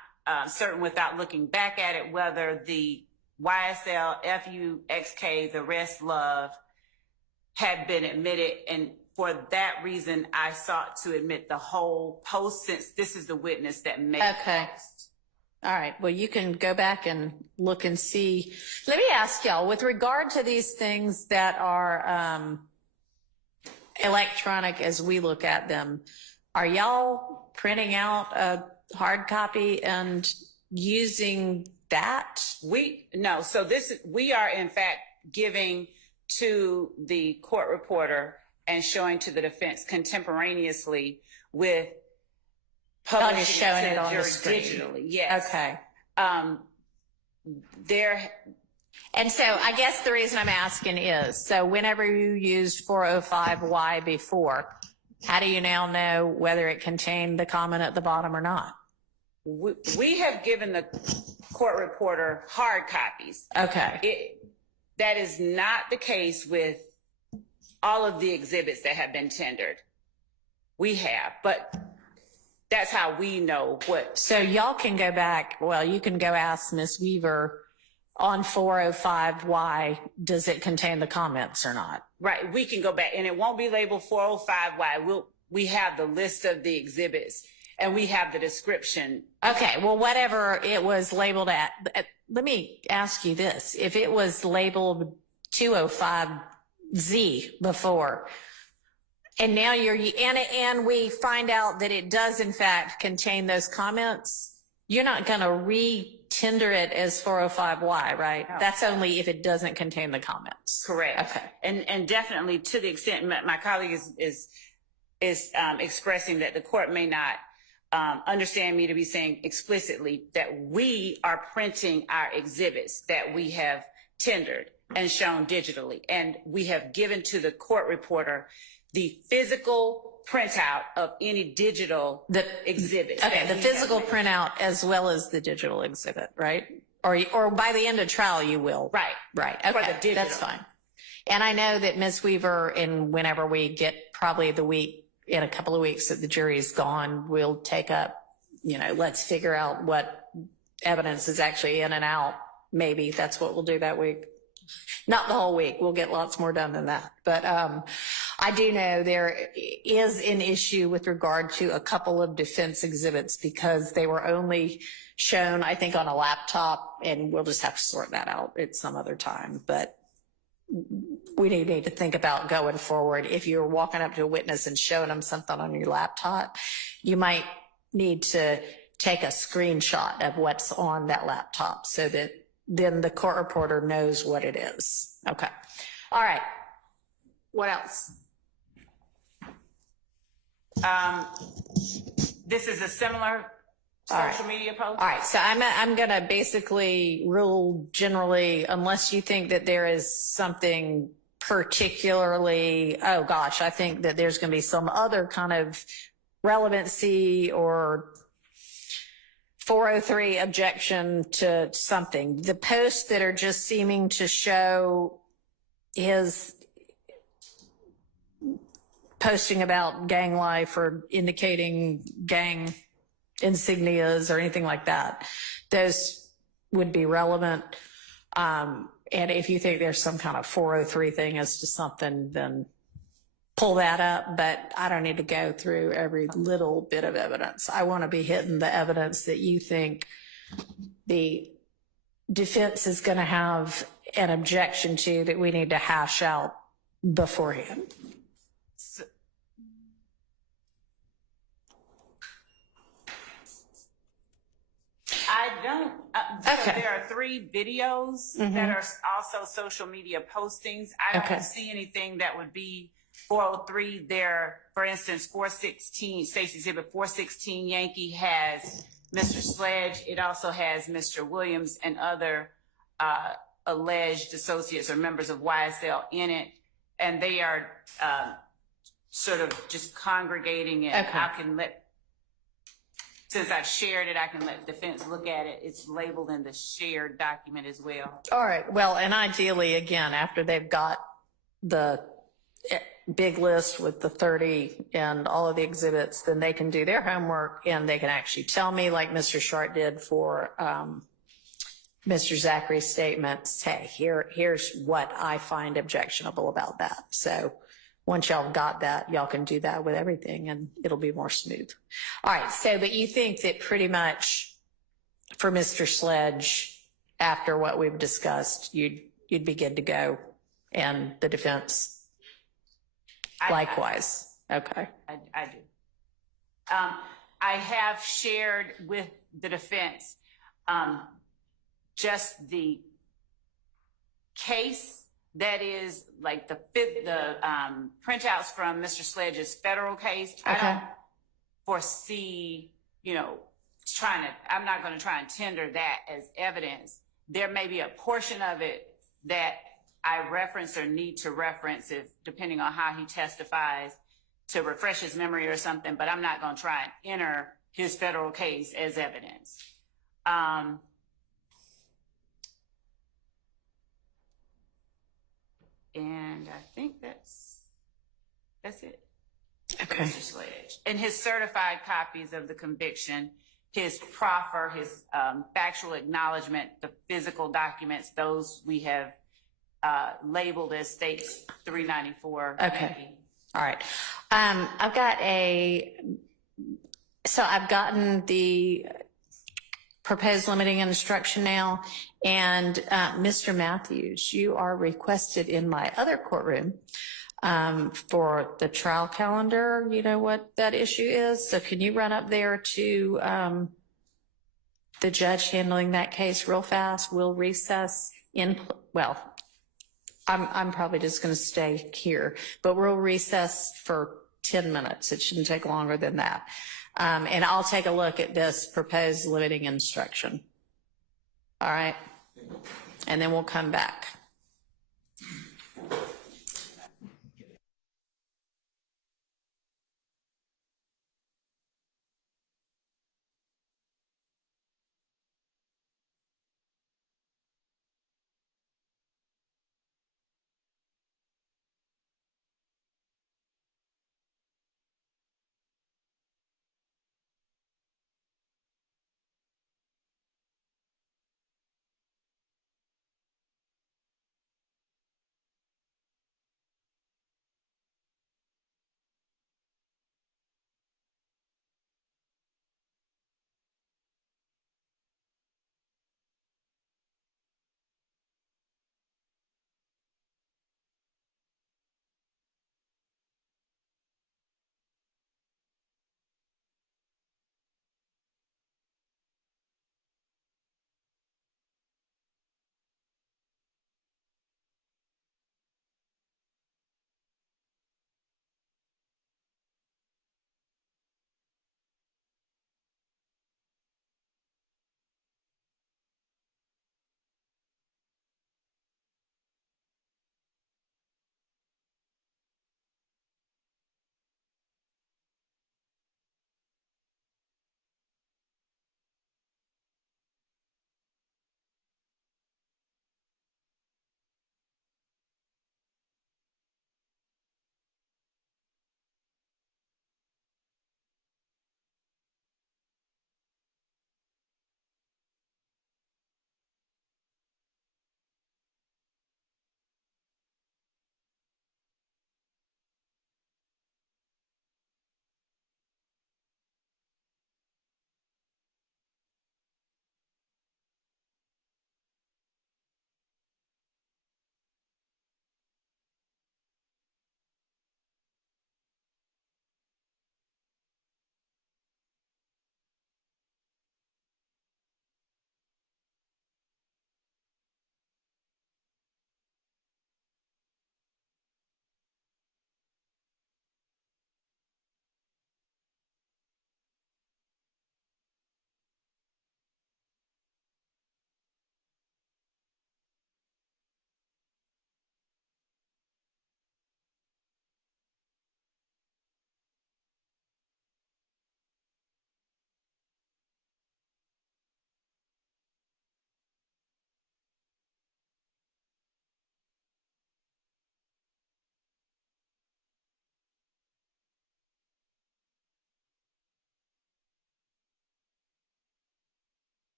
certain without looking back at it whether the YSL, FUXK, the rest love had been admitted, and for that reason, I sought to admit the whole post, since this is the witness that made the post. All right. Well, you can go back and look and see. Let me ask y'all, with regard to these things that are electronic as we look at them, are y'all printing out a hard copy and using that? No. So we are in fact giving to the court reporter and showing to the defense contemporaneously with publishing showing it on jury the screen digitally. Yes. Okay. And so I guess the reason I'm asking is, so whenever you used 405Y before, how do you now know whether it contained the comment at the bottom or not? We have given the court reporter hard copies. Okay. That is not the case with all of the exhibits that have been tendered. We have, but that's how we know what. So y'all can go back, well, you can go ask Ms. Weaver on 405Y, does it contain the comments or not? Right, we can go back, and it won't be labeled 405Y. We have the list of the exhibits, and we have the description. Okay, well, whatever it was labeled at, let me ask you this. If it was labeled 205Z before, and now and we find out that it does in fact contain those comments, you're not going to re-tender it as 405Y, right? No. That's only if it doesn't contain the comments. Correct. Okay. And definitely to the extent my colleague is expressing that the court may not understand me to be saying explicitly that we are printing our exhibits that we have tendered and shown digitally, and we have given to the court reporter the physical printout of any digital exhibits. Okay, the physical printout as well as the digital exhibit, right? Or by the end of trial you will. Right. Right. For Okay, the digital. that's fine. And I know that Ms. Weaver, whenever we get probably in a couple of weeks that the jury's gone, we'll take up, let's figure out what evidence is actually in and out. Maybe that's what we'll do that week. Not the whole week. We'll get lots more done than that. But I do know there is an issue with regard to a couple of defense exhibits because they were only shown, I think, on a laptop, and we'll just have to sort that out at some other time. But we need to think about going forward. If you're walking up to a witness and showing them something on your laptop, you might need to take a screenshot of what's on that laptop so that then the court reporter knows what it is. Okay. All right. What else? This is a similar social media post? All right. So I'm going to basically rule generally, unless you think that there is something particularly, oh gosh, I think that there's going to be some other kind of relevancy or 403 objection to something. The posts that are just seeming to show his posting about gang life or indicating gang insignias or anything like that, those would be relevant. And if you think there's some kind of 403 thing as to something, then pull that up. But I don't need to go through every little bit of evidence. I want to be hitting the evidence that you think the defense is going to have an objection to, that we need to hash out beforehand. I don't. There are 3 videos that are also social media postings. I don't see anything that would be 403 there. For instance, 416, Stacey Exhibit 416 Yankee has Mr. Sledge. It also has Mr. Williams and other alleged associates or members of YSL in it. And they are sort of just congregating it. I can let, since I've shared it, I can let defense look at it. It's labeled in the shared document as well. All right. Well, and ideally, again, after they've got the big list with the 30 and all of the exhibits, then they can do their homework and they can actually tell me, like Mr. Sharp did for Mr. Zachary's statements, hey, here's what I find objectionable about that. So once y'all got that, y'all can do that with everything and it'll be more smooth. All right. So, but you think that pretty much for Mr. Sledge, after what we've discussed, you'd be good to go, and the defense likewise. Okay. I do. I have shared with the defense just the case that is like the printouts from Mr. Sledge's federal case. I don't foresee, I'm not going to try and tender that as evidence. There may be a portion of it that I reference or need to reference, if depending on how he testifies, to refresh his memory or something, but I'm not going to try and enter his federal case as evidence. And I think that's it. Okay. Mr. Sledge. And his certified copies of the conviction, his proffer, his factual acknowledgement, the physical documents, those we have labeled as states 394. Okay. All right. I've gotten the proposed limiting instruction now, and Mr. Matthews, you are requested in my other courtroom for the trial calendar. You know what that issue is, so can you run up there to the judge handling that case real fast? We'll recess I'm probably just going to stay here, but we'll recess for 10 minutes. It shouldn't take longer than that. And I'll take a look at this proposed limiting instruction. All right. And then we'll come back.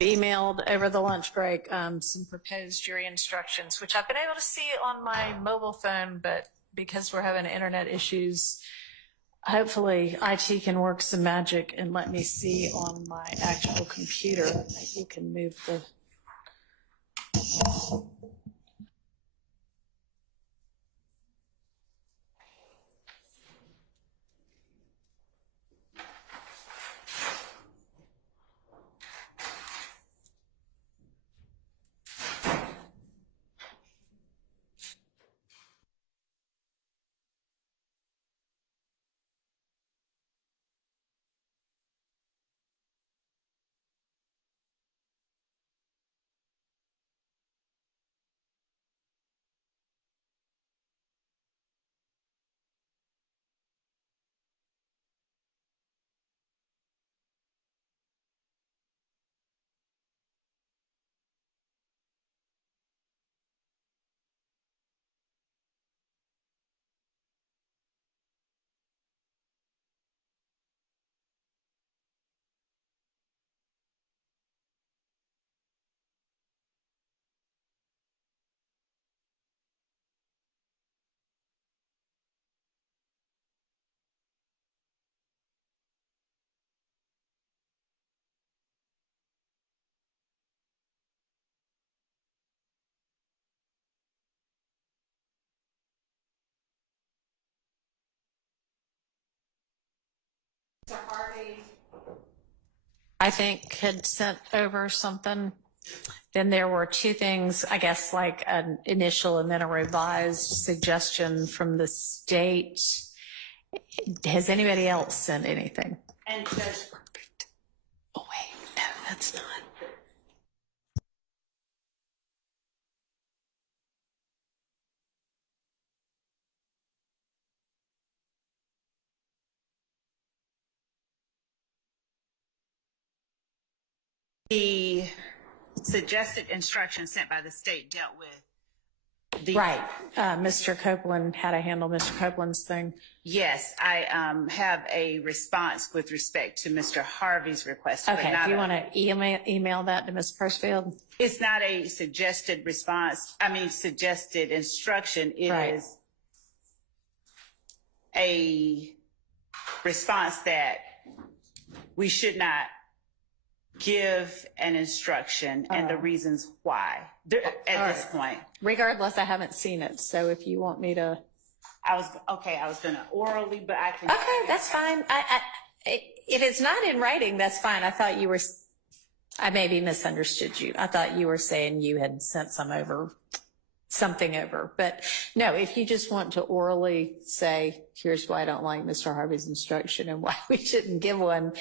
emailed over the lunch break some proposed jury instructions, which I've been able to see on my mobile phone, but because we're having internet issues, hopefully IT can work some magic and let me see on my actual computer. You can move the... Harvey, I think, had sent over something. Then there were two things, I guess, like an initial and then a revised suggestion from the state. Has anybody else sent anything? And Judge, oh wait, no, that's not. the suggested instruction sent by the state dealt with the Right. Mr. Copeland, how to handle Mr. Copeland's thing. Yes, I have a response with respect to Mr. Harvey's request. Okay, do you want to email that to Ms. Persfield? It's not a suggested response. I mean, suggested instruction. It is a response that we should not give an instruction and the reasons why at this point. Regardless, I haven't seen it, so if you want me to. I was going to orally, but I can. Okay, that's fine. If it's not in writing, that's fine. I thought you were, I maybe misunderstood you. I thought you were saying you had sent something over. But no, if you just want to orally say, here's why I don't like Mr. Harvey's instruction and why we shouldn't give one,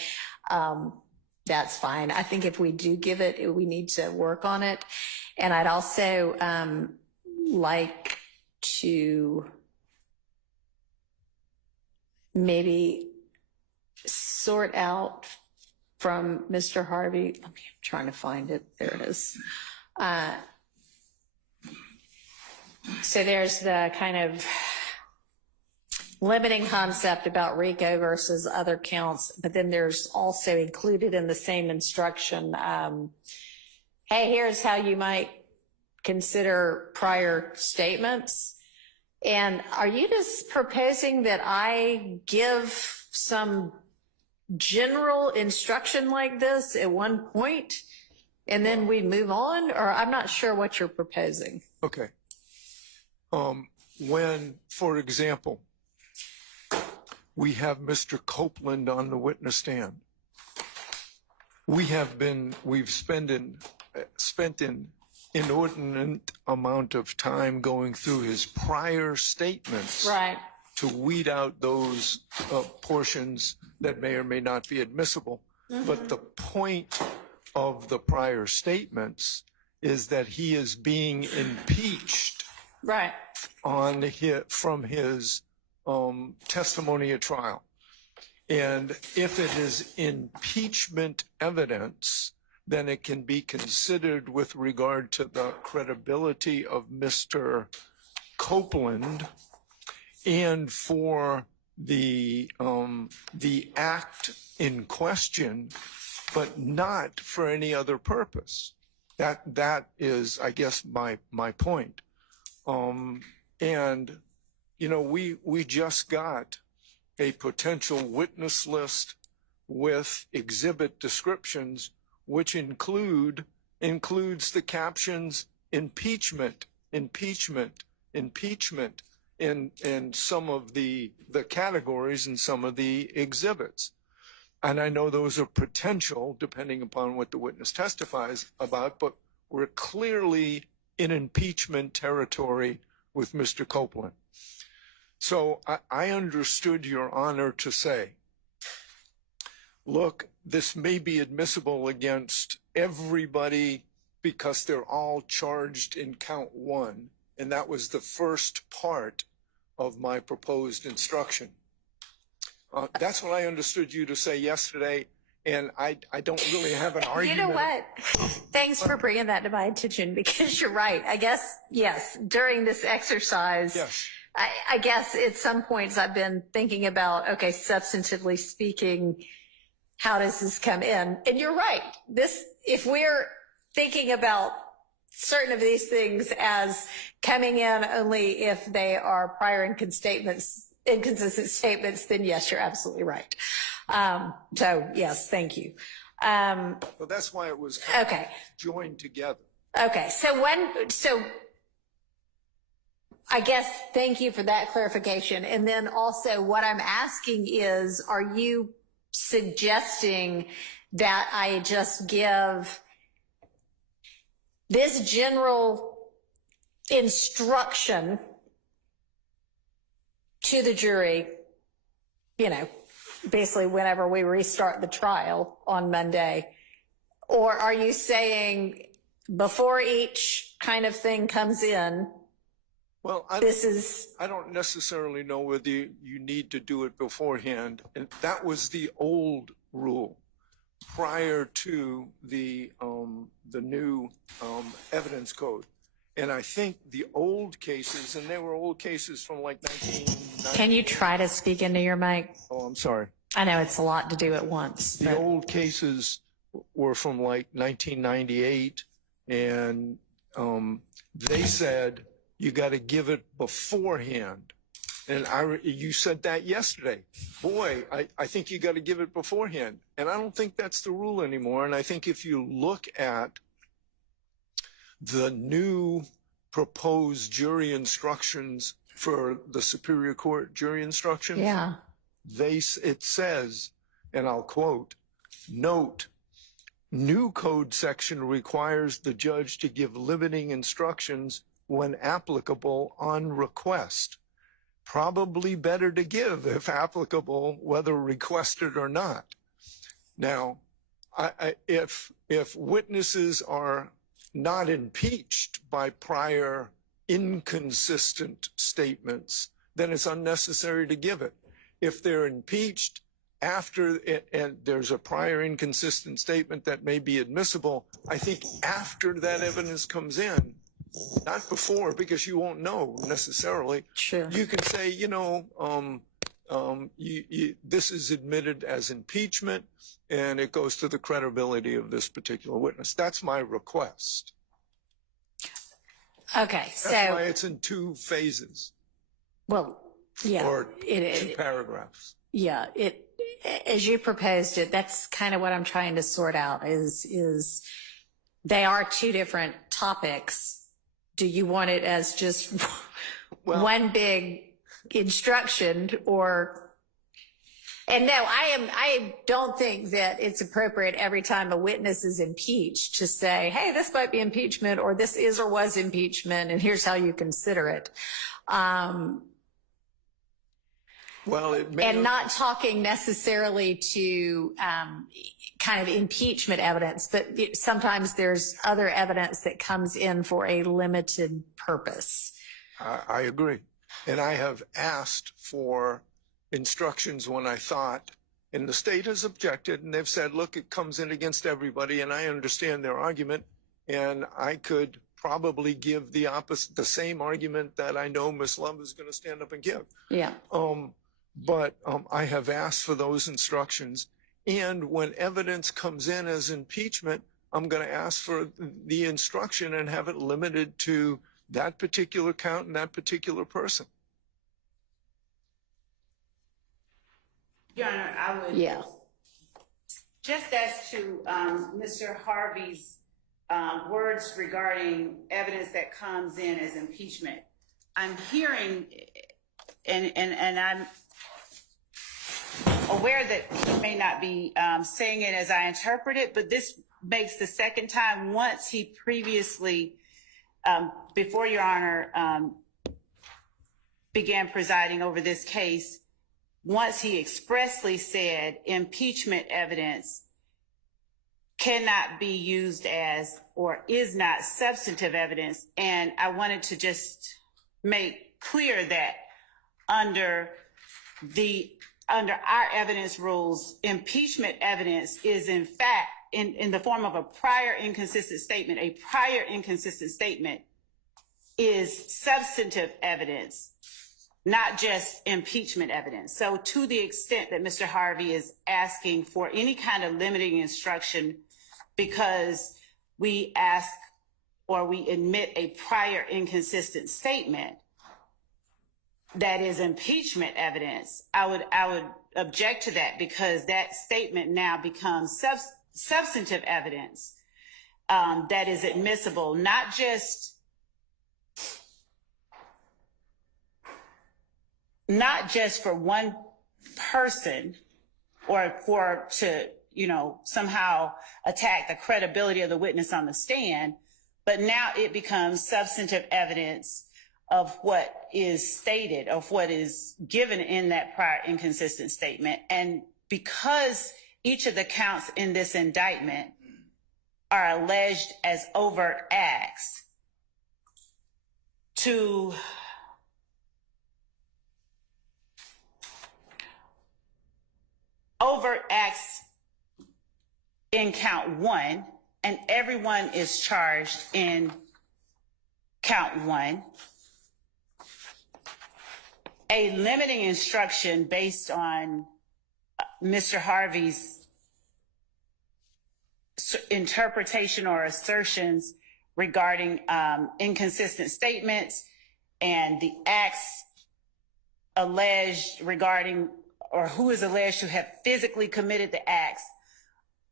that's fine. I think if we do give it, we need to work on it. And I'd also like to maybe sort out from Mr. Harvey. I'm trying to find it. There it is. So there's the kind of limiting concept about RICO versus other counts, but then there's also included in the same instruction, hey, here's how you might consider prior statements. And are you just proposing that I give some general instruction like this at one point and then we move on? Or I'm not sure what you're proposing. Okay. When, for example, we have Mr. Copeland on the witness stand, we've spent an inordinate amount of time going through his prior statements to weed out those portions that may or may not be admissible. Mm-hmm. But the point of the prior statements is that he is being impeached from his testimony at trial. And if it is impeachment evidence, then it can be considered with regard to the credibility of Mr. Copeland and for the act in question, but not for any other purpose. That is, I guess, my point. And, you know, we just got a potential witness list with exhibit descriptions, which includes the captions impeachment in some of the categories and some of the exhibits. And I know those are potential depending upon what the witness testifies about, but we're clearly in impeachment territory with Mr. Copeland. So I understood Your Honor to say, look, this may be admissible against everybody because they're all charged in count one, and that was the first part of my proposed instruction. That's what I understood you to say yesterday, and I don't really have an argument. You know what? Thanks for bringing that to my attention, because you're right. I guess, yes, during this exercise, yes. I guess at some points I've been thinking about, okay, substantively speaking, how does this come in? And you're right. If we're thinking about certain of these things as coming in only if they are prior inconsistent statements, then yes, you're absolutely right. So yes, thank you. Well, that's why it was okay. Joined together. Okay. So I guess thank you for that clarification. And then also what I'm asking is, are you suggesting that I just give this general instruction to the jury, you know, basically whenever we restart the trial on Monday? Or are you saying before each kind of thing comes in, well, I don't necessarily know whether you need to do it beforehand. And that was the old rule prior to the new evidence code. And I think the old cases, and they were old cases from like 1990. Can you try to speak into your mic? Oh, I'm sorry. I know it's a lot to do at once. The old cases were from like 1998, and they said you got to give it beforehand. And you said that yesterday. Boy, I think you got to give it beforehand. And I don't think that's the rule anymore. And I think if you look at the new proposed jury instructions for the Superior Court jury instructions, yeah, it says, and I'll quote, note, new code section requires the judge to give limiting instructions when applicable on request. Probably better to give, if applicable, whether requested or not. Now, if witnesses are not impeached by prior inconsistent statements, then it's unnecessary to give it. If they're impeached after and there's a prior inconsistent statement that may be admissible, I think after that evidence comes in, not before, because you won't know necessarily. Sure. You can say, you know, this is admitted as impeachment, and it goes to the credibility of this particular witness. That's my request. Okay, so that's why it's in two phases. Well, yeah, or two paragraphs. Yeah, as you proposed it, that's kind of what I'm trying to sort out. Is they are two different topics. Do you want it as just one big instruction, or? And no, I don't think that it's appropriate every time a witness is impeached to say, hey, this might be impeachment, or this is or was impeachment, and here's how you consider it. Well, and not talking necessarily to kind of impeachment evidence, but sometimes there's other evidence that comes in for a limited purpose. I agree. And I have asked for instructions when I thought, and the state has objected, and they've said, look, it comes in against everybody, and I understand their argument, and I could probably give the same argument that I know Ms. Love is going to stand up and give. Yeah. But I have asked for those instructions, And when evidence comes in as impeachment, I'm going to ask for the instruction and have it limited to that particular count and that particular person. Your Honor, I would. Yeah. Just as to Mr. Harvey's words regarding evidence that comes in as impeachment, I'm hearing, and I'm aware that he may not be saying it as I interpret it, but this makes the second time once he previously, before Your Honor began presiding over this case, once he expressly said impeachment evidence cannot be used as or is not substantive evidence. And I wanted to just make clear that under our evidence rules, impeachment evidence is in fact in the form of a prior inconsistent statement. A prior inconsistent statement is substantive evidence, not just impeachment evidence. So to the extent that Mr. Harvey is asking for any kind of limiting instruction because we ask or we admit a prior inconsistent statement that is impeachment evidence, I would object to that because that statement now becomes substantive evidence that is admissible, not just for one person or to, somehow attack the credibility of the witness on the stand, but now it becomes substantive evidence of what is stated, of what is given in that prior inconsistent statement. And because each of the counts in this indictment are alleged as overt acts in count one, and everyone is charged in count one, a limiting instruction based on Mr. Harvey's interpretation or assertions regarding inconsistent statements and the acts alleged regarding or who is alleged to have physically committed the acts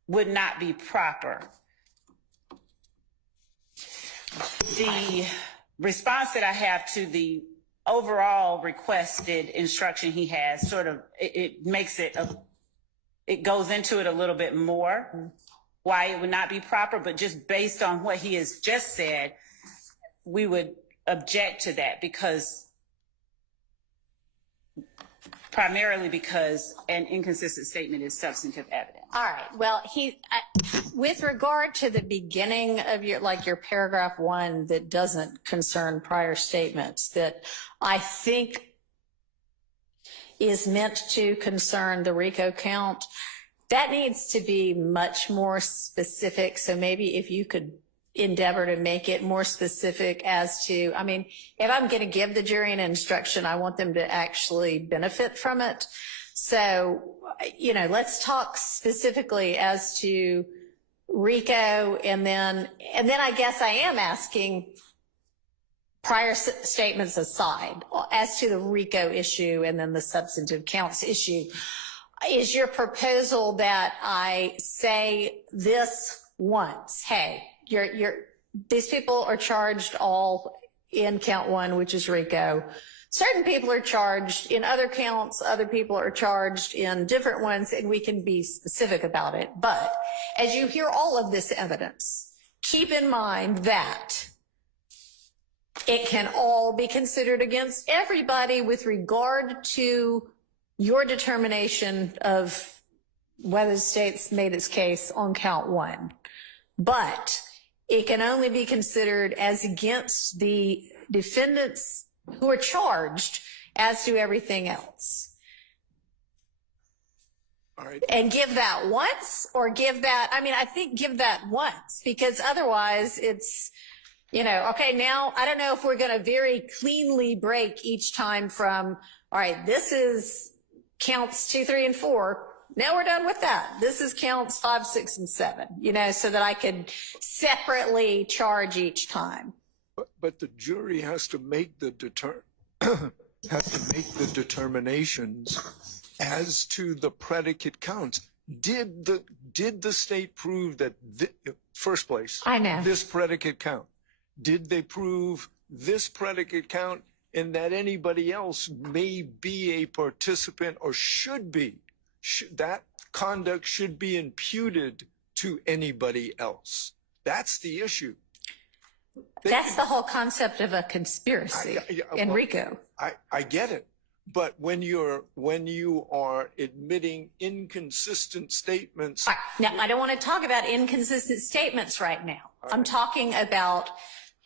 would not be proper. The response that I have to the overall requested instruction he has it makes it, it goes into it a little bit more, why it would not be proper, but just based on what he has just said, we would object to that primarily because an inconsistent statement is substantive evidence. All right. Well, with regard to the beginning of your paragraph 1 that doesn't concern prior statements that I think is meant to concern the RICO count, that needs to be much more specific. So maybe if you could endeavor to make it more specific as to, if I'm going to give the jury an instruction, I want them to actually benefit from it. So, let's talk specifically as to RICO, and then I guess I am asking prior statements aside as to the RICO issue and then the substantive counts issue. Is your proposal that I say this once? Hey, these people are charged all in count 1, which is RICO. Certain people are charged in other counts, other people are charged in different ones, and we can be specific about it. But as you hear all of this evidence, keep in mind that it can all be considered against everybody with regard to your determination of whether the state's made its case on count 1. But it can only be considered as against the defendants who are charged as to everything else. All right. And give that once or give that, I think give that once, because otherwise it's, okay, now I don't know if we're going to very cleanly break each time from, all right, this is counts 2, 3, and 4. Now we're done with that. This is counts 5, 6, and 7, so that I could separately charge each time. But the jury has to make the determinations as to the predicate counts. Did the state prove that first place? I know this predicate count. Did they prove this predicate count, and that anybody else may be a participant or should be? That conduct should be imputed to anybody else. That's the issue. That's the whole concept of a conspiracy in RICO. I get it. But when you are admitting inconsistent statements. Right. Now, I don't want to talk about inconsistent statements right now. I'm talking about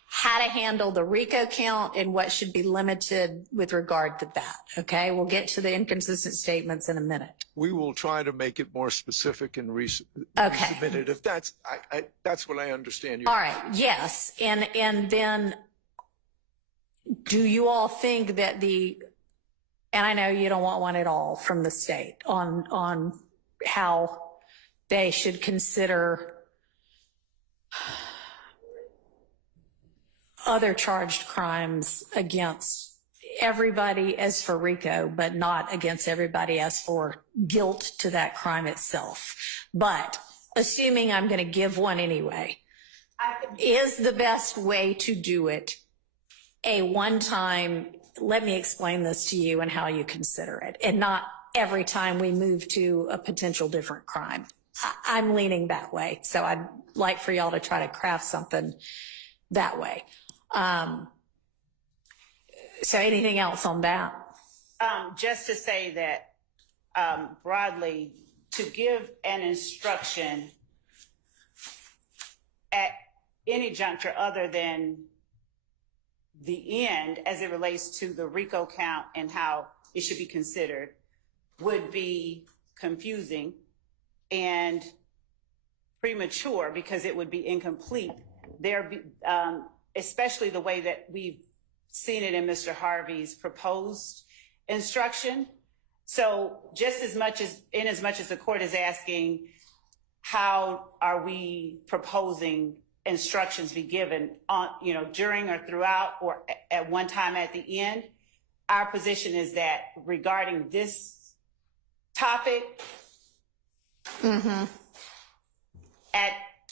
how to handle the RICO count and what should be limited with regard to that. Okay. We'll get to the inconsistent statements in a minute. We will try to make it more specific and resubmit it. If that's what I understand. All right. Yes. And then do you all think that and I know you don't want one at all from the state on how they should consider other charged crimes against everybody as for RICO, but not against everybody as for guilt to that crime itself. But assuming I'm going to give one anyway, is the best way to do it a one-time, let me explain this to you and how you consider it, and not every time we move to a potential different crime? I'm leaning that way. So I'd like for y'all to try to craft something that way. So anything else on that? Just to say that broadly, to give an instruction at any juncture other than the end as it relates to the RICO count and how it should be considered would be confusing and premature because it would be incomplete. Especially the way that we've seen it in Mr. Harvey's proposed instruction. So just as much as the court is asking, how are we proposing instructions be given on, during or throughout or at one time at the end? Our position is that regarding this topic,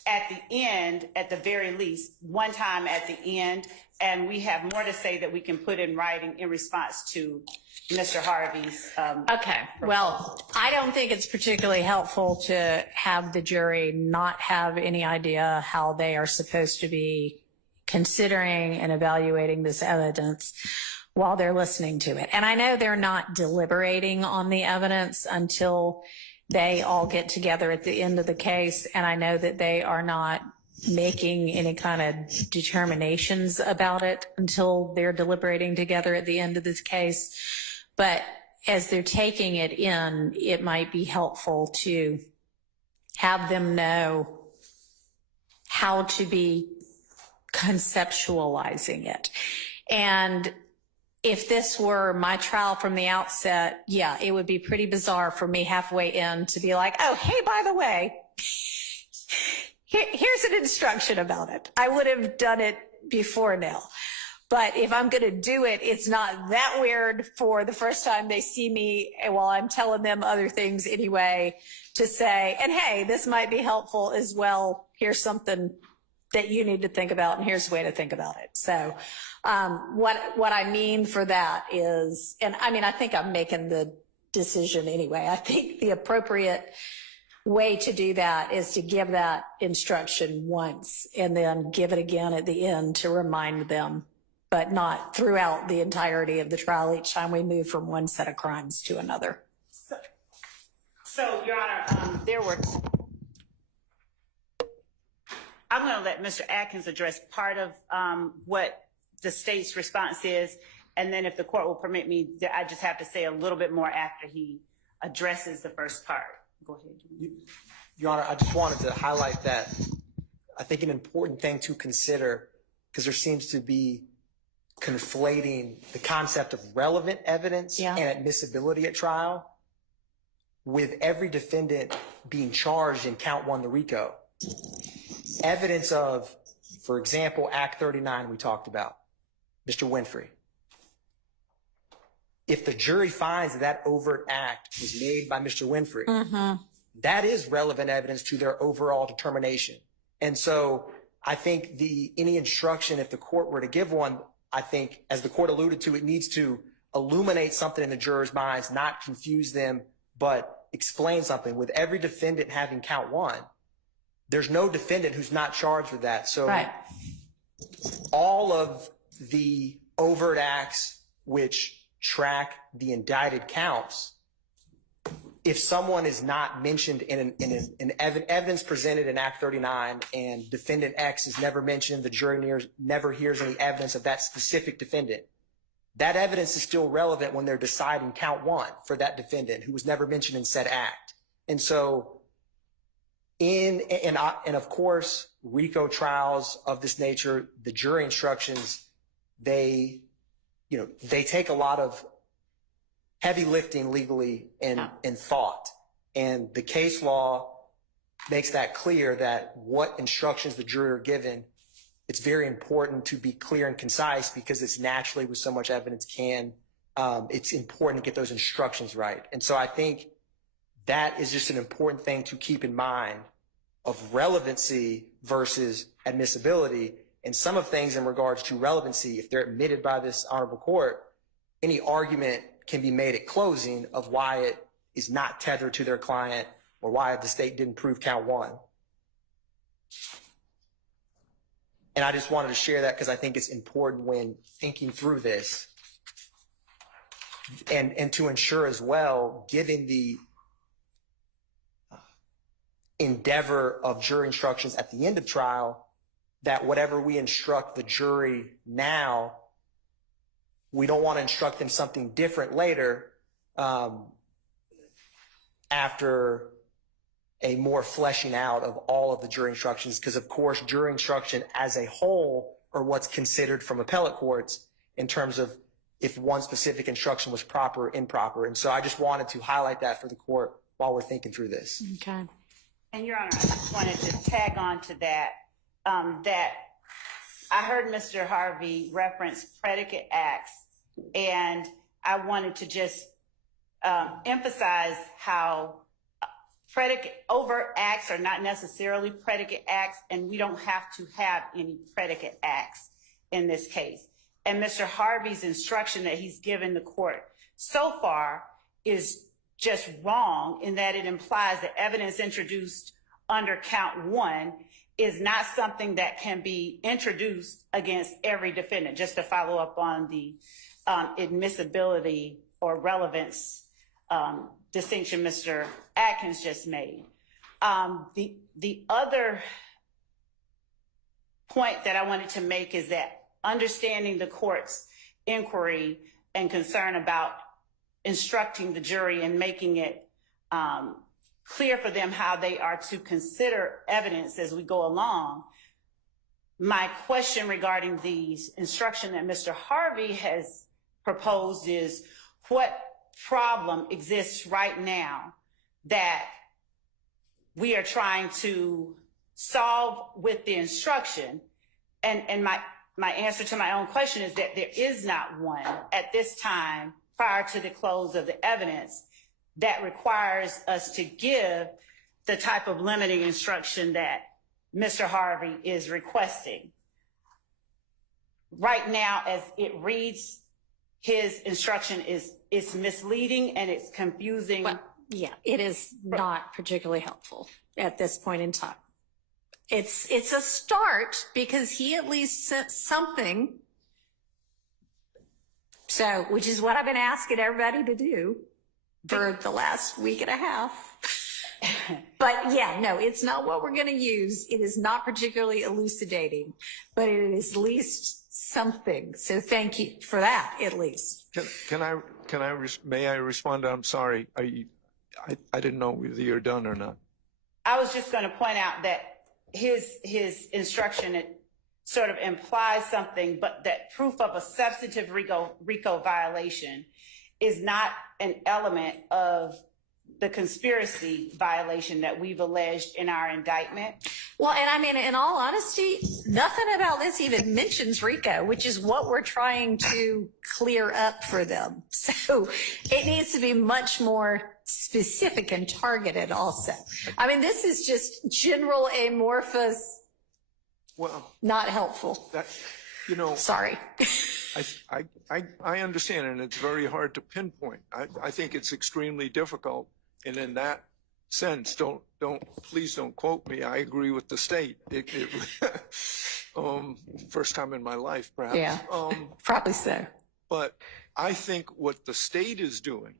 at the end, at the very least, one time at the end, and we have more to say that we can put in writing in response to Mr. Harvey's. Okay. Well, I don't think it's particularly helpful to have the jury not have any idea how they are supposed to be considering and evaluating this evidence while they're listening to it. And I know they're not deliberating on the evidence until they all get together at the end of the case. And I know that they are not making any kind of determinations about it until they're deliberating together at the end of this case. But as they're taking it in, it might be helpful to have them know how to be conceptualizing it. And if this were my trial from the outset, yeah, it would be pretty bizarre for me halfway in to be like, oh, hey, by the way, here's an instruction about it. I would have done it before now. But if I'm going to do it, it's not that weird for the first time they see me while I'm telling them other things anyway to say, and hey, this might be helpful as well. Here's something that you need to think about, and here's a way to think about it. So what I mean for that is, and I mean, I think I'm making the decision anyway. I think the appropriate way to do that is to give that instruction once and then give it again at the end to remind them, but not throughout the entirety of the trial each time we move from one set of crimes to another. So Your Honor, I'm going to let Mr. Atkins address part of what the state's response is, and then if the court will permit me, I just have to say a little bit more after he addresses the first part. Go ahead. Your Honor, I just wanted to highlight that I think an important thing to consider, because there seems to be conflating the concept of relevant evidence and admissibility at trial. with every defendant being charged in count 1, the RICO, evidence of, for example, Act 39 we talked about, Mr. Winfrey. If the jury finds that that overt act was made by Mr. Winfrey, that is relevant evidence to their overall determination. And so I think any instruction, if the court were to give one, I think, as the court alluded to, it needs to illuminate something in the jurors' minds, not confuse them, but explain something. With every defendant having count 1, there's no defendant who's not charged with that. So all of the overt acts which track the indicted counts, if someone is not mentioned in evidence presented in Act 39 and defendant X is never mentioned, the jury never hears any evidence of that specific defendant, that evidence is still relevant when they're deciding count 1 for that defendant who was never mentioned in said act. And so and of course, RICO trials of this nature, the jury instructions, they take a lot of heavy lifting legally and thought. And the case law makes that clear that what instructions the jury are given, it's very important to be clear and concise because it's naturally with so much evidence it's important to get those instructions right. And so I think that is just an important thing to keep in mind of relevancy versus admissibility. And some of things in regards to relevancy, if they're admitted by this honorable court, any argument can be made at closing of why it is not tethered to their client or why the state didn't prove count 1. And I just wanted to share that because I think it's important when thinking through this and to ensure as well, given the endeavor of jury instructions at the end of trial, that whatever we instruct the jury now, we don't want to instruct them something different later after a more fleshing out of all of the jury instructions, because of course jury instruction as a whole are what's considered from appellate courts in terms of if one specific instruction was proper or improper. And so I just wanted to highlight that for the court while we're thinking through this. Okay. And Your Honor, I just wanted to tag on to that, that I heard Mr. Harvey reference predicate acts, and I wanted to just emphasize how overt acts are not necessarily predicate acts, and we don't have to have any predicate acts in this case. And Mr. Harvey's instruction that he's given the court so far is just wrong in that it implies that evidence introduced under count 1 is not something that can be introduced against every defendant, just to follow up on the admissibility or relevance distinction Mr. Atkins just made. The other point that I wanted to make is that understanding the court's inquiry and concern about instructing the jury and making it clear for them how they are to consider evidence as we go along, my question regarding the instruction that Mr. Harvey has proposed is what problem exists right now that we are trying to solve with the instruction? And my answer to my own question is that there is not one at this time prior to the close of the evidence that requires us to give the type of limiting instruction that Mr. Harvey is requesting. Right now, as it reads, his instruction is misleading and it's confusing. Well, yeah, it is not particularly helpful at this point in time. It's a start because he at least sent something. So, which is what I've been asking everybody to do for the last week and a half. But yeah, no, it's not what we're going to use. It is not particularly elucidating, but it is at least something. So thank you for that, at least. May I respond? I'm sorry. I didn't know whether you're done or not. I was just going to point out that his instruction, it sort of implies something, but that proof of a substantive RICO violation is not an element of the conspiracy violation that we've alleged in our indictment. Well, and I mean, in all honesty, nothing about this even mentions RICO, which is what we're trying to clear up for them. So it needs to be much more specific and targeted also. I mean, this is just general amorphous, well, not helpful. That, you know, sorry. I understand, and it's very hard to pinpoint. I think it's extremely difficult, and in that sense, please don't quote me. I agree with the state. First time in my life, perhaps. Yeah, probably so. But I think what the state is doing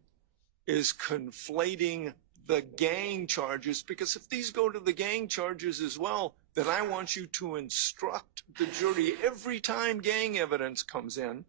is conflating the gang charges, because if these go to the gang charges as well, then I want you to instruct the jury every time gang evidence comes in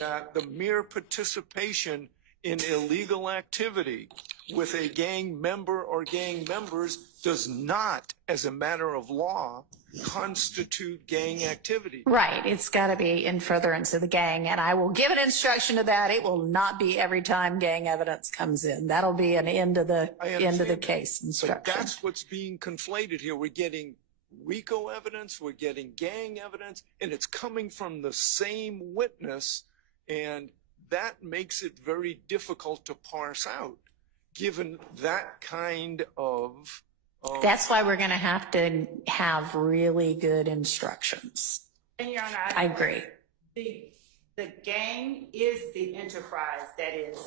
that the mere participation in illegal activity with a gang member or gang members does not, as a matter of law, constitute gang activity. Right. It's got to be in furtherance of the gang. And I will give an instruction to that. It will not be every time gang evidence comes in. That'll be an end of the case instruction. But that's what's being conflated here. We're getting RICO evidence, we're getting gang evidence, and it's coming from the same witness, and that makes it very difficult to parse out, given that kind of... That's why we're going to have really good instructions. And Your Honor, I agree. The gang is the enterprise that is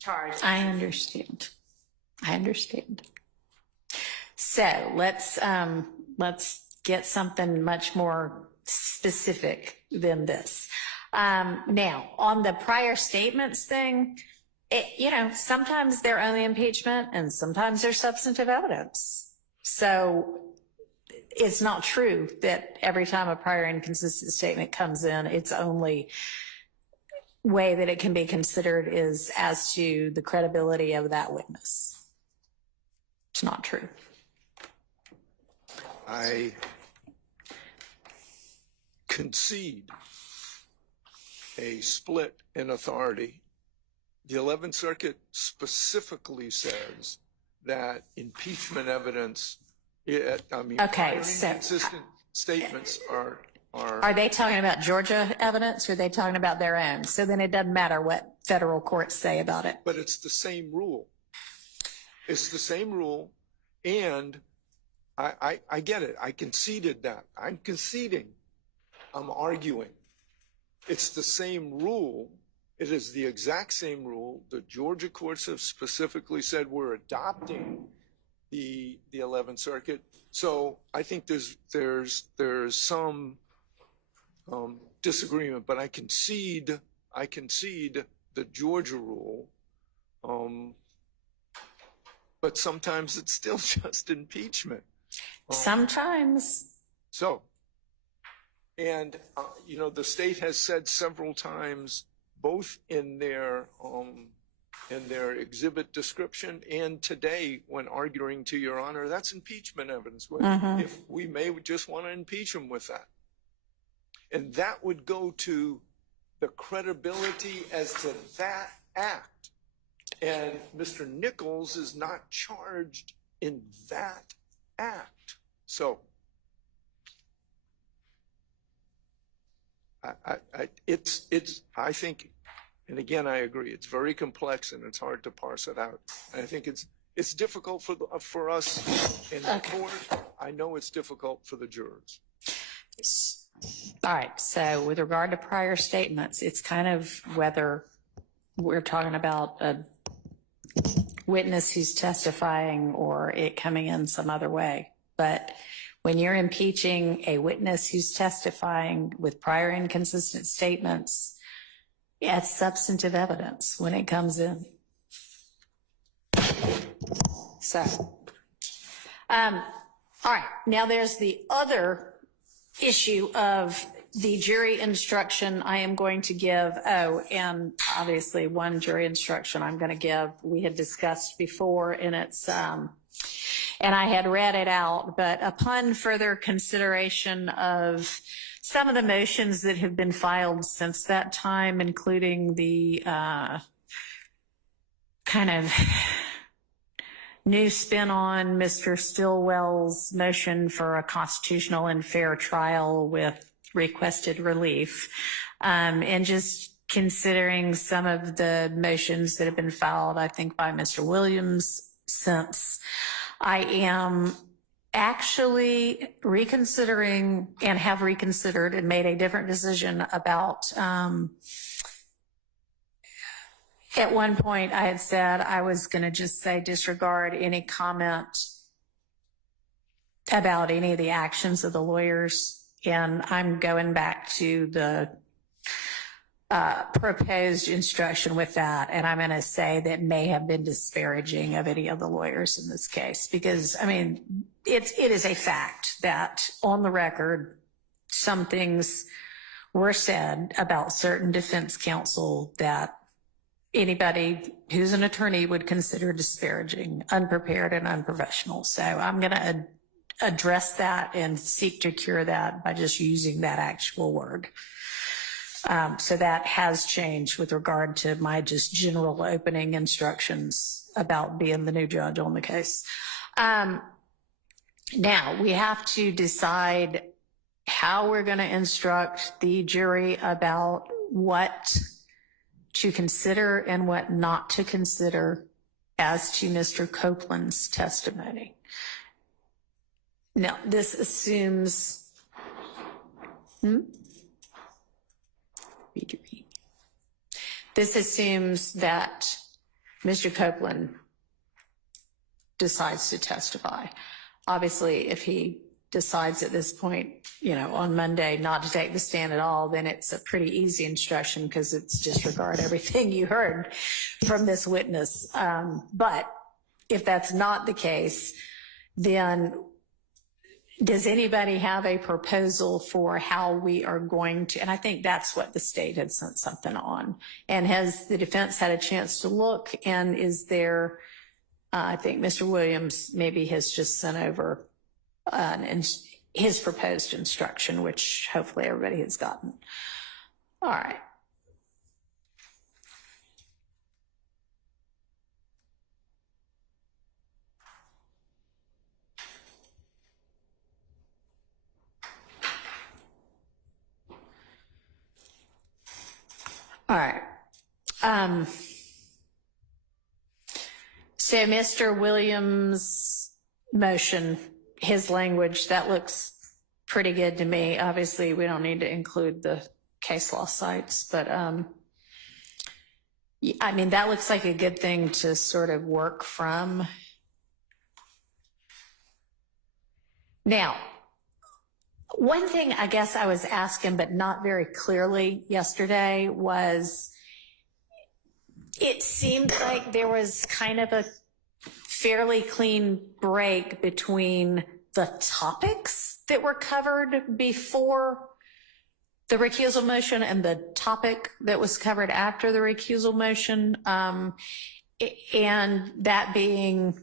charged. I understand. So let's get something much more specific than this. Now, on the prior statements thing, sometimes they're only impeachment and sometimes they're substantive evidence. So it's not true that every time a prior inconsistent statement comes in, its only way that it can be considered is as to the credibility of that witness. It's not true. I concede a split in authority. The 11th Circuit specifically says that impeachment evidence, inconsistent statements are... Are they talking about Georgia evidence or are they talking about their own? So then it doesn't matter what federal courts say about it. But it's the same rule. It's the same rule, and I get it. I conceded that. I'm conceding. I'm arguing. It's the same rule. It is the exact same rule. The Georgia courts have specifically said we're adopting the 11th Circuit. So I think there's some disagreement, but I concede the Georgia rule. But sometimes it's still just impeachment. Sometimes. So, and the state has said several times, both in their exhibit description and today when arguing to Your Honor, that's impeachment evidence. If we may just want to impeach them with that. And that would go to the credibility as to that act. And Mr. Nichols is not charged in that act. So I think, and again, I agree, it's very complex and it's hard to parse it out. And I think it's difficult for us in the court. I know it's difficult for the jurors. All right. So with regard to prior statements, it's kind of whether we're talking about a witness who's testifying or it coming in some other way. But when you're impeaching a witness who's testifying with prior inconsistent statements, it's substantive evidence when it comes in. So, all right. Now there's the other issue of the jury instruction I am going to give. And obviously one jury instruction I'm going to give, we had discussed before, and it's, and I had read it out, but upon further consideration of some of the motions that have been filed since that time, including the kind of new spin on Mr. Stillwell's motion for a constitutional and fair trial with requested relief, and just considering some of the motions that have been filed, I think, by Mr. Williams since, I am actually reconsidering and have reconsidered and made a different decision about, at one point I had said I was going to just say disregard any comment about any of the actions of the lawyers, and I'm going back to the proposed instruction with that, and I'm going to say that may have been disparaging of any of the lawyers in this case, because I mean it is a fact that on the record some things were said about certain defense counsel that anybody who's an attorney would consider disparaging, unprepared, and unprofessional. So I'm going to address that and seek to cure that by just using that actual word. So that has changed with regard to my just general opening instructions about being the new judge on the case. Now we have to decide how we're going to instruct the jury about what to consider and what not to consider as to Mr. Copeland's testimony. Now, this assumes, this assumes that Mr. Copeland decides to testify. Obviously, if he decides at this point, you know, on Monday not to take the stand at all, then it's a pretty easy instruction because it's disregard everything you heard from this witness. But if that's not the case, then does anybody have a proposal for how we are going to, and I think that's what the state had sent something on. And has the defense had a chance to look, and is there, I think Mr. Williams maybe has just sent over his proposed instruction, which hopefully everybody has gotten. All right. All right. So Mr. Williams' motion, his language, that looks pretty good to me. Obviously, we don't need to include the case law sites, but I mean, that looks like a good thing to sort of work from. Now, one thing I guess I was asking, but not very clearly yesterday, was it seemed like there was kind of a fairly clean break between the topics that were covered before the recusal motion and the topic that was covered after the recusal motion. And that being,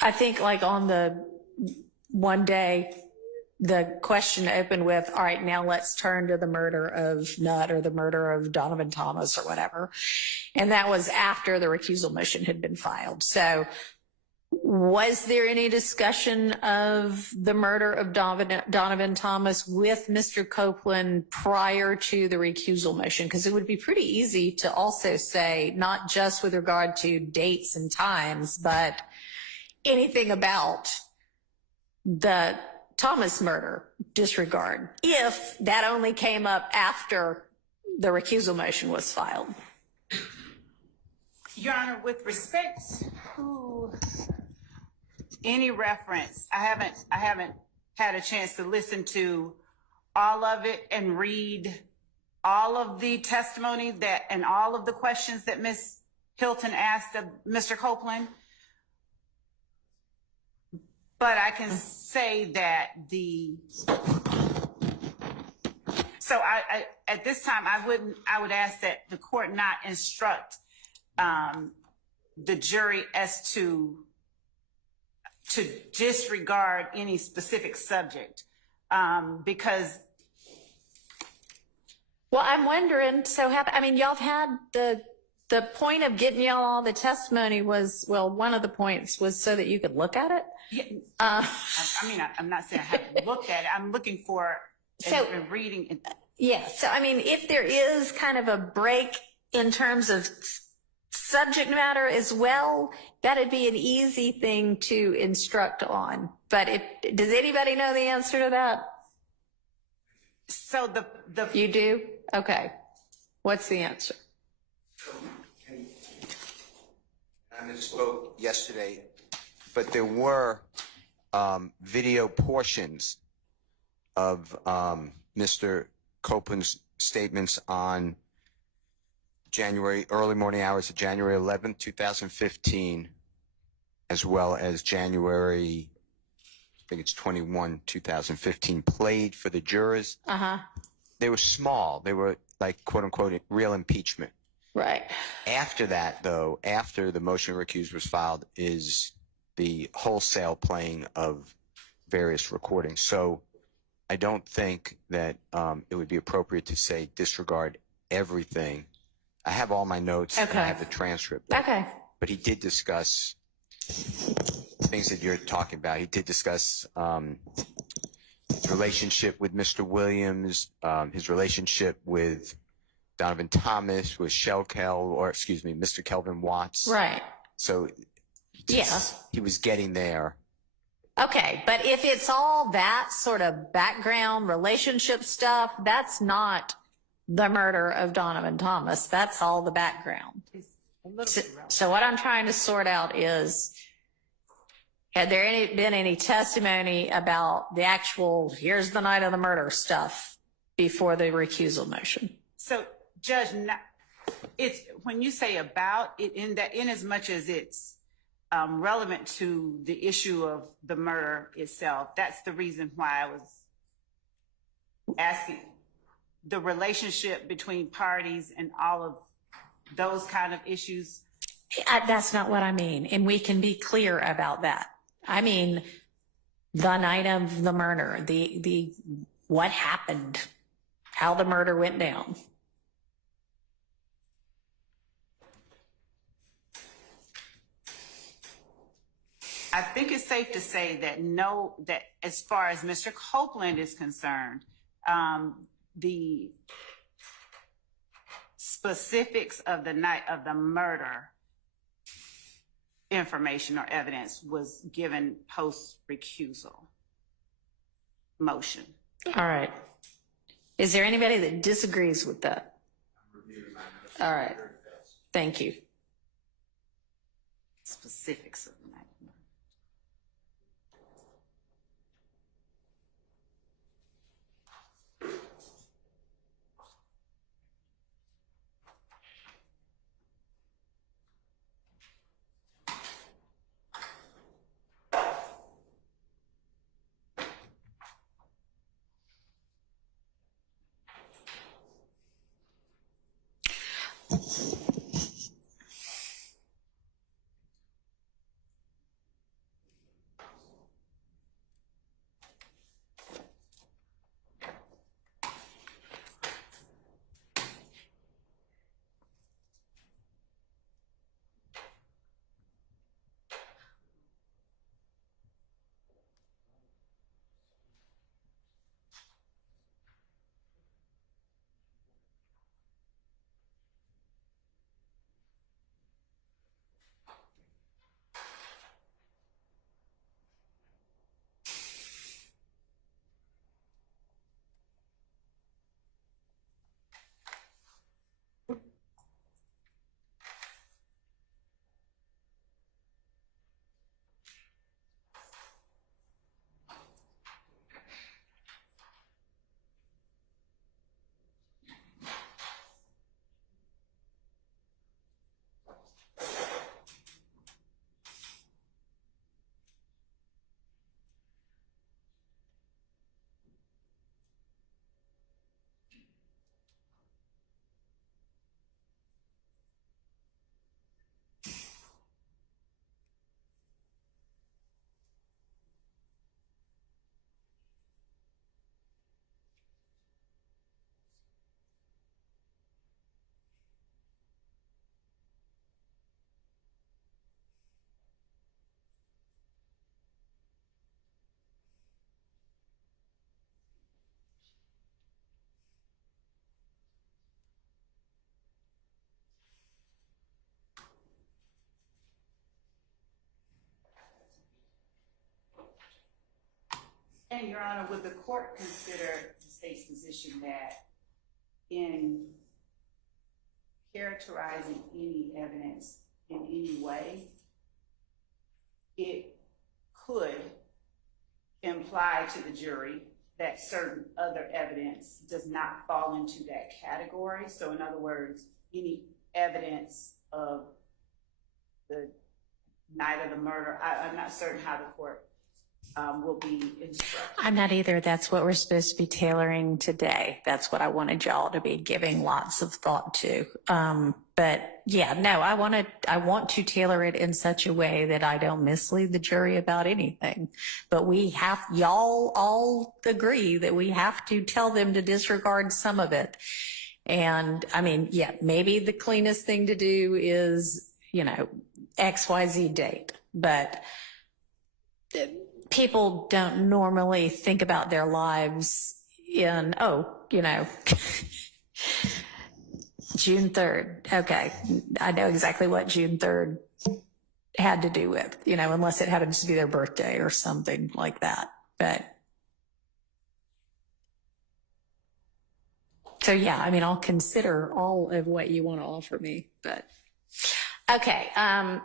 I think like on the one day, the question opened with, all right, now let's turn to the murder of Nutt or the murder of Donovan Thomas or whatever. And that was after the recusal motion had been filed. So was there any discussion of the murder of Donovan Thomas with Mr. Copeland prior to the recusal motion? Because it would be pretty easy to also say, not just with regard to dates and times, but anything about the Thomas murder, disregard, if that only came up after the recusal motion was filed. Your Honor, with respect to any reference, I haven't had a chance to listen to all of it and read all of the testimony that and all of the questions that Ms. Hilton asked of Mr. Copeland. But I can say that so I at this time I would ask that the court not instruct the jury as to disregard any specific subject because. Well, I'm wondering, so I mean, y'all have had the the point of getting y'all all the testimony was, well, one of the points was so that you could look at it. Yeah. I mean, I'm not saying I haven't looked at it. I'm looking for and reading it. Yeah. So, I mean, if there is kind of a break in terms of subject matter as well, that'd be an easy thing to instruct on. But does anybody know the answer to that? So you do? Okay. What's the answer? I misspoke yesterday, but there were video portions of Mr. Copeland's statements on early morning hours of January 11th, 2015, as well as January, I think it's 21, 2015, played for the jurors. They were small. They were like, quote unquote, real impeachment. Right. After that, though, after the motion to recuse was filed, is the wholesale playing of various recordings. So I don't think that it would be appropriate to say disregard everything. I have all my notes and I have the transcript. Okay. But he did discuss things that you're talking about. He did discuss his relationship with Mr. Williams, his relationship with Donovan Thomas, with Mr. Kelvin Watts. Right. So he was getting there. Okay, but if it's all that sort of background relationship stuff, that's not the murder of Donovan Thomas. That's all the background. So what I'm trying to sort out is, had there been any testimony about the actual, here's the night of the murder stuff before the recusal motion? So, Judge, it's when you say about it, in as much as it's relevant to the issue of the murder itself, that's the reason why I was asking the relationship between parties and all of those kind of issues. That's not what I mean, and we can be clear about that. I mean, the night of the murder, the what happened, how the murder went down. I think it's safe to say that as far as Mr. Copeland is concerned, the specifics of the night of the murder information or evidence was given post-recusal motion. All right. Is there anybody that disagrees with that? All right. Thank you. Specifics of the night. And Your Honor, would the court consider the state's position that in characterizing any evidence in any way, it could imply to the jury that certain other evidence does not fall into that category? So in other words, any evidence of the night of the murder, I'm not certain how the court will be instructed. I'm not either. That's what we're supposed to be tailoring today. That's what I wanted y'all to be giving lots of thought to. But yeah, no, I want to tailor it in such a way that I don't mislead the jury about anything. But y'all all agree that we have to tell them to disregard some of it. And I mean, yeah, maybe the cleanest thing to do is, XYZ date, but people don't normally think about their lives in, June 3rd. Okay. I know exactly what June 3rd had to do with, unless it happened to be their birthday or something like that. But so, yeah, I mean, I'll consider all of what you want to offer me, but okay. Personally,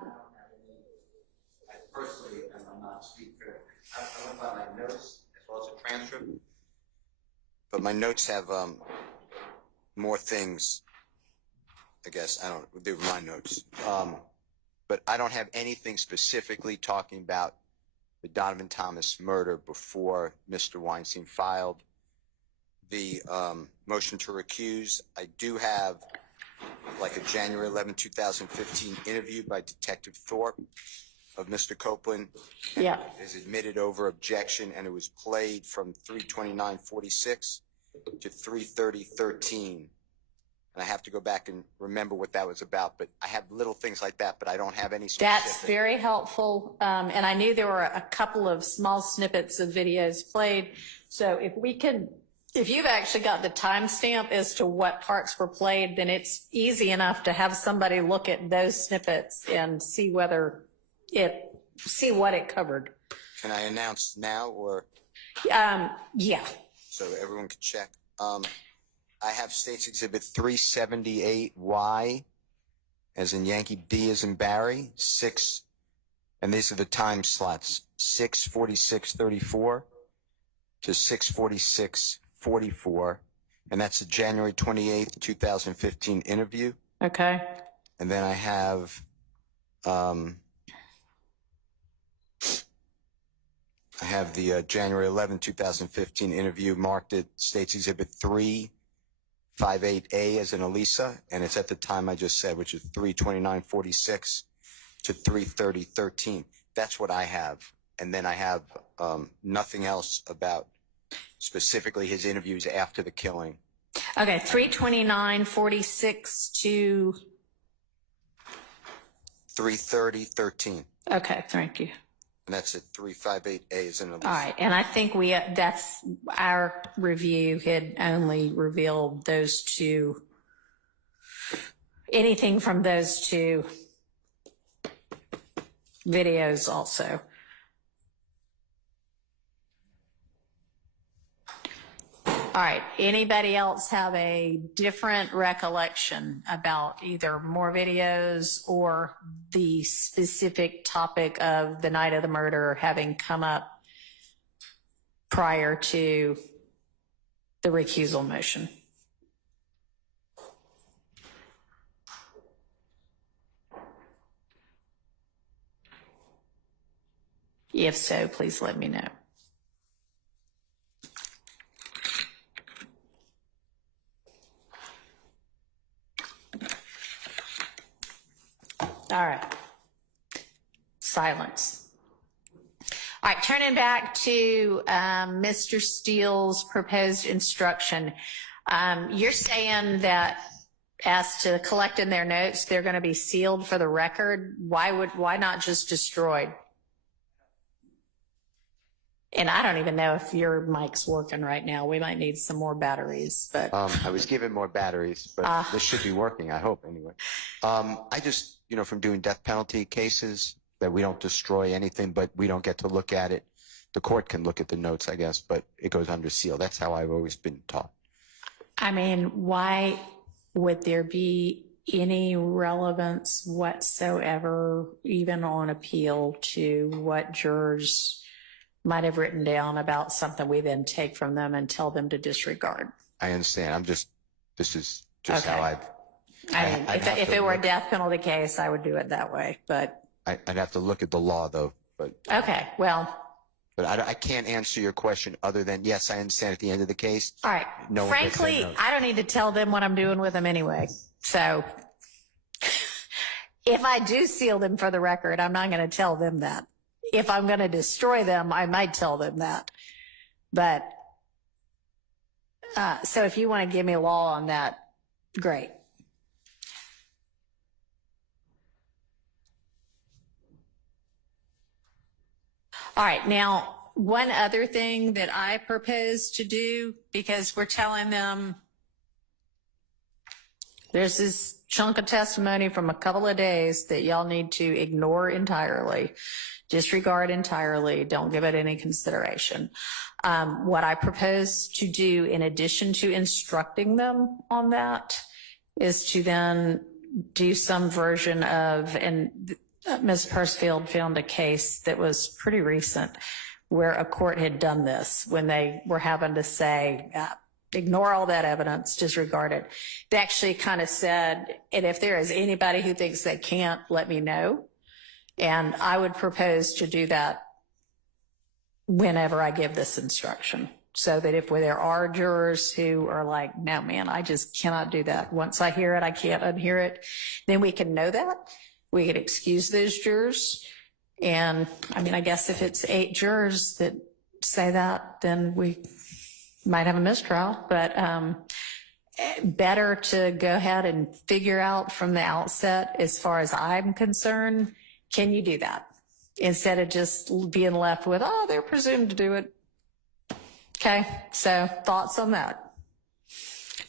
I'm not speaking for, I went by my notes as well as a transcript, but my notes have more things, I guess, they were my notes, but I don't have anything specifically talking about the Donovan Thomas murder before Mr. Weinstein filed the motion to recuse. I do have like a January 11, 2015 interview by Detective Thorpe of Mr. Copeland. Yeah. Is admitted over objection, and it was played from 3:29:46 to 3:30:13. And I have to go back and remember what that was about, but I have little things like that, but I don't have any specific. That's very helpful. And I knew there were a couple of small snippets of videos played. So if you've actually got the timestamp as to what parts were played, then it's easy enough to have somebody look at those snippets and see what it covered. Can I announce now or? Yeah. So everyone can check. I have State's Exhibit 378Y, as in Yankee, D as in Barry, 6, and these are the time slots, 6:46:34 to 6:46:44, and that's the January 28th, 2015 interview. Okay. And then I have the January 11, 2015 interview marked at State's Exhibit 358A as in Elisa, and it's at the time I just said, which is 3:29:46 to 3:30:13. That's what I have. And then I have nothing else about specifically his interviews after the killing. Okay, 3:29:46 to 3:30:13. Okay, thank you. And that's at 358A as in Elisa. All right, and I think that's our review had only revealed those two, anything from those two videos also. All right, anybody else have a different recollection about either more videos or the specific topic of the night of the murder having come up prior to the recusal motion? If so, please let me know. All right. Silence. All right, turning back to Mr. Steele's proposed instruction. You're saying that as to collecting their notes, they're going to be sealed for the record. Why not just destroyed? And I don't even know if your mic's working right now. We might need some more batteries, but I was given more batteries, but this should be working, I hope, anyway. I just, from doing death penalty cases, that we don't destroy anything, but we don't get to look at it. The court can look at the notes, I guess, but it goes under seal. That's how I've always been taught. I mean, why would there be any relevance whatsoever, even on appeal, to what jurors might have written down about something we then take from them and tell them to disregard? I understand. This is just Okay. how I mean, if it were a death penalty case, I would do it that way, but. I'd have to look at the law, though. But Okay, well. But I can't answer your question other than, yes, I understand at the end of the case. All right. No one gets Frankly, their notes. I don't need to tell them what I'm doing with them anyway. So if I do seal them for the record, I'm not going to tell them that. If I'm going to destroy them, I might tell them that. But so if you want to give me a law on that, great. All right. Now, one other thing that I propose to do, because we're telling them there's this chunk of testimony from a couple of days that y'all need to ignore entirely, disregard entirely, don't give it any consideration. What I propose to do, in addition to instructing them on that, is to then do some version of, and Ms. Persfield found a case that was pretty recent where a court had done this when they were having to say, ignore all that evidence, disregard it. They actually kind of said, and if there is anybody who thinks they can't, let me know. And I would propose to do that whenever I give this instruction, so that if there are jurors who are like, no, man, I just cannot do that. Once I hear it, I can't unhear it. Then we can know that. We could excuse those jurors. And I mean, I guess if it's 8 jurors that say that, then we might have a mistrial. But better to go ahead and figure out from the outset, as far as I'm concerned, can you do that? Instead of just being left with, oh, they're presumed to do it. Okay, so thoughts on that?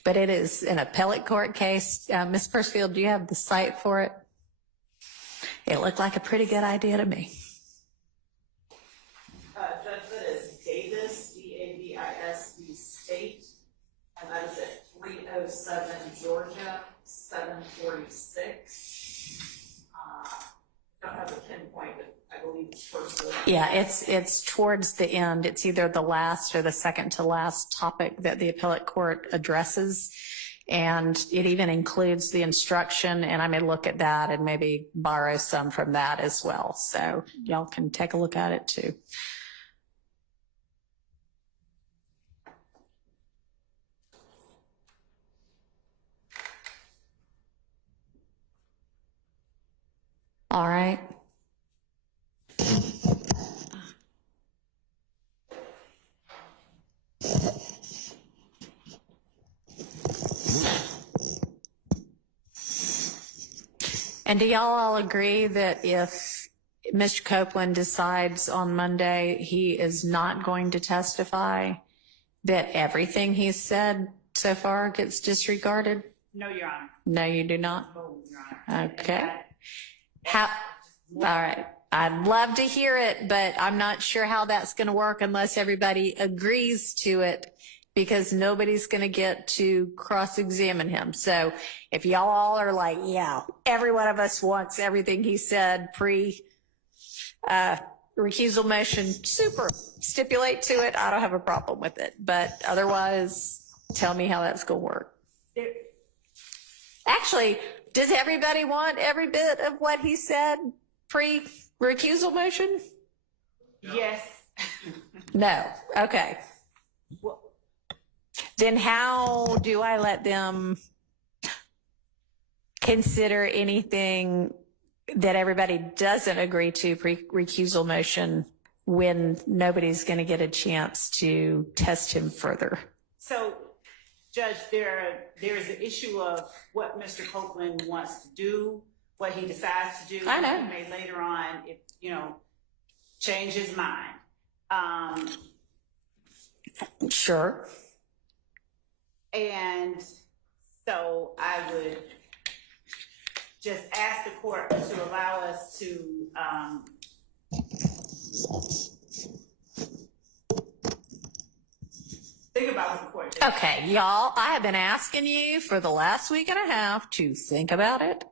But it is an appellate court case. Ms. Persfield, do you have the site for it? It looked like a pretty good idea to me. Judge, that is Davis, Davis v. State, and that is at 307 Georgia, 746. I don't have a pinpoint, but I believe it's towards the Yeah, it's towards the end. It's either the last or the second to last topic that the appellate court addresses. And it even includes the instruction, and I may look at that and maybe borrow some from that as well. So y'all can take a look at it too. All right. And do y'all all agree that if Mr. Copeland decides on Monday he is not going to testify, that everything he's said so far gets disregarded? No, Your Honor. No, you do not? No, Your Honor. Okay. All right. I'd love to hear it, but I'm not sure how that's going to work unless everybody agrees to it, because nobody's going to get to cross-examine him. So if y'all all are like, yeah, every one of us wants everything he said recusal motion, super, stipulate to it, I don't have a problem with it. But otherwise, tell me how that's going to work. Actually, does everybody want every bit of what he said pre-recusal motion? Yes. No. Okay. Then how do I let them consider anything that everybody doesn't agree to pre-recusal motion when nobody's going to get a chance to test him further? So, Judge, there's the issue of what Mr. Copeland wants to do, what he decides to do. I know. He may later on, change his mind. Sure. And so I would just ask the court to allow us to Think about what the court did. Okay, y'all, I have been asking you for the last week and a half to think about it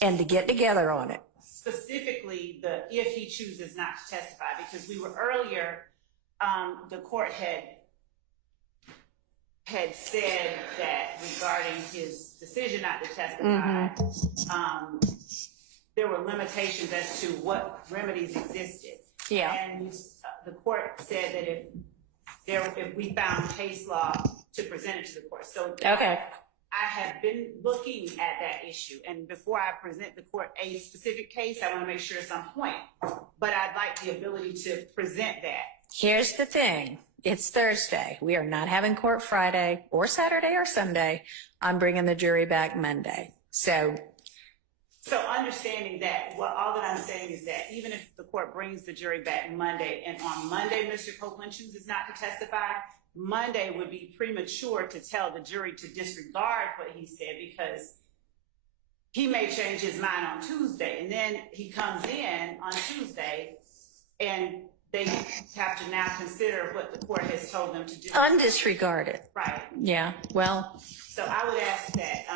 and to get together on it. Specifically, if he chooses not to testify, because we were earlier, the court had said that regarding his decision not to testify, there were limitations as to what remedies existed. Yeah. And the court said that if we found case law to present it to the court. So okay. I have been looking at that issue, and before I present the court a specific case, I want to make sure it's on point. But I'd like the ability to present that. Here's the thing. It's Thursday. We are not having court Friday or Saturday or Sunday. I'm bringing the jury back Monday. So understanding that, all that I'm saying is that even if the court brings the jury back Monday, and on Monday Mr. Copeland chooses not to testify, Monday would be premature to tell the jury to disregard what he said, because he may change his mind on Tuesday, and then he comes in on Tuesday and they have to now consider what the court has told them to do. undisregarded. Right. Yeah. Well. So I would ask that.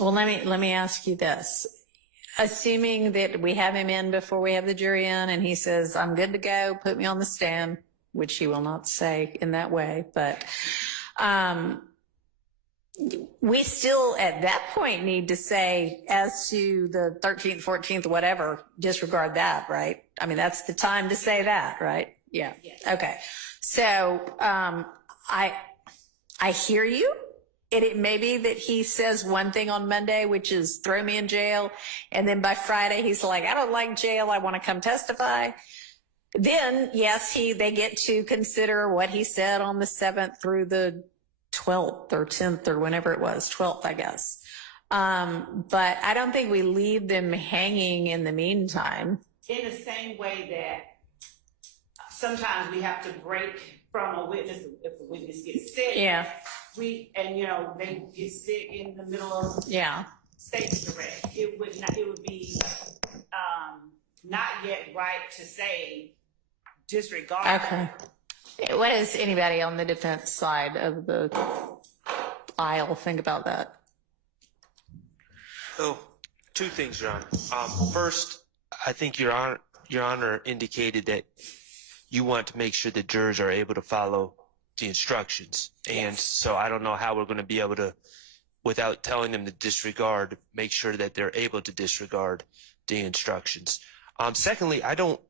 Well, let me ask you this. Assuming that we have him in before we have the jury in, and he says, "I'm good to go, put me on the stand," which he will not say in that way, but we still at that point need to say, as to the 13th, 14th, whatever, disregard that, right? I mean, that's the time to say that, right? Yeah. Yes. Okay. So I hear you. It may be that he says one thing on Monday, which is throw me in jail, and then by Friday he's like, I don't like jail, I want to come testify. Then, yes, they get to consider what he said on the 7th through the 12th or 10th or whenever it was, 12th, I guess. But I don't think we leave them hanging in the meantime. In the same way that sometimes we have to break from a witness if a witness gets sick. Yeah. They get sick in the middle of state's direct. It would be not yet right to say disregard. Okay. What does anybody on the defense side of the aisle think about that? So, two things, Your Honor. First, I think Your Honor indicated that you want to make sure the jurors are able to follow the instructions. And so I don't know how we're going to be able to, without telling them to disregard, make sure that they're able to disregard the instructions. Secondly,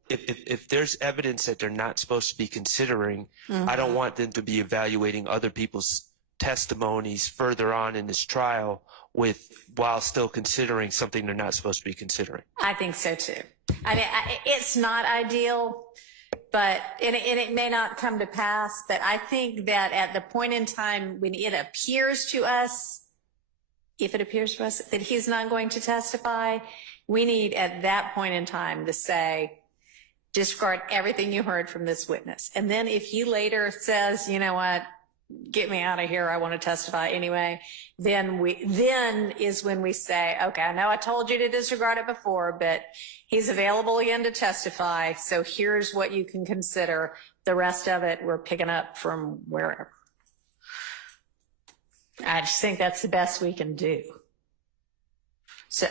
if there's evidence that they're not supposed to be considering, I don't want them to be evaluating other people's testimonies further on in this trial while still considering something they're not supposed to be considering. I think so too. I mean, it's not ideal, but it may not come to pass, but I think that at the point in time when it appears to us, if it appears to us that he's not going to testify, we need at that point in time to say, discard everything you heard from this witness. And then if he later says, you know what, get me out of here, I want to testify anyway, then is when we say, okay, I know I told you to disregard it before, but he's available again to testify, so here's what you can consider. The rest of it we're picking up from wherever. I just think that's the best we can do. So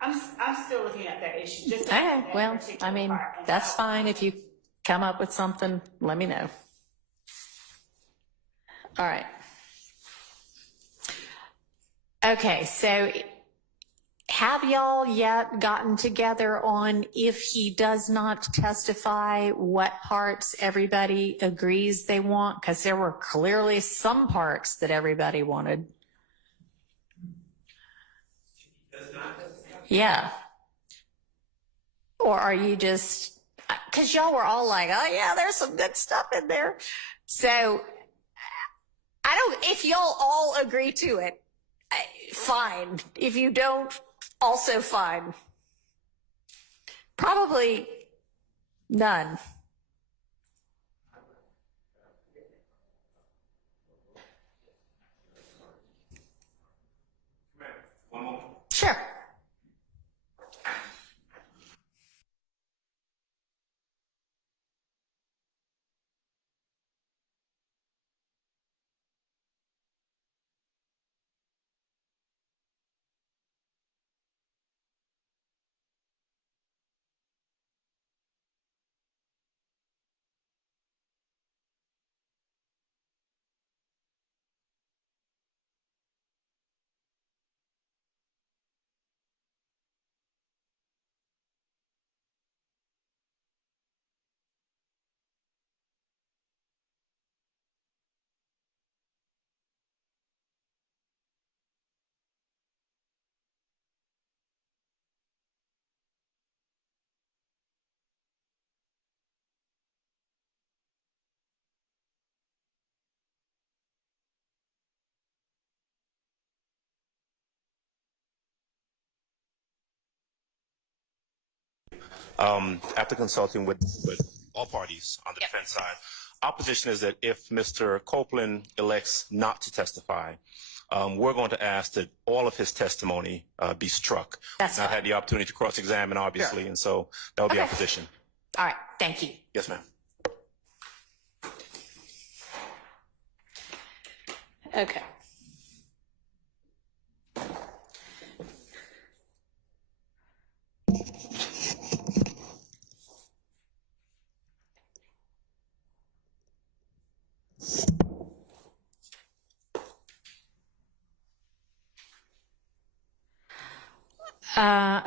I'm still looking at that issue. Just okay, well, I mean, that's fine. If you come up with something, let me know. All right. Okay, so have y'all yet gotten together on, if he does not testify, what parts everybody agrees they want? Because there were clearly some parts that everybody wanted. Yeah. Or are you just, because y'all were all like, oh yeah, there's some good stuff in there. So if y'all all agree to it, fine. If you don't, also fine. Probably none. Sure. After consulting with all parties on the defense side, our position is that if Mr. Copeland elects not to testify, we're going to ask that all of his testimony be struck. That's I've had the opportunity to cross-examine, obviously, Sure. and so that would be our position. All right. Thank you. Yes, ma'am. Okay.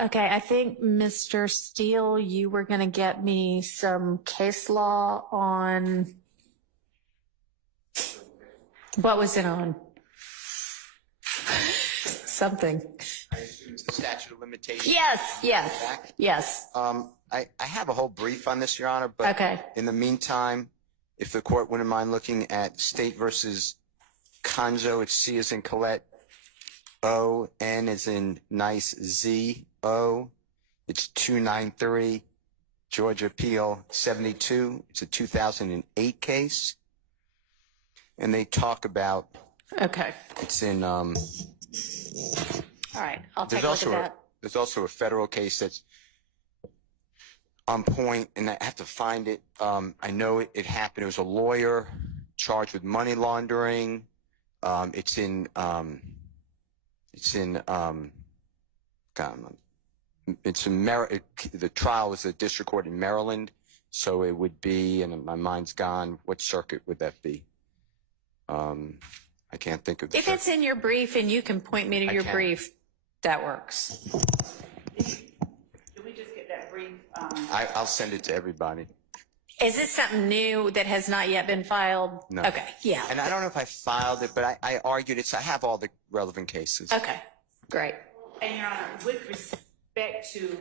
Okay, I think Mr. Steele, you were going to get me some case law on, what was it on? Something. I assume it's the statute of limitations. Yes. I have a whole brief on this, Your Honor, but Okay. in the meantime, if the court wouldn't mind looking at State versus Conzo, it's C as in Colette, O, N as in nice, Z, O. It's 293, Georgia Appeal 72. It's a 2008 case. And they talk about, Okay. it's in, All right. I'll take a look at that. There's also a federal case that's on point, and I have to find it. I know it happened. It was a lawyer charged with money laundering. The trial was a district court in Maryland, so it would be, and my mind's gone, what circuit would that be? I can't think of the If it's in your brief and you can point me to your brief, that works. Do we just get that brief? I'll send it to everybody. Is this something new that has not yet been filed? No. Okay, yeah. And I don't know if I filed it, but I argued it. So I have all the relevant cases. Okay, great. And Your Honor, with respect to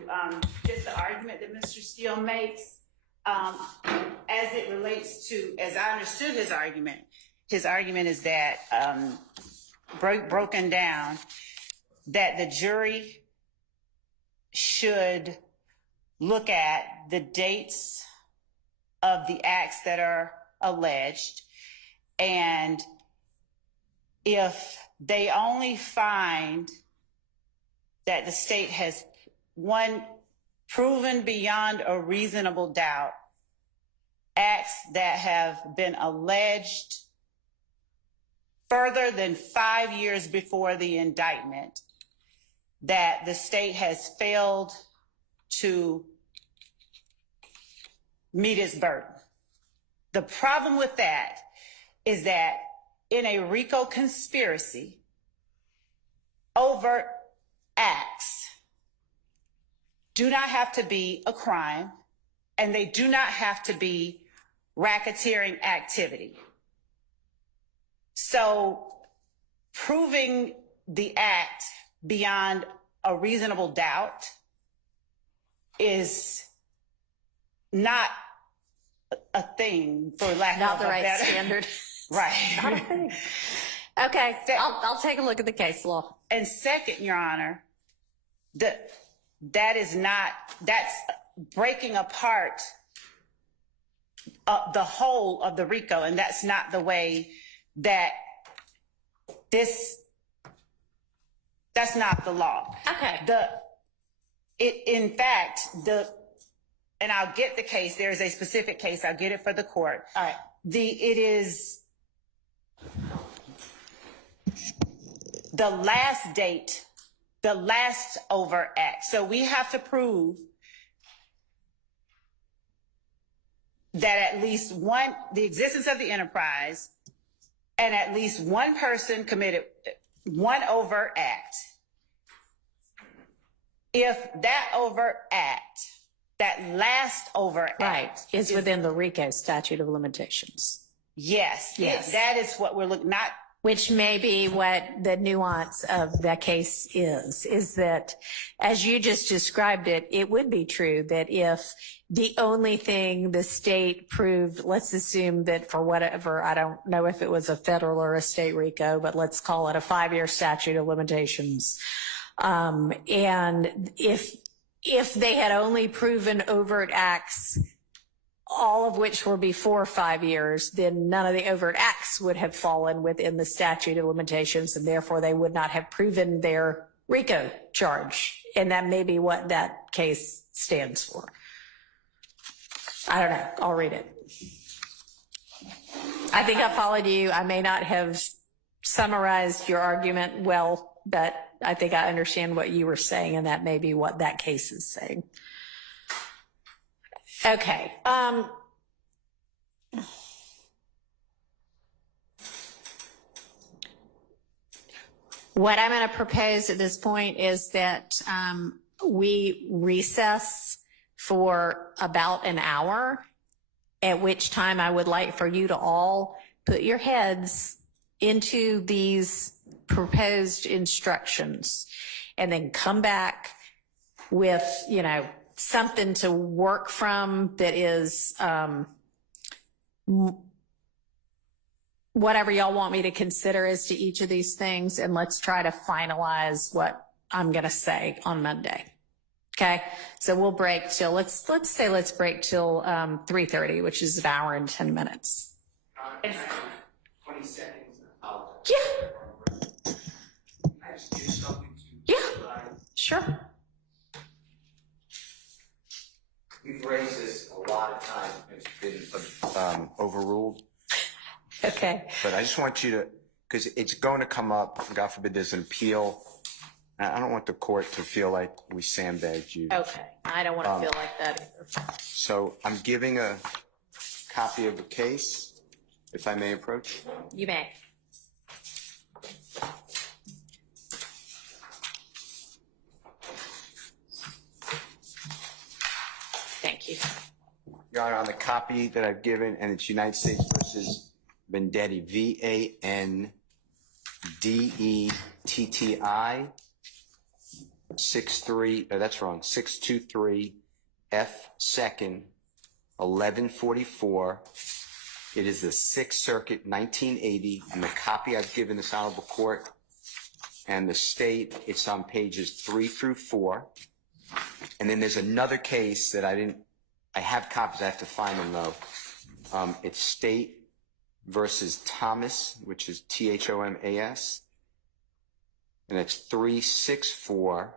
just the argument that Mr. Steele makes, as it relates to, as I understood his argument is that, broken down, that the jury should look at the dates of the acts that are alleged, and if they only find that the state has, one, proven beyond a reasonable doubt acts that have been alleged further than 5 years before the indictment, that the state has failed to meet its burden. The problem with that is that in a RICO conspiracy, overt acts do not have to be a crime, and they do not have to be racketeering activity. So proving the act beyond a reasonable doubt is not a thing, for lack Not of the a right better standard. Right. Not a thing. Okay, I'll take a look at the case law. And second, Your Honor, that's breaking apart the whole of the RICO, and that's not the way that that's not the law. Okay. In fact, and I'll get the case, there is a specific case, I'll get it for the court. All right. It is the last date, the last overt act. So we have to prove that at least one, the existence of the enterprise, and at least one person committed one overt act. If that overt act, that last overt act, is within the RICO statute of limitations. Yes. That is what we're looking, not. Which may be what the nuance of that case is that, as you just described it, it would be true that if the only thing the state proved, let's assume that for whatever, I don't know if it was a federal or a state RICO, but let's call it a 5-year statute of limitations. And if if they had only proven overt acts, all of which were before 5 years, then none of the overt acts would have fallen within the statute of limitations, and therefore they would not have proven their RICO charge. And that may be what that case stands for. I don't know. I'll read it. I think I followed you. I may not have summarized your argument well, but I think I understand what you were saying, and that may be what that case is saying. Okay. What I'm going to propose at this point is that we recess for about an hour, at which time I would like for you to all put your heads into these proposed instructions and then come back with, you know, something to work from that is whatever y'all want me to consider as to each of these things, and let's try to finalize what I'm going to say on Monday. Okay, so we'll break till let's break till 3:30, which is an hour and 10 minutes. 20 seconds. Yeah. I just do something to. Yeah. Sure. We've raised this a lot of times. It's been overruled. Okay. But I just want you to, because it's going to come up, God forbid there's an appeal. I don't want the court to feel like we sandbagged you. Okay. I don't want to feel like that either. So I'm giving a copy of the case, if I may approach. You may. Thank you. Your Honor, on the copy that I've given, and it's United States versus Vendetti, VANDETTI, 623 F second 1144. It is the Sixth Circuit, 1980, and the copy I've given this honorable court and the state, it's on pages 3 through 4. And then there's another case that I have copies, I have to find them though. It's State versus Thomas, which is THOMAS. And it's 364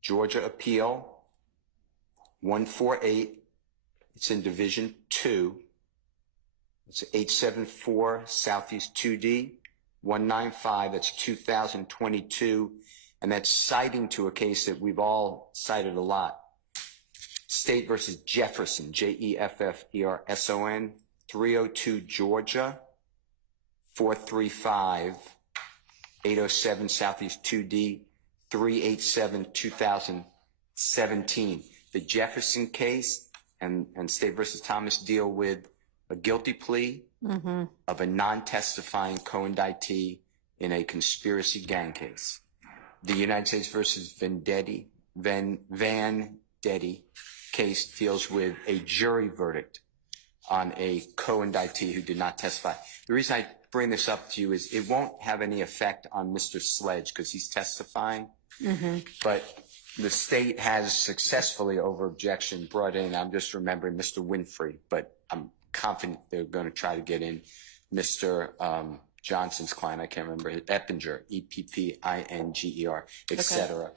Georgia Appeal 148. It's in Division 2. It's 874 Southeast 2D 195. That's 2022. And that's citing to a case that we've all cited a lot. State versus Jefferson, JEFFERSON, 302 Georgia 435 807 Southeast 2D 387 2017. The Jefferson case and State versus Thomas deal with a guilty plea of a non-testifying co-indictee in a conspiracy gang case. The United States versus Vendetti case deals with a jury verdict on a co-indictee who did not testify. The reason I bring this up to you is it won't have any effect on Mr. Sledge because he's testifying, but the state has successfully over objection brought in, I'm just remembering Mr. Winfrey, but I'm confident they're going to try to get in Mr. Johnson's client, I can't remember, Eppinger, EPPINGER, etc.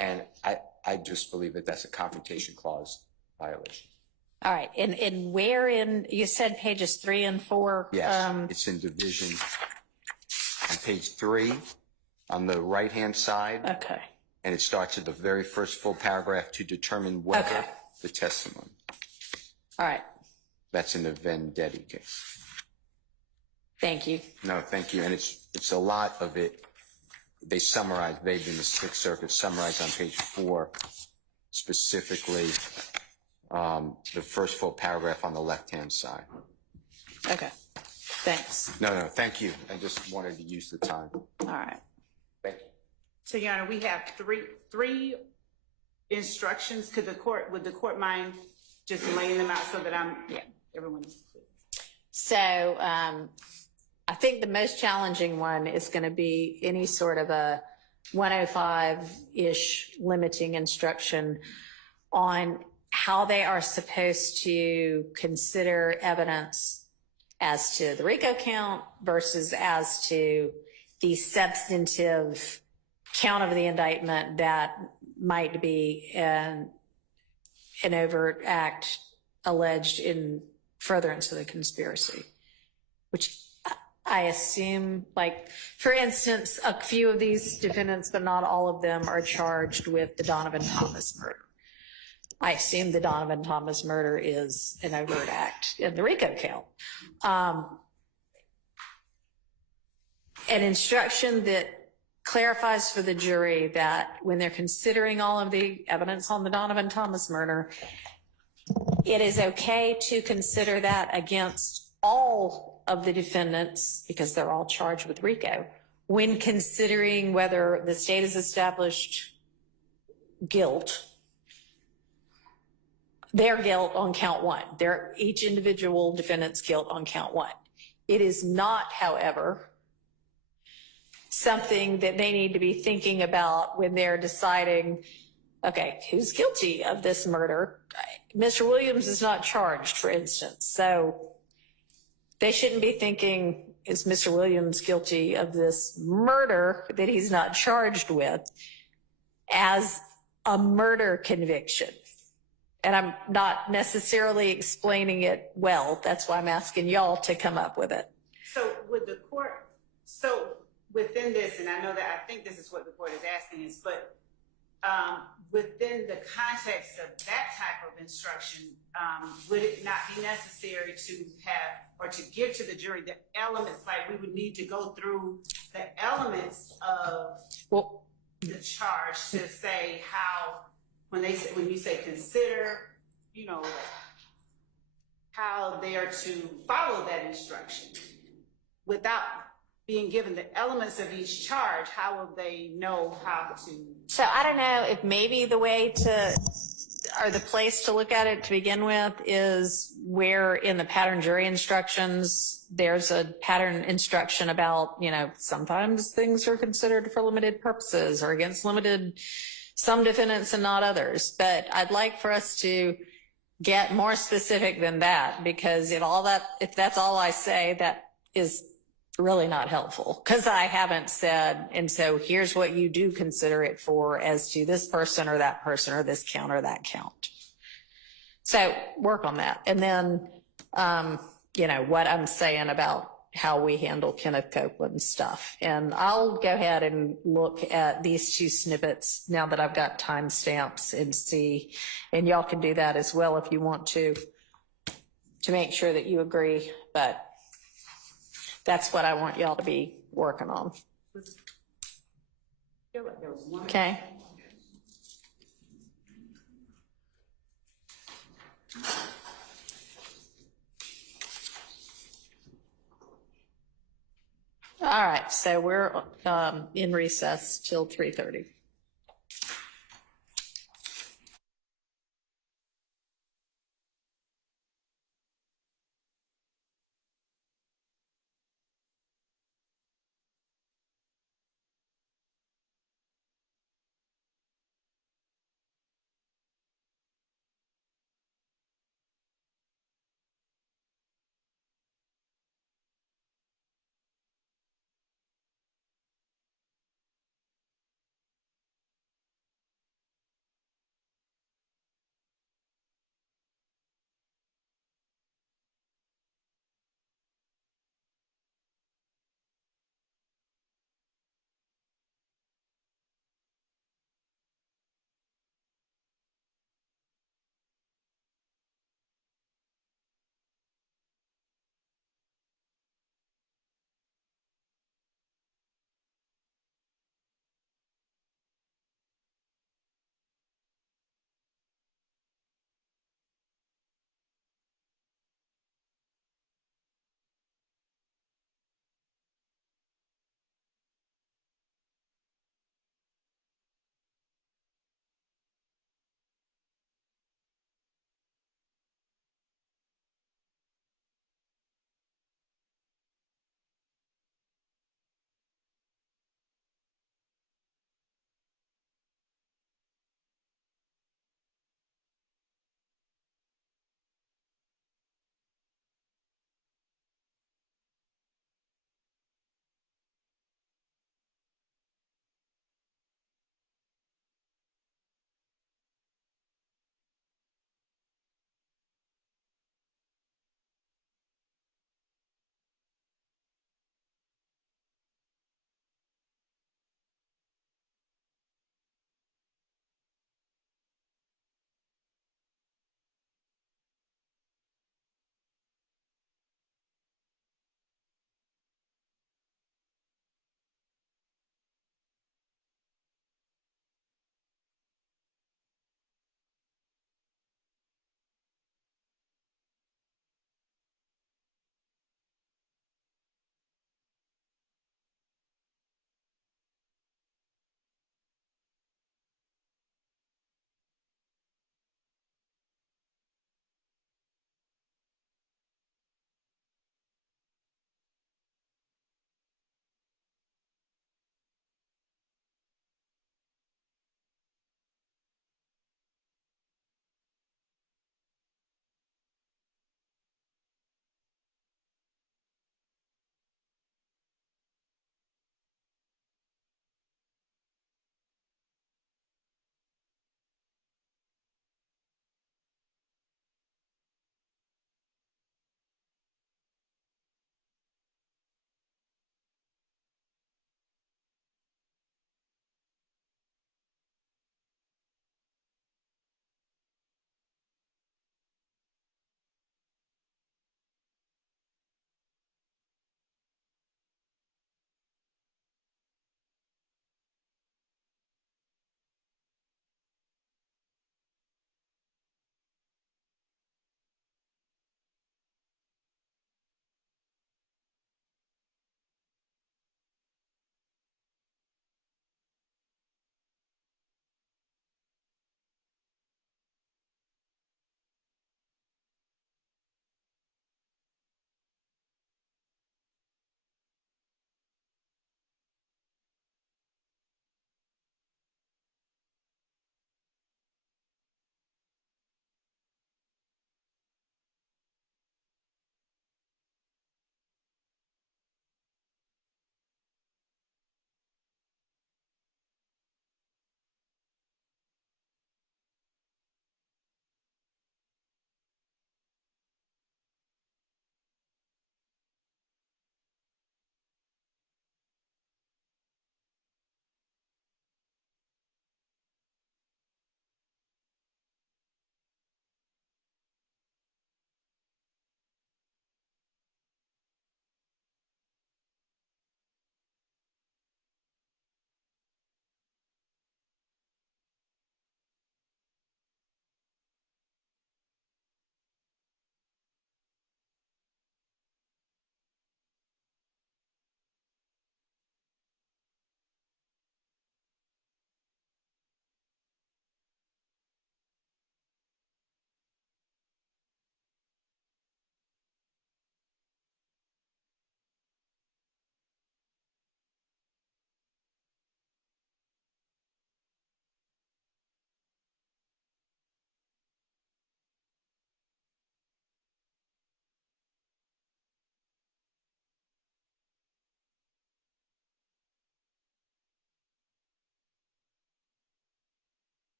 And I just believe that that's a confrontation clause violation. All right. And where in, you said pages 3 and 4? Yes, it's in division on page 3 on the right-hand side. Okay. And it starts at the very first full paragraph to determine whether the testimony. All right. That's in the Vendetti case. Thank you. No, thank you. And it's a lot of it. They summarize, they've in the Sixth Circuit summarized on page 4, specifically the first full paragraph on the left-hand side. Okay. Thanks. No, thank you. I just wanted to use the time. All right. Thank you. So, Your Honor, we have three instructions. Would the court mind just laying them out so that everyone is clear? So, I think the most challenging one is going to be any sort of a 105-ish limiting instruction on how they are supposed to consider evidence as to the RICO count versus as to the substantive count of the indictment that might be an overt act alleged in furtherance of the conspiracy, which I assume, like, for instance, a few of these defendants, but not all of them, are charged with the Donovan Thomas murder. I assume the Donovan Thomas murder is an overt act in the RICO count. An instruction that clarifies for the jury that when they're considering all of the evidence on the Donovan Thomas murder, it is okay to consider that against all of the defendants, because they're all charged with RICO, when considering whether the state has established guilt, their guilt on count one, each individual defendant's guilt on count one. It is not, however, something that they need to be thinking about when they're deciding, okay, who's guilty of this murder? Mr. Williams is not charged, for instance. So they shouldn't be thinking, is Mr. Williams guilty of this murder that he's not charged with as a murder conviction? And I'm not necessarily explaining it well. That's why I'm asking y'all to come up with it. So would the court, within this, and I know that I think this is what the court is asking is, but within the context of that type of instruction, would it not be necessary to have, or to give to the jury the elements, like we would need to go through the elements of the charge to say how, when you say consider, how they are to follow that instruction without being given the elements of each charge? How will they know how to? So I don't know if maybe the way to, or the place to look at it to begin with is where in the pattern jury instructions, there's a pattern instruction about, sometimes things are considered for limited purposes or against some defendants and not others. But I'd like for us to get more specific than that, because if that's all I say, that is really not helpful, because I haven't said, and so here's what you do consider it for as to this person or this count or that count. So work on that. And then, what I'm saying about how we handle Kenneth Copeland's stuff. And I'll go ahead and look at these two snippets now that I've got timestamps and see, and y'all can do that as well if you want to make sure that you agree. But that's what I want y'all to be working on. Okay. All right, so we're in recess till 3:30.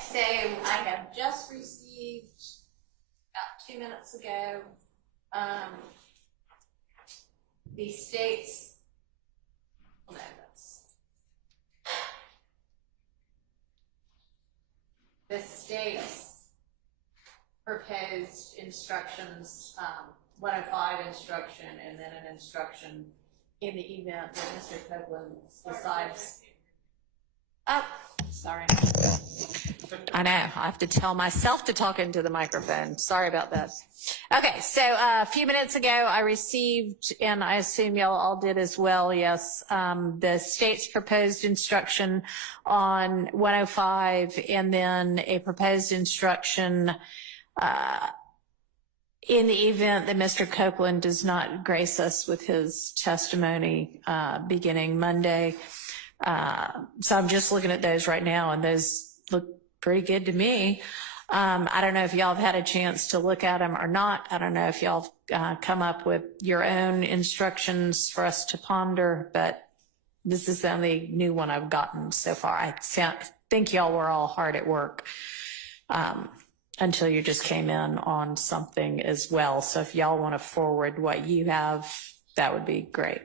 So I have just received about 2 minutes ago the state's, well, no, the state's proposed instructions, 105 instruction, and then an instruction in the event that Mr. Copeland decides. Oh, sorry. I know, I have to tell myself to talk into the microphone. Sorry about that. Okay, so a few minutes ago, I received, and I assume y'all all did as well, yes, the state's proposed instruction on 105, and then a proposed instruction in the event that Mr. Copeland does not grace us with his testimony beginning Monday. So I'm just looking at those right now, and those look pretty good to me. I don't know if y'all have had a chance to look at them or not. I don't know if y'all come up with your own instructions for us to ponder, but this is the only new one I've gotten so far. I think y'all were all hard at work until you just came in on something as well. So if y'all want to forward what you have, that would be great.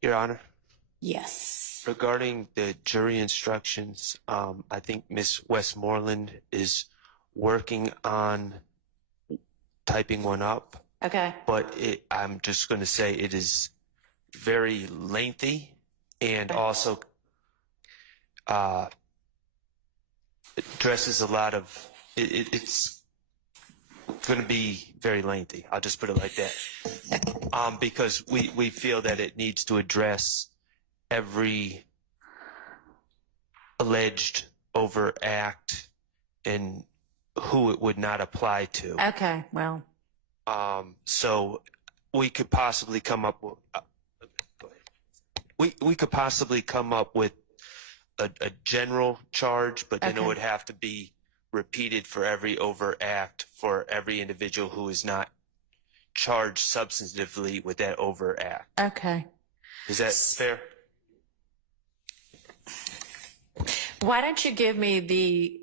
Your Honor. Yes. Regarding the jury instructions, I think Ms. Westmoreland is working on typing one up. Okay. But I'm just going to say it is very lengthy and also addresses a lot of, it's going to be very lengthy. I'll just put it like that. Because we feel that it needs to address every alleged overact and who it would not apply to. Okay, well. So we could possibly come up with, we could possibly come up with a general charge, but then it would have to be repeated for every overact for every individual who is not charged substantively with that overact. Okay. Is that fair? Why don't you give me the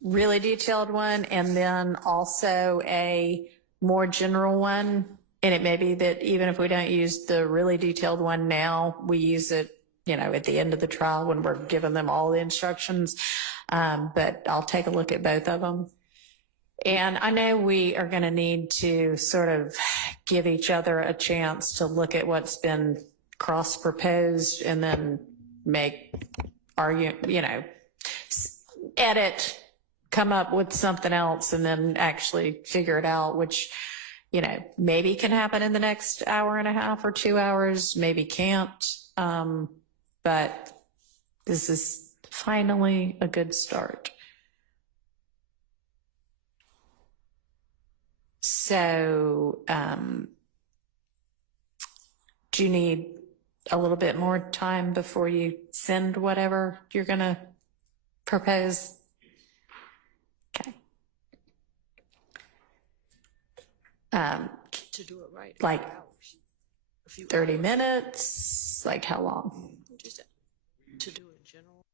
really detailed one and then also a more general one? And it may be that even if we don't use the really detailed one now, we use it, at the end of the trial when we're giving them all the instructions. But I'll take a look at both of them. And I know we are going to need to sort of give each other a chance to look at what's been cross-proposed and then make edit, come up with something else, and then actually figure it out, which, maybe can happen in the next hour and a half or 2 hours, maybe can't. But this is finally a good start. So, do you need a little bit more time before you send whatever you're going to propose? Okay. To do it right. Like 30 minutes? Like how long? Just to do it general.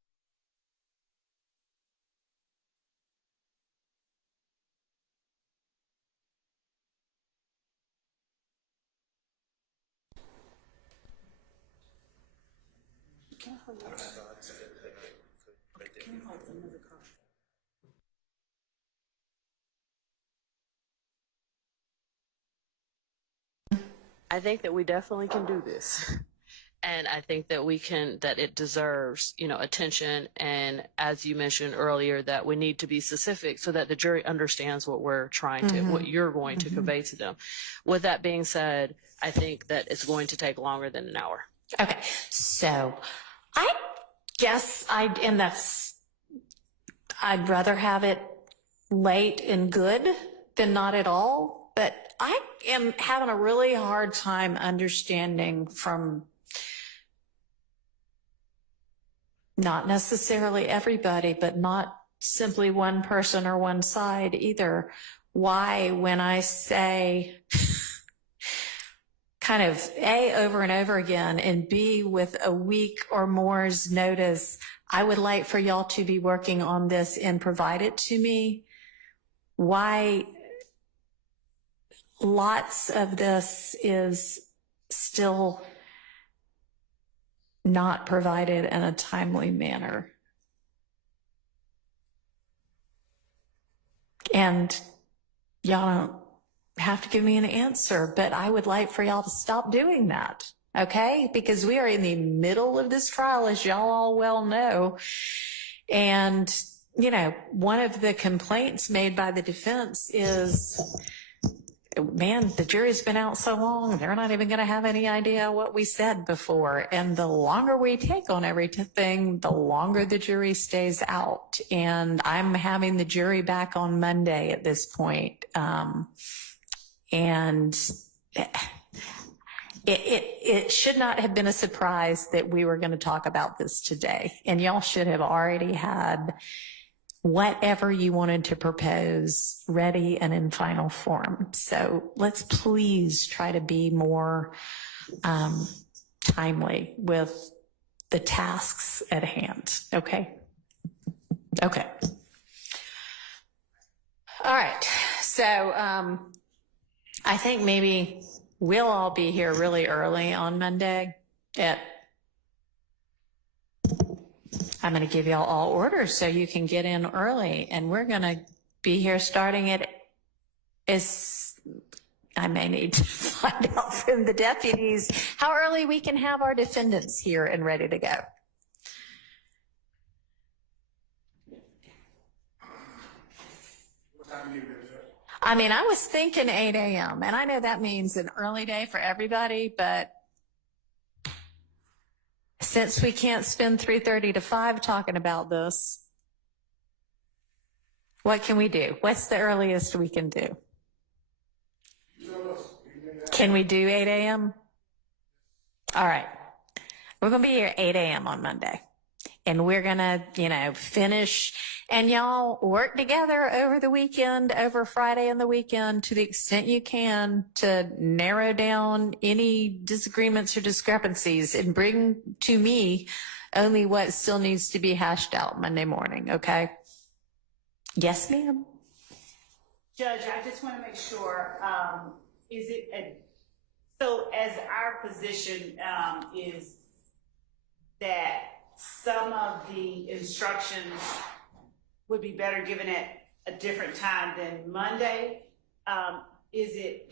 I think that we definitely can do this. And I think that that it deserves, attention. And as you mentioned earlier, that we need to be specific so that the jury understands what we're trying to, what you're going to convey to them. With that being said, I think that it's going to take longer than an hour. Okay. So I guess I'd rather have it late and good than not at all. But I am having a really hard time understanding from not necessarily everybody, but not simply one person or one side either, why when I say kind of A, over and over again, and B, with a week or more's notice, I would like for y'all to be working on this and provide it to me, why lots of this is still not provided in a timely manner. And y'all don't have to give me an answer, but I would like for y'all to stop doing that, okay? Because we are in the middle of this trial, as y'all all well know. And, one of the complaints made by the defense is, man, the jury's been out so long, they're not even going to have any idea what we said before. And the longer we take on everything, the longer the jury stays out. And I'm having the jury back on Monday at this point. And it should not have been a surprise that we were going to talk about this today. And y'all should have already had whatever you wanted to propose ready and in final form. So let's please try to be more timely with the tasks at hand. Okay. Okay. All right. So I think maybe we'll all be here really early on Monday I'm going to give y'all all orders so you can get in early, and we're going to be here starting at I may need to find out from the deputies how early we can have our defendants here and ready to go. What time do you do? I mean, I was thinking 8 a.m. and I know that means an early day for everybody, but since we can't spend 3:30 to 5 talking about this, what can we do? What's the earliest we can do? Can we do 8 a.m.? All right. We're going to be here at 8 a.m. on Monday. And we're going to, finish. And y'all work together over the weekend, over Friday and the weekend, to the extent you can, to narrow down any disagreements or discrepancies and bring to me only what still needs to be hashed out Monday morning, okay? Yes, ma'am? Judge, I just want to make sure, so as our position is that some of the instructions would be better given at a different time than Monday. Is it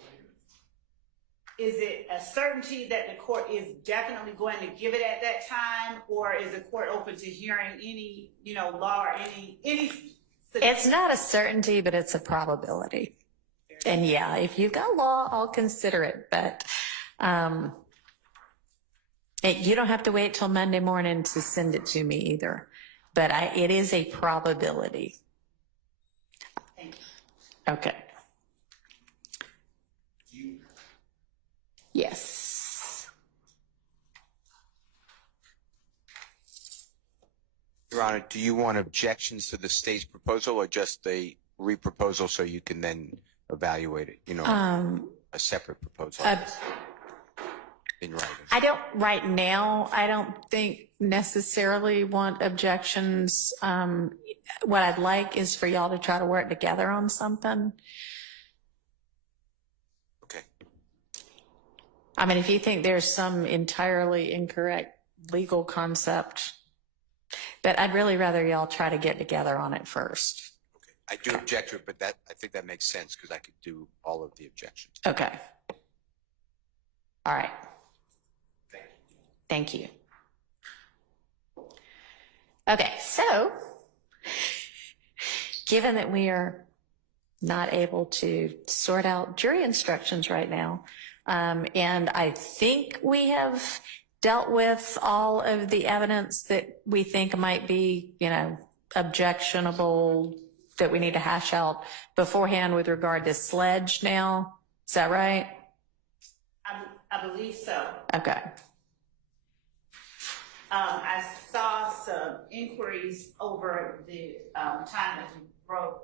a certainty that the court is definitely going to give it at that time, or is the court open to hearing any, law or any? It's not a certainty, but it's a probability. And yeah, if you've got law, I'll consider it, but you don't have to wait till Monday morning to send it to me either. But it is a probability. Thank you. Okay. Yes. Your Honor, do you want objections to the state's proposal or just the re-proposal so you can then evaluate it? A separate proposal in writing. Right now, I don't think necessarily want objections. What I'd like is for y'all to try to work together on something. Okay. I mean, if you think there's some entirely incorrect legal concept, but I'd really rather y'all try to get together on it first. Okay. I do object to it, but I think that makes sense because I could do all of the objections. Okay. All right. Thank you. Okay, so given that we are not able to sort out jury instructions right now, and I think we have dealt with all of the evidence that we think might be, objectionable, that we need to hash out beforehand with regard to Sledge now. Is that right? I believe so. Okay. I saw some inquiries over the time that you wrote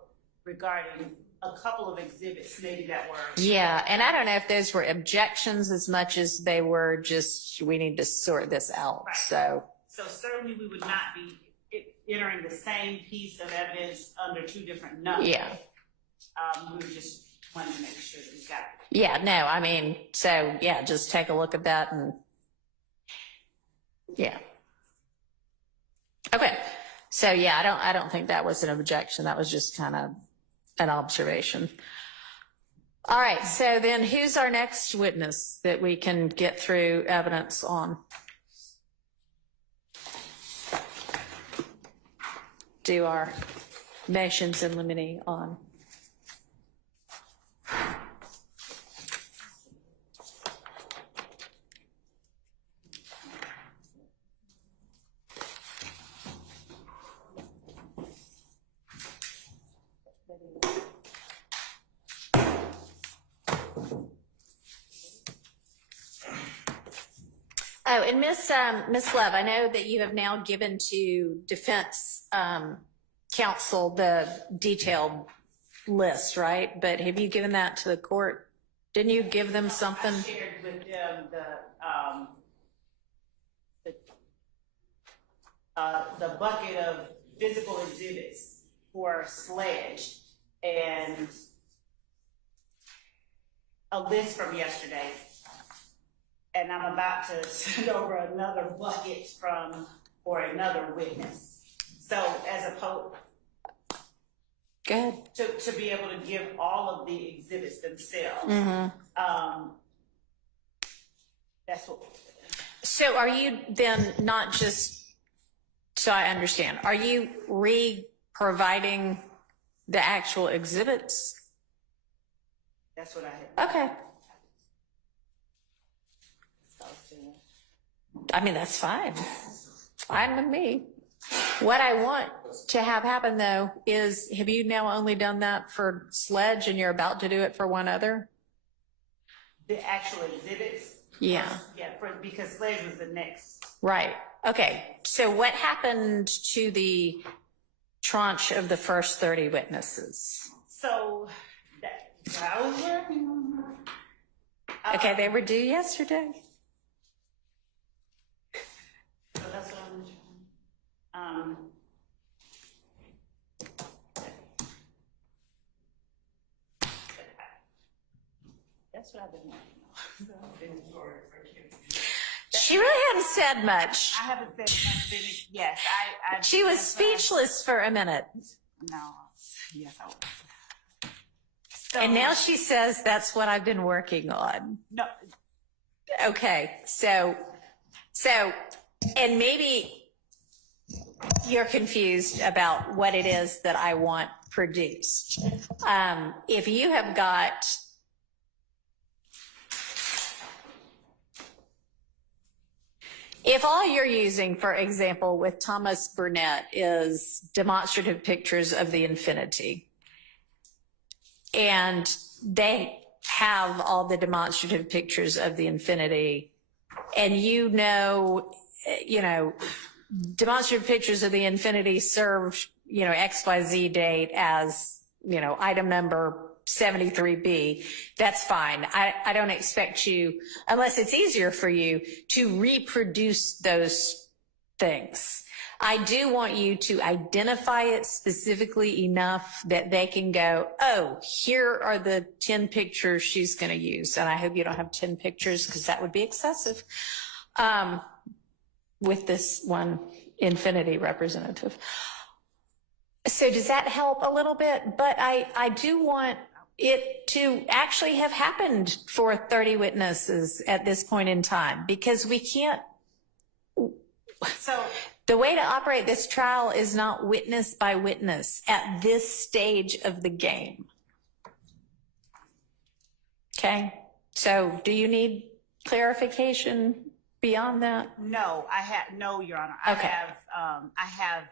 regarding a couple of exhibits maybe that were. Yeah, and I don't know if those were objections as much as they were just, we need to sort this out. Right. So certainly we would not be entering the same piece of evidence under two different numbers. yeah. We just wanted to make sure that we got it. Yeah, no, I mean, so yeah, just take a look at that and yeah. Okay. So yeah, I don't think that was an objection. That was just kind of an observation. All right. So then who's our next witness that we can get through evidence on? Do our motions in limine on. Oh, and Miss Love, I know that you have now given to defense counsel the detailed list, right? But have you given that to the court? Didn't you give them something? I shared with them the bucket of physical exhibits for Sledge and a list from yesterday. And I'm about to send over another bucket for another witness. So as opposed Good. to be able to give all of the exhibits themselves. Mm-hmm. That's what. So are you then not just, so I understand, are you re-providing the actual exhibits? That's what I had. Okay. I mean, that's fine. Fine with me. What I want to have happen, though, is have you now only done that for Sledge and you're about to do it for one other? The actual exhibits? Yeah. Yeah, because Sledge was the next. Right. Okay. So what happened to the tranche of the first 30 witnesses? So I was working on that. Okay, they were due yesterday. So that's what I'm that's what I've been working on. She really hadn't said much. I haven't said much. Yes, I She was speechless for a minute. No. Yes, I was. So, And now she says that's what I've been working on. No. Okay, so, and maybe you're confused about what it is that I want produced. If you have got, if all you're using, for example, with Thomas Burnett is demonstrative pictures of the infinity, and they have all the demonstrative pictures of the infinity, and demonstrative pictures of the infinity serve, XYZ date as, item number 73B, that's fine. I don't expect you, unless it's easier for you, to reproduce those things. I do want you to identify it specifically enough that they can go, oh, here are the 10 pictures she's going to use. And I hope you don't have 10 pictures because that would be excessive with this one infinity representative. So does that help a little bit? But I do want it to actually have happened for 30 witnesses at this point in time, because we can't So the way to operate this trial is not witness by witness at this stage of the game. Okay? So do you need clarification beyond that? no, no, Your Honor. Okay. I have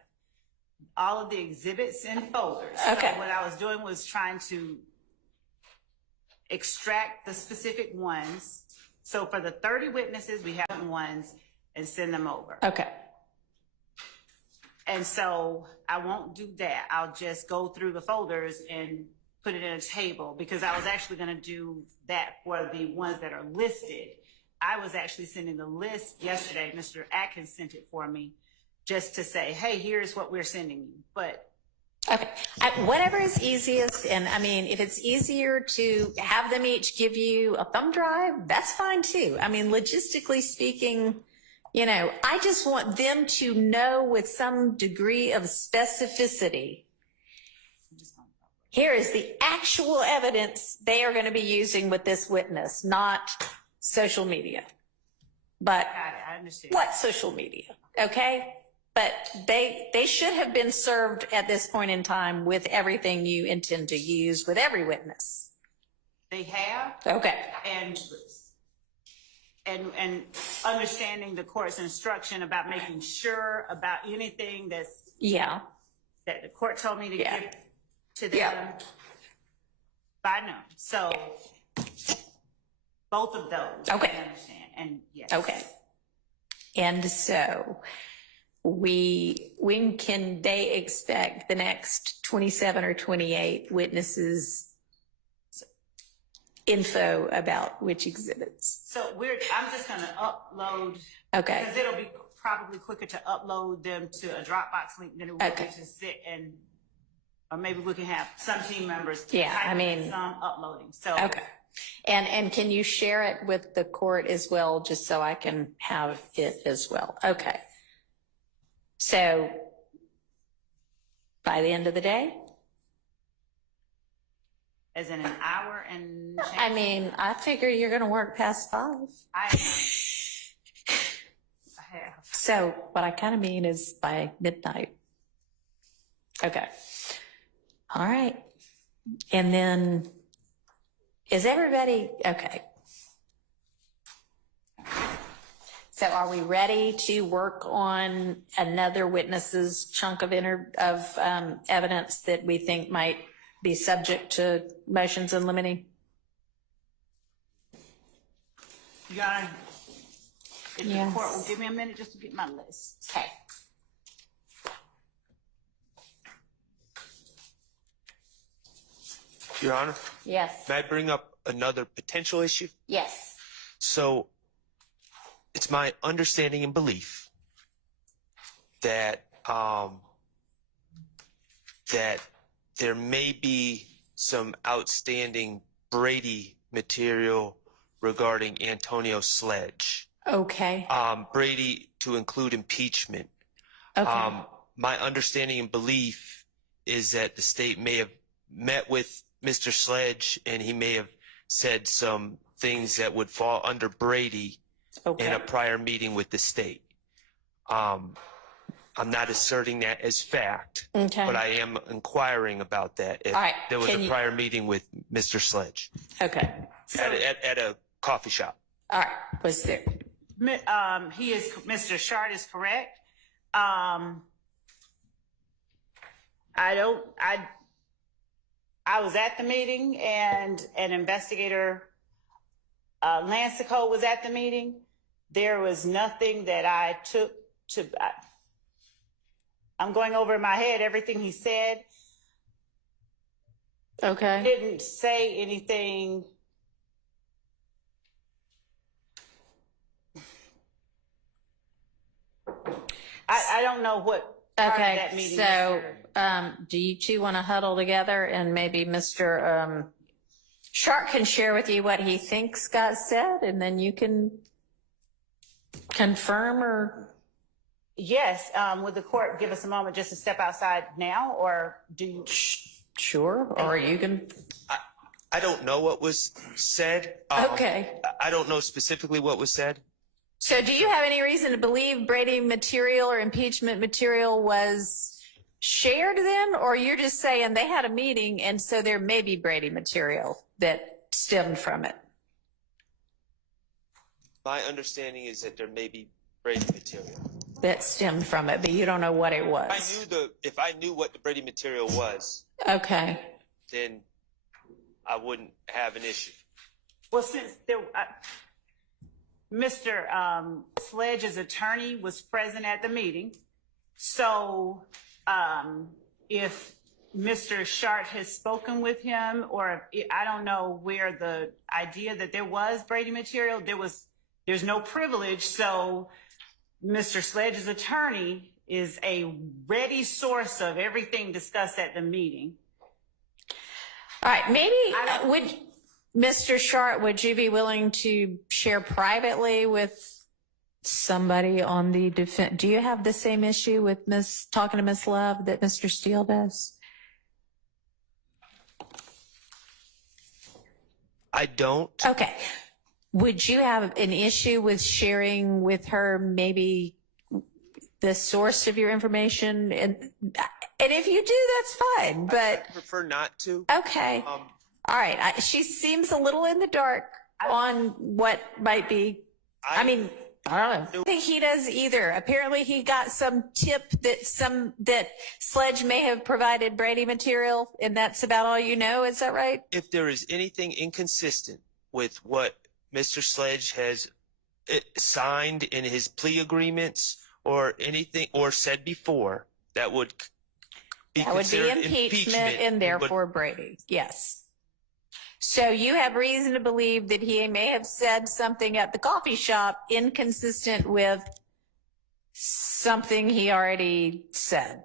all of the exhibits in folders. Okay. So what I was doing was trying to extract the specific ones. So for the 30 witnesses, we have ones and send them over. Okay. And so I won't do that. I'll just go through the folders and put it in a table, because I was actually going to do that for the ones that are listed. I was actually sending the list yesterday. Mr. Atkins sent it for me just to say, hey, here's what we're sending you. But okay. Whatever is easiest. And I mean, if it's easier to have them each give you a thumb drive, that's fine too. I mean, logistically speaking, you know, I just want them to know with some degree of specificity, here is the actual evidence they are going to be using with this witness, not social media. But I understand. what social media? Okay. But they should have been served at this point in time with everything you intend to use with every witness. They have. Okay. And understanding the court's instruction about making sure about anything that the court told me to give to them by noon. So both of those. Okay. I understand. And yes. Okay. And so when can they expect the next 27 or 28 witnesses info about which exhibits? So I'm just going to upload. Okay. Because it'll be probably quicker to upload them to a Dropbox link than it would be to sit and, or maybe we can have some team members. Some uploading. So. Okay. And can you share it with the court as well, just so I can have it as well? Okay. So by the end of the day? As in an hour and change? I mean, I figure you're going to work past 5. I have. So what I kind of mean is by midnight. Okay. All right. And then is everybody okay? So are we ready to work on another witness's chunk of evidence that we think might be subject to motions in limine? Your Honor, if the court will give me a minute just to get my list. Okay. Your Honor? Yes. May I bring up another potential issue? Yes. So it's my understanding and belief that that there may be some outstanding Brady material regarding Antonio Sledge. Okay. Brady to include impeachment. Okay. My understanding and belief is that the state may have met with Mr. Sledge and he may have said some things that would fall under Brady in a prior meeting with the state. I'm not asserting that as fact, but I am inquiring about that if there was a prior meeting with Mr. Sledge. Okay. At a coffee shop. All right. Was there? Mr. Shard is correct. I was at the meeting and an investigator, Lancico, was at the meeting. There was nothing that I took to, I'm going over in my head everything he said. Okay. He didn't say anything. I don't know what part of that meeting. So, do you two want to huddle together and maybe Mr. Shark can share with you what he thinks got said, and then you can confirm or? Yes. Would the court give us a moment just to step outside now, or do you? Sure. Or you can. I don't know what was said. Okay. I don't know specifically what was said. So do you have any reason to believe Brady material or impeachment material was shared then? Or you're just saying they had a meeting and so there may be Brady material that stemmed from it? My understanding is that there may be Brady material. That stemmed from it, but you don't know what it was. If I knew what the Brady material was, okay, then I wouldn't have an issue. Well, since Mr. Sledge's attorney was present at the meeting, so if Mr. Sharp has spoken with him, or I don't know where the idea that there was Brady material, there's no privilege, so Mr. Sledge's attorney is a ready source of everything discussed at the meeting. All right, maybe Mr. Sharp, would you be willing to share privately with somebody on the defense? Do you have the same issue with talking to Miss Love that Mr. Steele does? I don't. Okay. Would you have an issue with sharing with her maybe the source of your information? And if you do, that's fine. But I prefer not to. Okay. All right. She seems a little in the dark on what might be. I mean, I don't know. I don't think he does either. Apparently, he got some tip that Sledge may have provided Brady material, and that's about all you know. Is that right? If there is anything inconsistent with what Mr. Sledge has signed in his plea agreements or anything or said before, that would be considered impeachment and therefore Brady. Yes. So you have reason to believe that he may have said something at the coffee shop inconsistent with something he already said.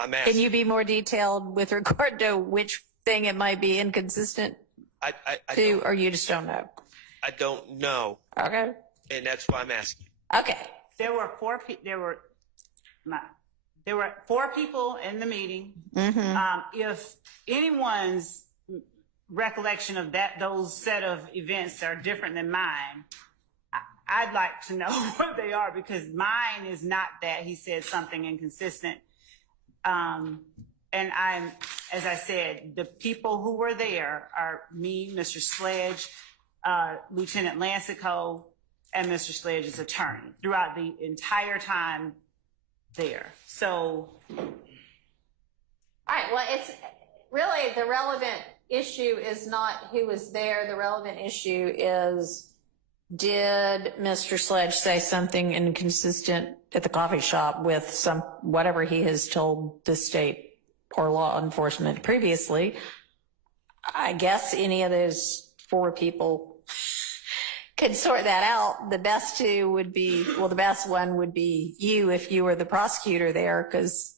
I'm asking. Can you be more detailed with regard to which thing it might be inconsistent to, or you just don't know? I don't know. Okay. And that's why I'm asking. Okay. There were four people in the meeting. Mm-hmm. If anyone's recollection of those set of events are different than mine, I'd like to know what they are, because mine is not that he said something inconsistent. And as I said, the people who were there are me, Mr. Sledge, Lieutenant Lancico, and Mr. Sledge's attorney throughout the entire time there. So, all right. Well, it's really the relevant issue is not who was there. The relevant issue is, did Mr. Sledge say something inconsistent at the coffee shop with whatever he has told the state or law enforcement previously? I guess any of those four people could sort that out. The best two would be, the best one would be you if you were the prosecutor there, because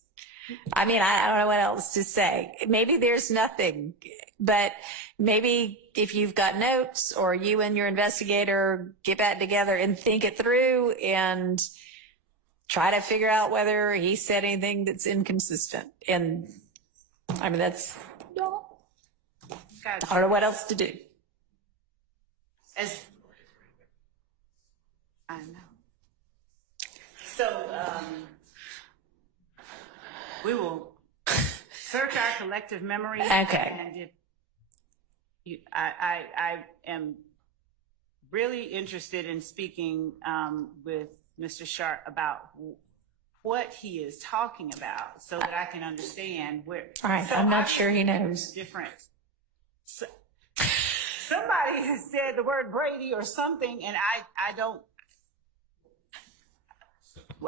I mean, I don't know what else to say. Maybe there's nothing, but maybe if you've got notes, or you and your investigator get back together and think it through and try to figure out whether he said anything that's inconsistent. And I mean, I don't know what else to do. I know. So, we will search our collective memory. Okay. And I am really interested in speaking with Mr. Sharp about what he is talking about, so that I can understand where. All right, so I'm not sure he knows. Different. So, somebody has said the word Brady or something, and I don't.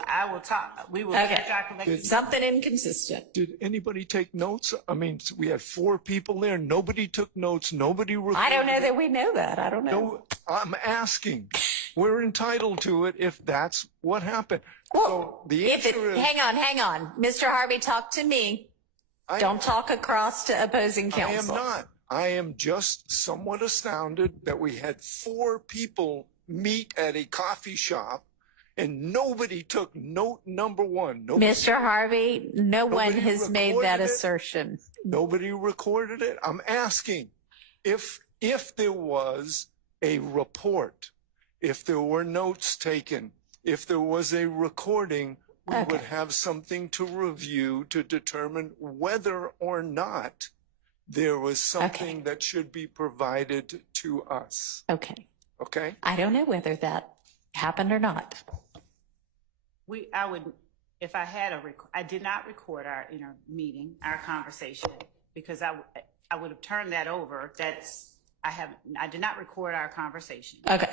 I will talk. We will check our collective. Something inconsistent. Did anybody take notes? I mean, we had four people there. Nobody took notes. Nobody recorded. I don't know that we know that. I don't know. No, I'm asking. We're entitled to it if that's what happened. Well, so the answer is, hang on. Mr. Harvey, talk to me. Don't talk across to opposing counsel. I am not. I am just somewhat astounded that we had four people meet at a coffee shop and nobody took note number one. Mr. Harvey, no one has made that assertion. Nobody recorded it. I'm asking if there was a report, if there were notes taken, if there was a recording, we would have something to review to determine whether or not there was something that should be provided to us. Okay. Okay? I don't know whether that happened or not. I would, if I had I did not record our meeting, our conversation, because I would have turned that over. I did not record our conversation. Okay.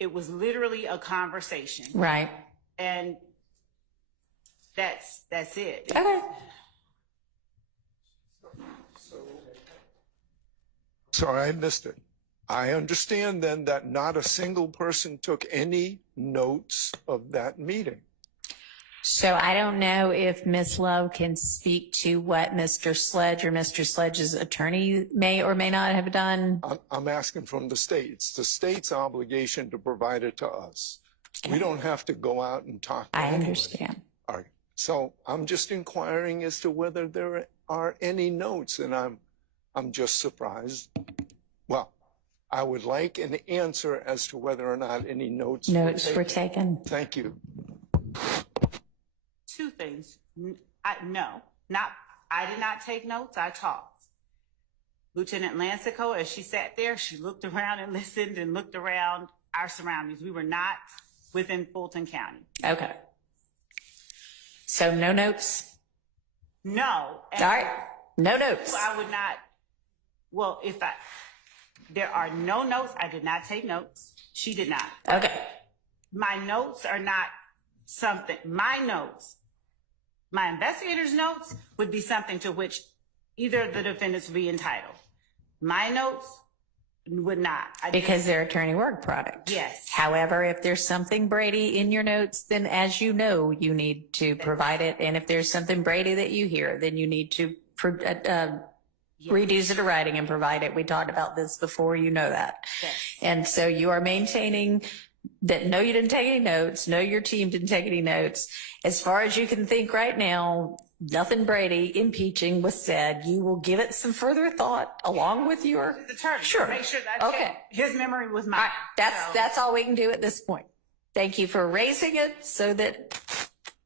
It was literally a conversation. Right. And that's it. Okay. Sorry, I missed it. I understand then that not a single person took any notes of that meeting. So I don't know if Ms. Lowe can speak to what Mr. Sledge or Mr. Sledge's attorney may or may not have done. I'm asking from the state. It's the state's obligation to provide it to us. Okay. We don't have to go out and talk to anybody. Understand. All right. So I'm just inquiring as to whether there are any notes, and I'm just surprised. Well, I would like an answer as to whether or not any notes were taken. Thank you. Two things. I did not take notes. I talked. Lieutenant Lancico, as she sat there, she looked around and listened and looked around our surroundings. We were not within Fulton County. Okay. So no notes? No. All right. No notes. I would not. Well, there are no notes. I did not take notes. She did not. Okay. My notes are not something. My investigator's notes would be something to which either of the defendants would be entitled. My notes would not. Because they're attorney work product. Yes. However, if there's something Brady in your notes, then as you know, you need to provide it. And if there's something Brady that you hear, then you need to reduce it to writing and provide it. We talked about this before, you know that. Yes. And so you are maintaining that no, you didn't take any notes. No, your team didn't take any notes. As far as you can think right now, nothing Brady impeaching was said. You will give it some further thought along with your attorney. Sure. Make sure that I check his memory was mine. That's all we can do at this point. Thank you for raising it so that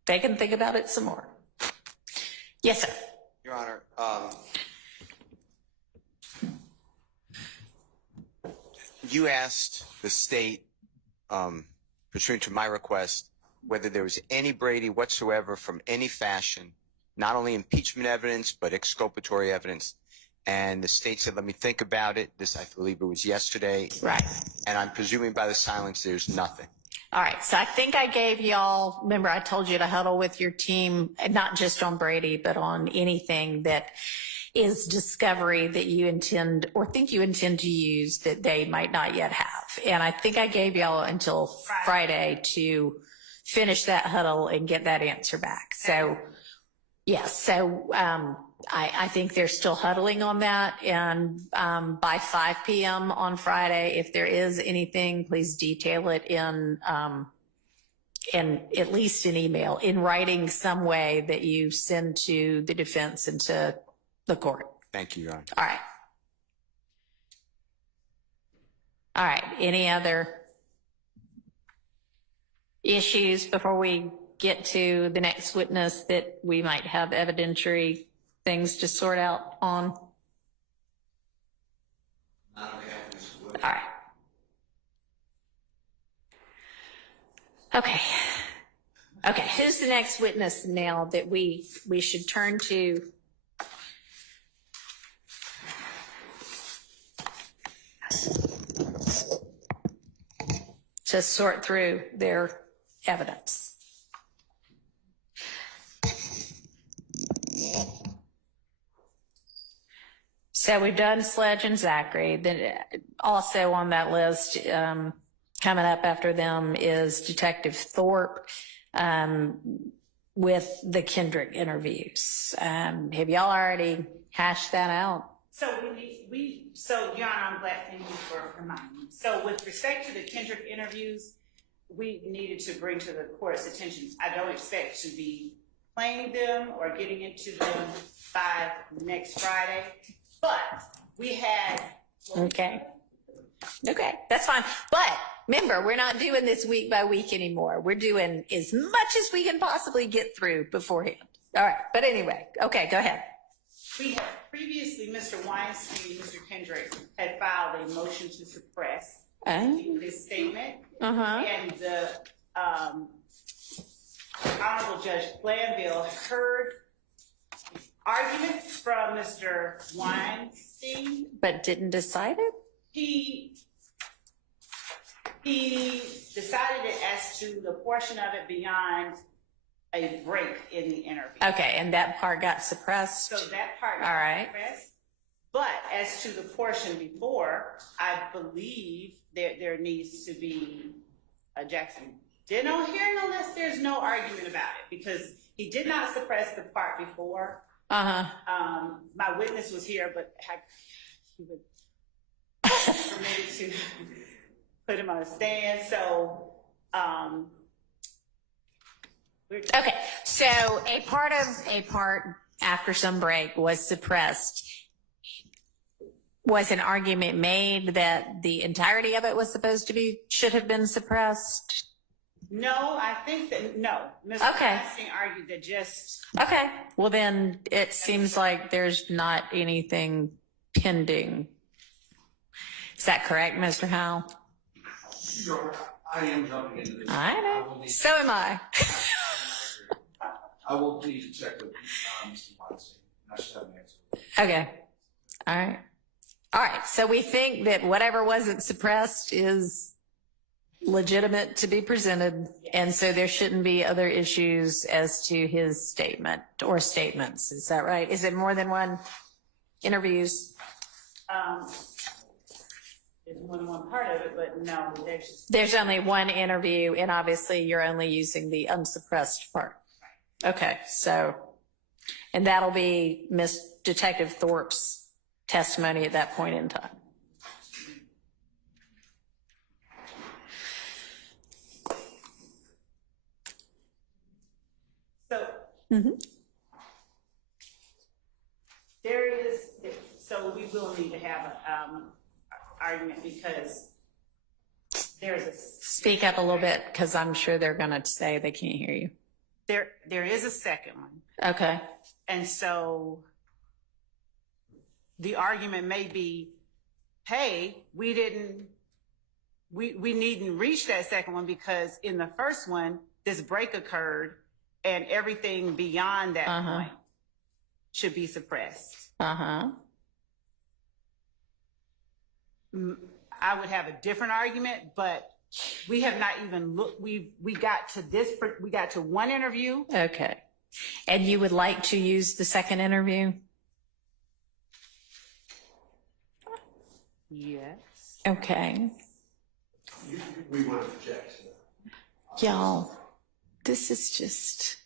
they can think about it some more. Yes, sir. Your Honor, you asked the state, pursuant to my request, whether there was any Brady whatsoever from any fashion, not only impeachment evidence, but exculpatory evidence. And the state said, let me think about it. This, I believe it was yesterday. Right. And I'm presuming by the silence, there's nothing. All right. So I think I gave y'all, remember I told you to huddle with your team, not just on Brady, but on anything that is discovery that you intend or think you intend to use that they might not yet have. And I think I gave y'all until Friday to finish that huddle and get that answer back. So, yes. So, I think they're still huddling on that. And by 5 p.m. on Friday, if there is anything, please detail it in at least an email, in writing some way that you send to the defense and to the court. Thank you, Your Honor. All right. All right. Any other issues before we get to the next witness that we might have evidentiary things to sort out on? All right. Okay. Okay. Who's the next witness now that we should turn to? To sort through their evidence. So we've done Sledge and Zachary. Then also on that list, coming up after them is Detective Thorpe with the Kendrick interviews. Have y'all already hashed that out? So so Your Honor, I'm glad, thank you for reminding me. So with respect to the Kendrick interviews, we needed to bring to the court's attention, I don't expect to be playing them or getting into them by next Friday, but we had, Okay, that's fine. But remember, we're not doing this week by week anymore. We're doing as much as we can possibly get through beforehand. All right, but anyway, okay, go ahead. We had previously, Mr. Weinstein, Mr. Kendrick had filed a motion to suppress his statement, and the Honorable Judge Glanville heard arguments from Mr. Weinstein, but didn't decide it. He decided it as to the portion of it beyond a break in the interview. Okay, and that part got suppressed? So that part got suppressed. But as to the portion before, I believe there needs to be a Jackson Deno hearing on this. There's no argument about it because he did not suppress the part before. My witness was here, but he would permitted to put him on a stand. So, okay. So a part after some break was suppressed. Was an argument made that the entirety of it was should have been suppressed? No, I think that no. Mr. Weinstein argued that just. Okay. Well, then it seems like there's not anything pending. Is that correct, Mr. Howell? Sure. I am jumping into this. I know. So am I. I will need to check with Mr. Weinstein. I should have an answer. Okay. All right. All right. So we think that whatever wasn't suppressed is legitimate to be presented. And so there shouldn't be other issues as to his statement or statements. Is that right? Is it more than one interviews? There's more than one part of it, but no, there's only one interview, and obviously you're only using the unsuppressed part. Okay, so, and that'll be Miss Detective Thorpe's testimony at that point in time. So, so we will need to have an argument because there's a... Speak up a little bit because I'm sure they're going to say they can't hear you. There is a second one. Okay. And so the argument may be, hey, we needn't reach that second one because in the first one, this break occurred and everything beyond that point should be suppressed. I would have a different argument, but we have not even looked. We got to one interview. Okay. And you would like to use the second interview? Yes. Okay. We would object. Y'all, this is just...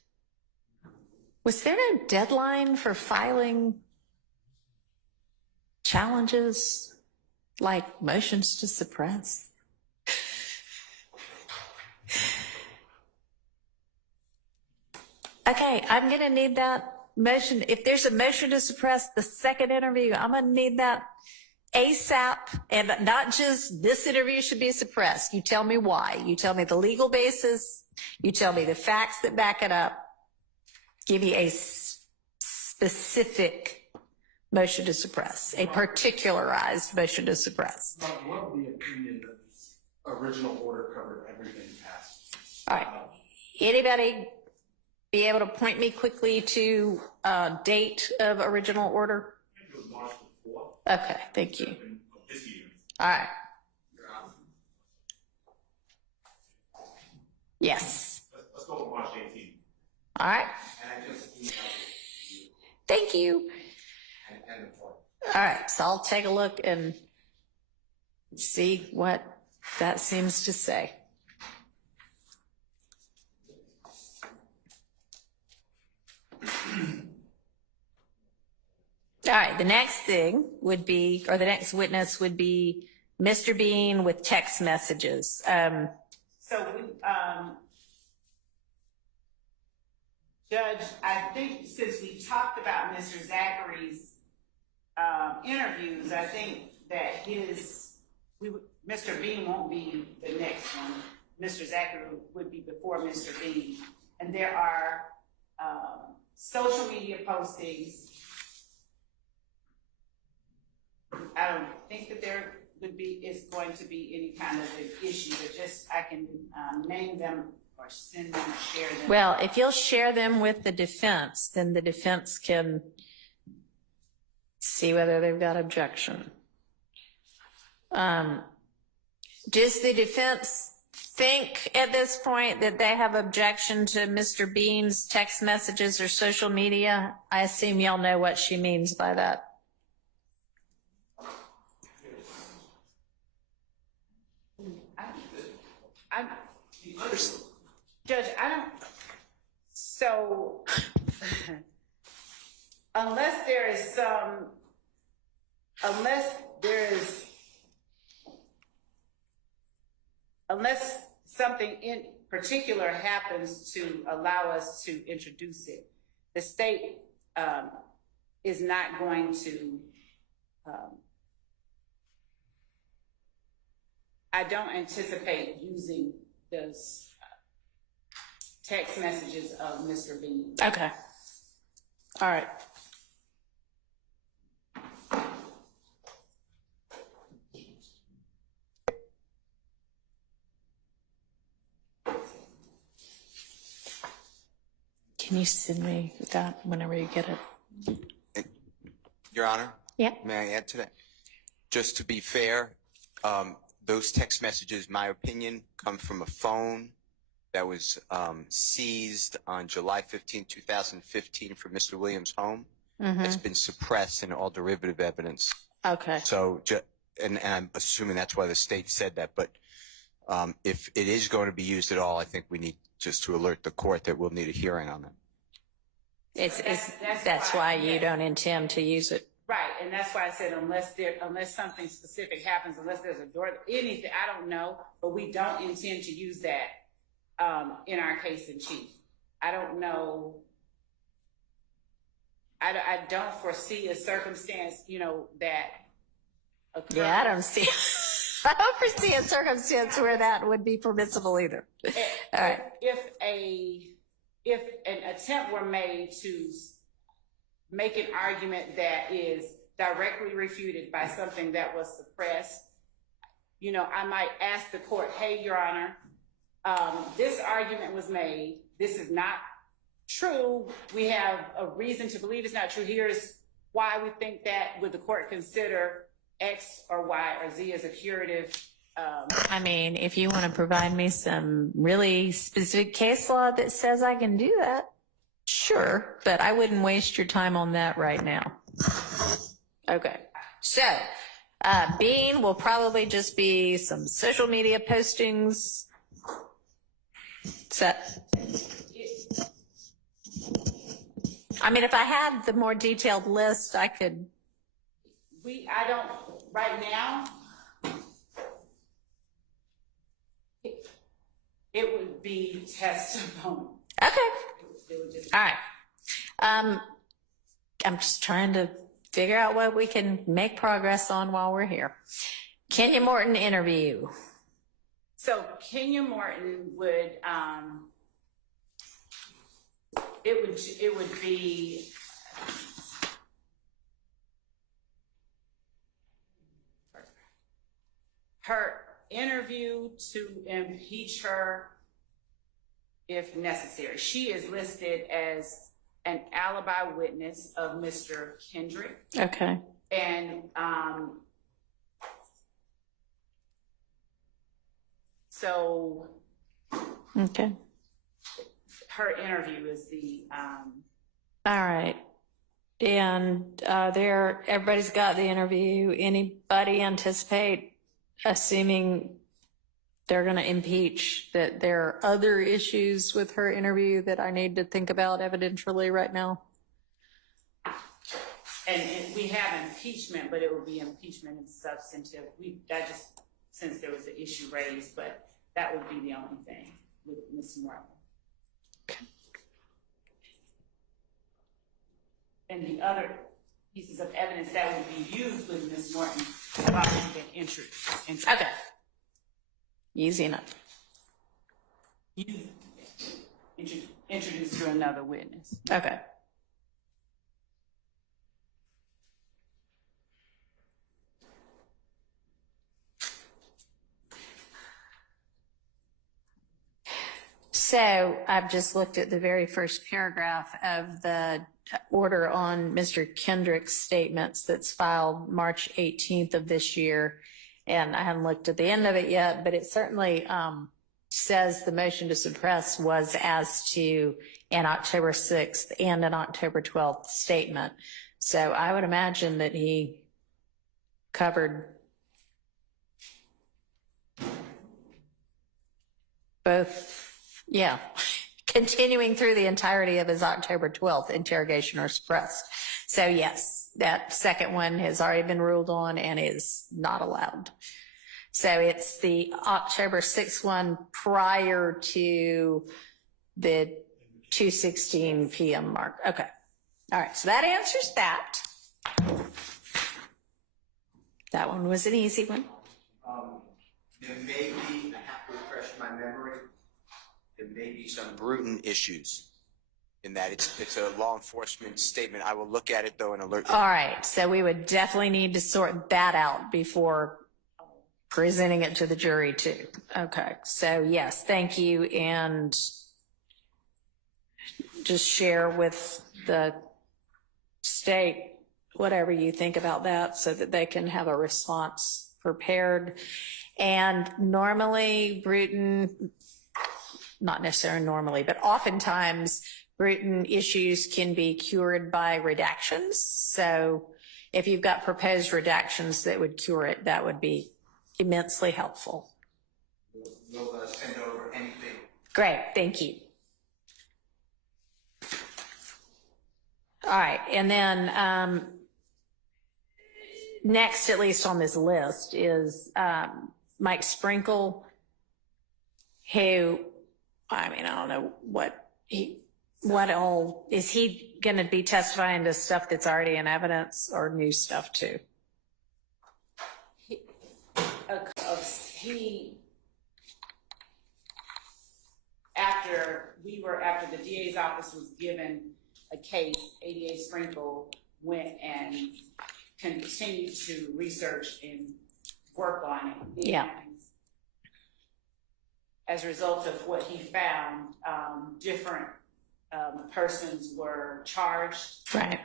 Was there no deadline for filing challenges like motions to suppress? Okay, I'm going to need that motion. If there's a motion to suppress the second interview, I'm going to need that ASAP, and not just this interview should be suppressed. You tell me why. You tell me the legal basis. You tell me the facts that back it up. Give me a specific motion to suppress, a particularized motion to suppress. I love the opinion that the original order covered everything past. All right. Anybody be able to point me quickly to date of original order? It was March 4th. Okay, thank you. This year. All right. Yes. Let's go with March 18th. All right. And I just emailed you. Thank you. And the point. All right, so I'll take a look and see what that seems to say. All right, the next thing would be, or the next witness would be Mr. Bean with text messages. Judge, I think since we talked about Mr. Zachary's interviews, I think that his Mr. Bean won't be the next one. Mr. Zachary would be before Mr. Bean. And there are social media postings. I don't think that there is going to be any kind of an issue, but just I can name them or send them, share them. Well, if you'll share them with the defense, then the defense can see whether they've got objection. Does the defense think at this point that they have objection to Mr. Bean's text messages or social media? I assume y'all know what she means by that. Judge, I don't, so, unless something in particular happens to allow us to introduce it, the state is not going to, I don't anticipate using those text messages of Mr. Bean. Okay. All right. Can you send me that whenever you get it? Your Honor? Yeah. May I add to that? Just to be fair, those text messages, my opinion, come from a phone that was seized on July 15, 2015 from Mr. Williams' home. Mm-hmm. It's been suppressed in all derivative evidence. Okay. So, and I'm assuming that's why the state said that. But if it is going to be used at all, I think we need just to alert the court that we'll need a hearing on that. That's why you don't intend to use it. Right, and that's why I said unless something specific happens, unless there's a door, anything, I don't know, but we don't intend to use that in our case in chief. I don't know. I don't foresee a circumstance, that occurs. Yeah, I don't foresee a circumstance where that would be permissible either. All right. If an attempt were made to make an argument that is directly refuted by something that was suppressed, I might ask the court, hey, Your Honor, this argument was made. This is not true. We have a reason to believe it's not true. Here's why we think that. Would the court consider X or Y or Z as a curative? I mean, if you want to provide me some really specific case law that says I can do that, sure, but I wouldn't waste your time on that right now. Okay. So, Bean will probably just be some social media postings. I mean, if I had the more detailed list, I could. I don't, right now, it would be testimony. Okay. All right. I'm just trying to figure out what we can make progress on while we're here. Kenya Morton interview. So Kenya Morton would, it would be her interview to impeach her if necessary. She is listed as an alibi witness of Mr. Kendrick. Okay. And so okay. Her interview is the all right. And everybody's got the interview. Anybody anticipate, assuming they're going to impeach, that there are other issues with her interview that I need to think about evidentially right now? And we have impeachment, but it will be impeachment and substantive. That just, since there was an issue raised, but that would be the only thing with Ms. Morton. Okay. And the other, pieces of evidence that would be used with Ms. Norton have already been introduced. Okay. Easy enough. Introduced through another witness. Okay. So I've just looked at the very first paragraph of the order on Mr. Kendrick's statements that's filed March 18th of this year. And I haven't looked at the end of it yet, but it certainly says the motion to suppress was as to an October 6th and an October 12th statement. So I would imagine that he covered both. Yeah, continuing through the entirety of his October 12th interrogation or suppressed. So yes, that second one has already been ruled on and is not allowed. So it's the October 6th one prior to the 2:16 p.m. mark. Okay. All right. So that answers that. That one was an easy one. There may be, I have to refresh my memory, there may be some Bruton issues in that it's a law enforcement statement. I will look at it though and alert you. All right. So we would definitely need to sort that out before presenting it to the jury too. Okay. So yes, thank you. And just share with the state whatever you think about that so that they can have a response prepared. And normally Bruton, not necessarily normally, but oftentimes Bruton issues can be cured by redactions. So if you've got proposed redactions that would cure it, that would be immensely helpful. We'll send over anything. Great, thank you. All right, and then next, at least on this list, is Mike Sprinkle, who, I mean, I don't know what all, is he going to be testifying to stuff that's already in evidence or new stuff too? After the DA's office was given a case, ADA Sprinkle went and continued to research and work on it. Yeah. As a result of what he found, different persons were charged. Right.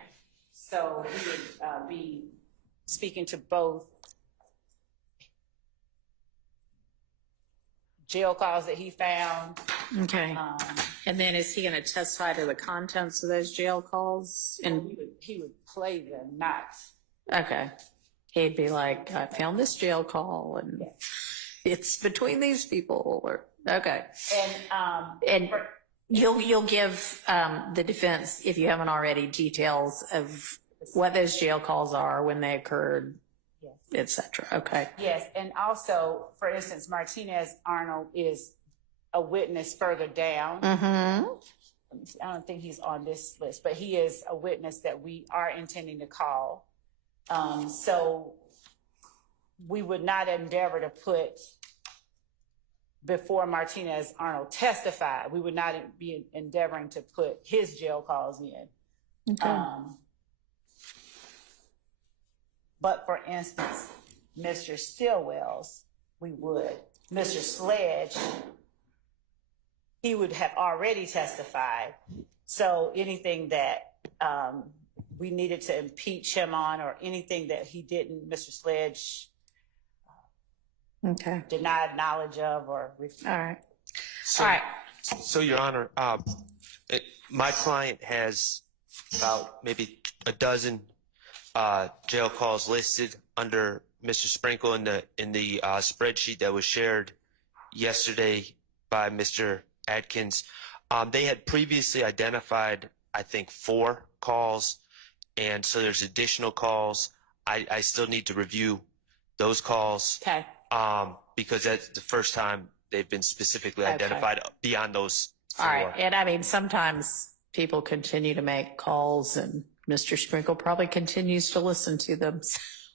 So he would be speaking to both jail calls that he found. Okay. And then is he going to testify to the contents of those jail calls? And he would play them, not. Okay. He'd be like, I found this jail call and it's between these people. Or okay. And you'll give the defense, if you haven't already, details of what those jail calls are, when they occurred, et cetera. Okay. Yes, and also, for instance, Martinez Arnold is a witness further down. Mm-hmm. I don't think he's on this list, but he is a witness that we are intending to call. So we would not endeavor to put, before Martinez Arnold testified, we would not be endeavoring to put his jail calls in. Okay. But for instance, Mr. Stillwell's, we would. Mr. Sledge, he would have already testified. So anything that we needed to impeach him on, or anything that he didn't, Mr. Sledge denied knowledge of or refused. All right. So, all right. So, Your Honor, my client has about maybe a dozen jail calls listed under Mr. Sprinkle in the spreadsheet that was shared yesterday by Mr. Adkins. They had previously identified, I think, 4 calls, and so there's additional calls. I still need to review those calls. Okay. Because that's the first time they've been specifically identified beyond those 4. All right. And I mean, sometimes people continue to make calls and Mr. Sprinkle probably continues to listen to them.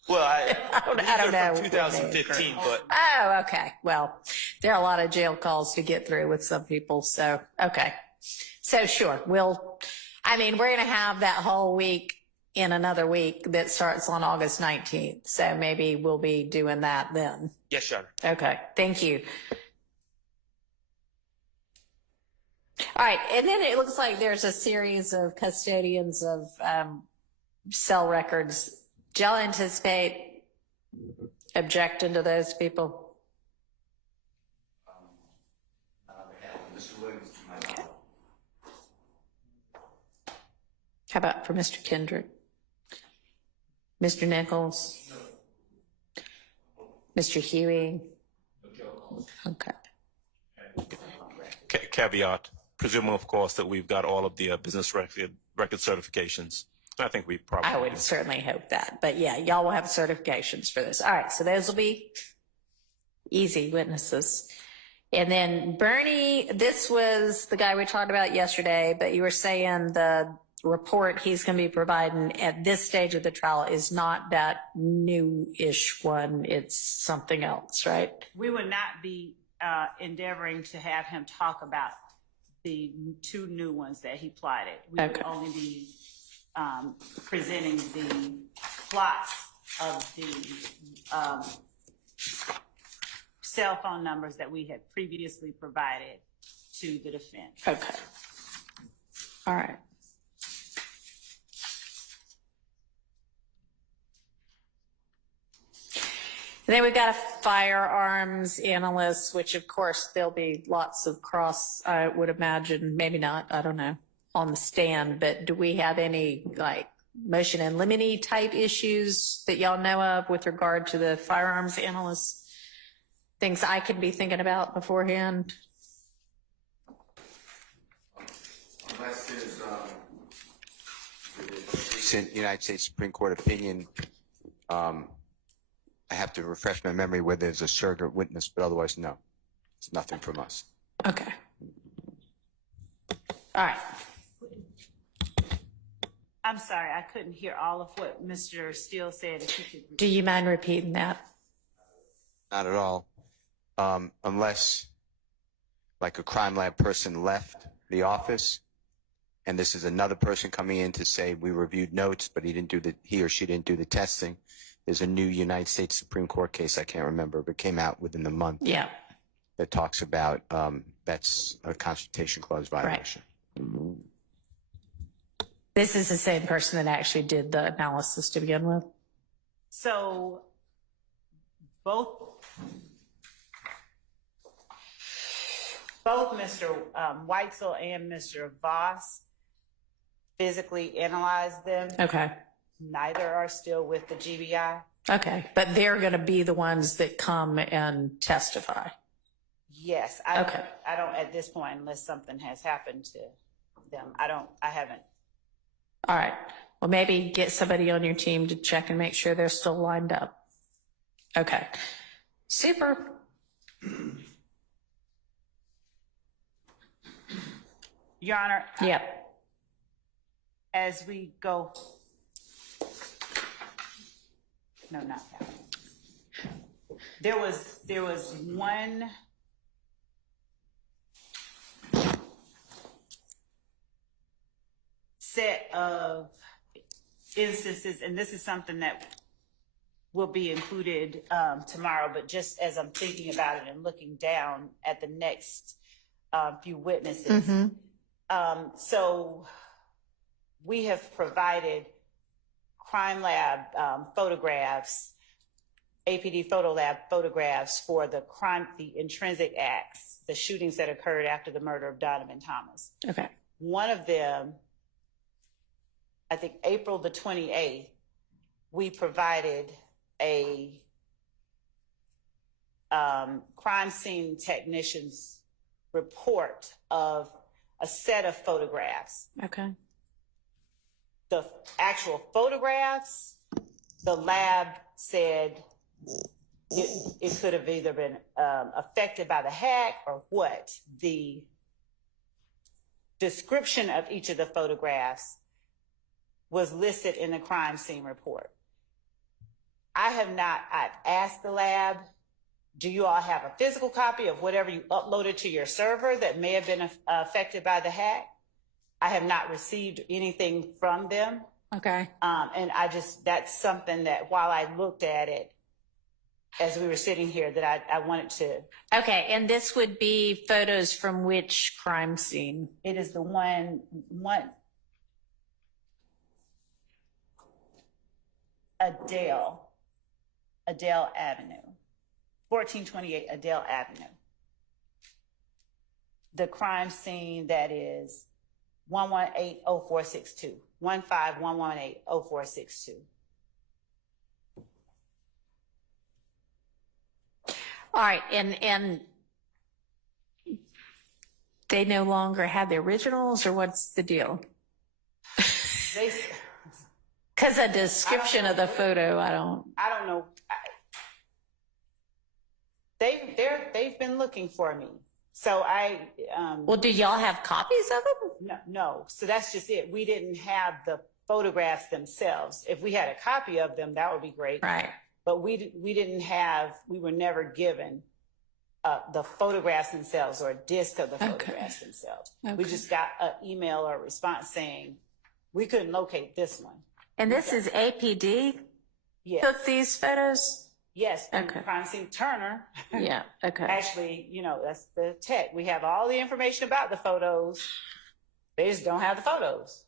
Well, I don't know. From 2015, but Oh, okay. Well, there are a lot of jail calls to get through with some people. So, okay. So sure. We're going to have that whole week in another week that starts on August 19th. So maybe we'll be doing that then. yes, Your Honor. Okay. Thank you. All right. And then it looks like there's a series of custodians of cell records. Do y'all anticipate objecting to those people? Mr. Williams, to my knowledge. How about for Mr. Kendrick? Mr. Nichols? Mr. Huey? Okay. Caveat, presuming, of course, that we've got all of the business record certifications. I think we probably. I would certainly hope that. But yeah, y'all will have certifications for this. All right, so those will be easy witnesses. And then Bernie, this was the guy we talked about yesterday, but you were saying the report he's going to be providing at this stage of the trial is not that new-ish one. It's something else, right? We would not be endeavoring to have him talk about the two new ones that he plotted. We would only be presenting the plots of the cell phone numbers that we had previously provided to the defense. Okay. All right. And then we've got a firearms analyst, which of course there'll be lots of cross, I would imagine, maybe not, I don't know, on the stand, but do we have any like motion and limine type issues that y'all know of with regard to the firearms analyst? Things I could be thinking about beforehand? Unless there's recent United States Supreme Court opinion, I have to refresh my memory whether there's a surrogate witness, but otherwise, no. It's nothing from us. Okay. All right. I'm sorry, I couldn't hear all of what Mr. Steele said. If you could. Do you mind repeating that? Not at all. Unless, like, a crime lab person left the office, and this is another person coming in to say we reviewed notes, but he or she didn't do the testing. There's a new United States Supreme Court case, I can't remember, but came out within the month. Yeah. That talks about that's a Confrontation Clause violation. Right. This is the same person that actually did the analysis to begin with? So both Mr. Weitzel and Mr. Voss physically analyzed them. Okay. Neither are still with the GBI. Okay, but they're going to be the ones that come and testify. Yes. I don't at this point, unless something has happened to them. I haven't. All right. Well, maybe get somebody on your team to check and make sure they're still lined up. Okay. Super. Your Honor. Yep. As we go. No, not that. There was one set of instances, and this is something that will be included tomorrow, but just as I'm thinking about it and looking down at the next few witnesses. Mm-hmm. So we have provided crime lab photographs, APD photo lab photographs for the intrinsic acts, the shootings that occurred after the murder of Donovan Thomas. Okay. One of them, I think April the 28th, we provided a crime scene technician's report of a set of photographs. Okay. The actual photographs, the lab said it could have either been affected by the hack or what. The description of each of the photographs was listed in the crime scene report. I've asked the lab, do you all have a physical copy of whatever you uploaded to your server that may have been affected by the hack? I have not received anything from them. Okay. And that's something that while I looked at it as we were sitting here, that I wanted to. Okay, and this would be photos from which crime scene? It is the one Adele Avenue, 1428 Adele Avenue. The crime scene that is 1180462, 151180462. All right, and they no longer have the originals, or what's the deal? Because a description of the photo, I don't know. They've been looking for me. So well, do y'all have copies of them? No. So that's just it. We didn't have the photographs themselves. If we had a copy of them, that would be great. Right. But we were never given the photographs themselves or a disc of the photographs themselves. Okay. We just got an email or a response saying we couldn't locate this one. And this is APD? Yes. Took these photos? Yes. Okay. Crime scene Turner. Yeah. Okay. Actually, that's the tech. We have all the information about the photos. They just don't have the photos.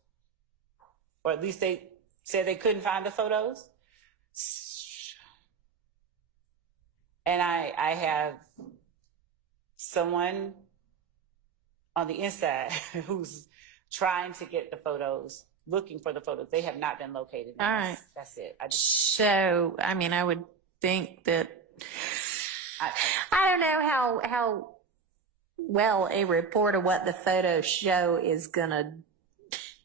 Or at least they said they couldn't find the photos. And I have someone on the inside who's trying to get the photos, looking for the photos. They have not been located. All right. That's it. So, I mean, I would think that, I don't know how well a report of what the photos show is going to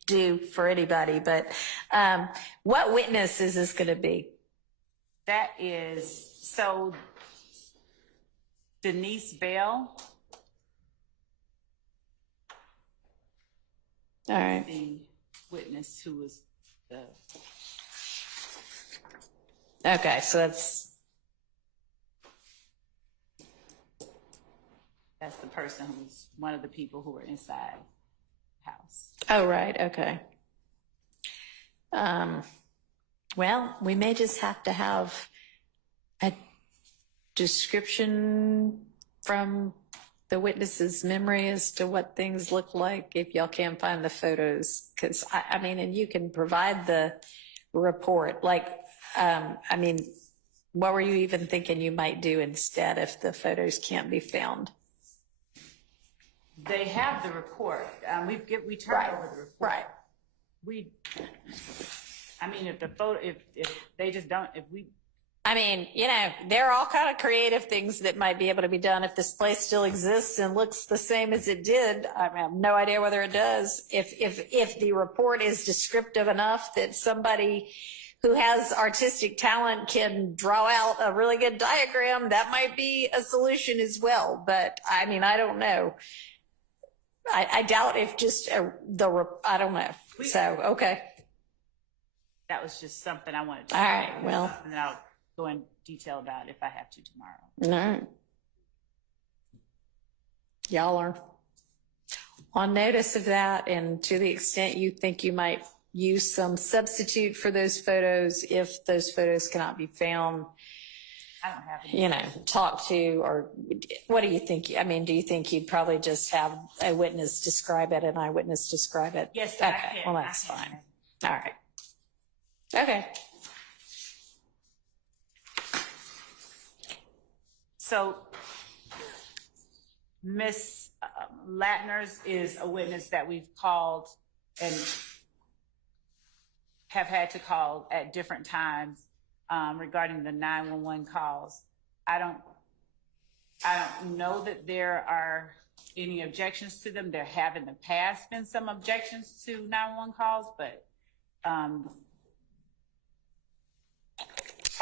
do for anybody, but what witness is this going to be? That is, so Denise Bell. All right. The witness who was the. Okay, so that's the person who's one of the people who were inside the house. Oh, right. Okay. Well, we may just have to have a description from the witness's memory as to what things look like if y'all can't find the photos. Because, I mean, and you can provide the report. Like, I mean, what were you even thinking you might do instead if the photos can't be found? They have the report. We turned over the report. Right. I mean, if they just don't, I mean, there are all kind of creative things that might be able to be done if this place still exists and looks the same as it did. I have no idea whether it does. If the report is descriptive enough that somebody who has artistic talent can draw out a really good diagram, that might be a solution as well. But I mean, I don't know. I doubt if just I don't know. So, okay. That was just something I wanted to. All right. Well, something I'll go in detail about if I have to tomorrow. All right. Y'all are on notice of that, and to the extent you think you might use some substitute for those photos, if those photos cannot be found, I don't have any. Talk to, or what do you think? I mean, do you think you'd probably just have a witness describe it, an eyewitness describe it? Yes. Okay. I can. Well, that's fine. All right. Okay. So, Miss Latner's is a witness that we've called and have had to call at different times regarding the 911 calls. I don't know that there are any objections to them. There have in the past been some objections to 911 calls, but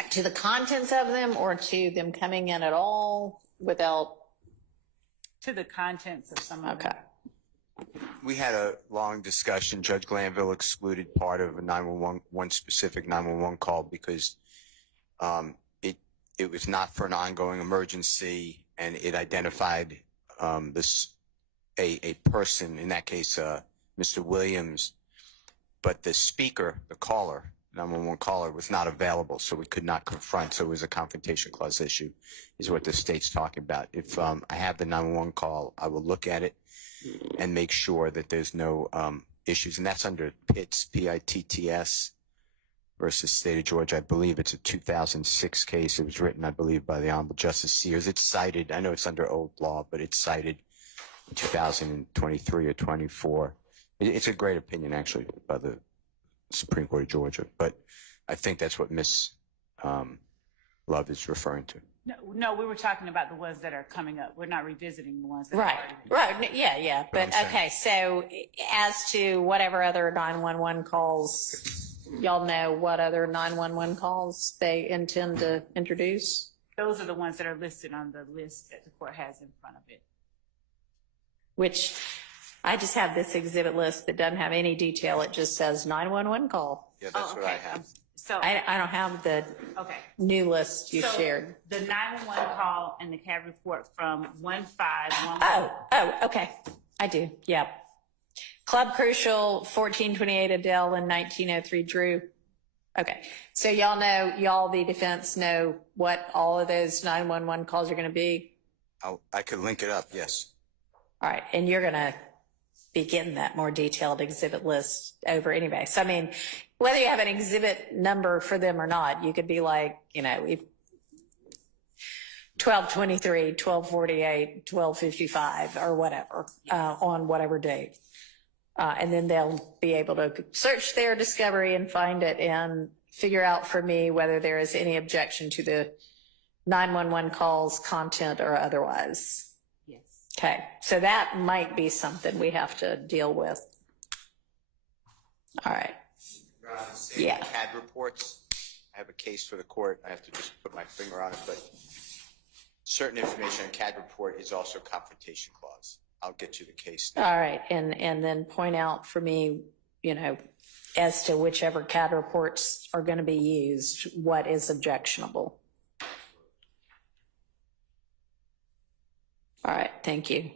to the contents of them, or to them coming in at all without? To the contents of some of them. Okay. We had a long discussion. Judge Glanville excluded part of a 911, one specific 911 call because it was not for an ongoing emergency, and it identified a person, in that case, Mr. Williams, but the speaker, the caller, 911 caller, was not available, so we could not confront. So it was a confrontation clause issue, is what the state's talking about. If I have the 911 call, I will look at it and make sure that there's no issues. And that's under Pitts, P-I-T-T-S, versus State of Georgia. I believe it's a 2006 case. It was written, I believe, by the Honorable Justice Sears. It's cited. I know it's under old law, but it's cited in 2023 or 24. It's a great opinion, actually, by the Supreme Court of Georgia. But I think that's what Ms. Love is referring to. No, we were talking about the ones that are coming up. We're not revisiting the ones that Right. Yeah. But okay, so as to whatever other 911 calls, y'all know what other 911 calls they intend to introduce? Those are the ones that are listed on the list that the court has in front of it. Which I just have this exhibit list that doesn't have any detail. It just says 911 call. Yeah, that's what I have. So I don't have the new list you shared. The 911 call and the CAD report from 1511. Oh, okay. I do. Yeah. Club Crucial, 1428 Adele, and 1903 Drew. Okay. So y'all, the defense, know what all of those 911 calls are going to be? I could link it up, yes. All right. And you're going to be getting that more detailed exhibit list over anyway. So, I mean, whether you have an exhibit number for them or not, you could be like, 1223, 1248, 1255, or whatever, on whatever date. And then they'll be able to search their discovery and find it and figure out for me whether there is any objection to the 911 calls, content, or otherwise. Yes. Okay. So that might be something we have to deal with. All right. Yeah. CAD reports. I have a case for the court. I have to just put my finger on it, but certain information on CAD report is also confrontation clause. I'll get you the case. All right. And then point out for me, as to whichever CAD reports are going to be used, what is objectionable. All right. Thank you.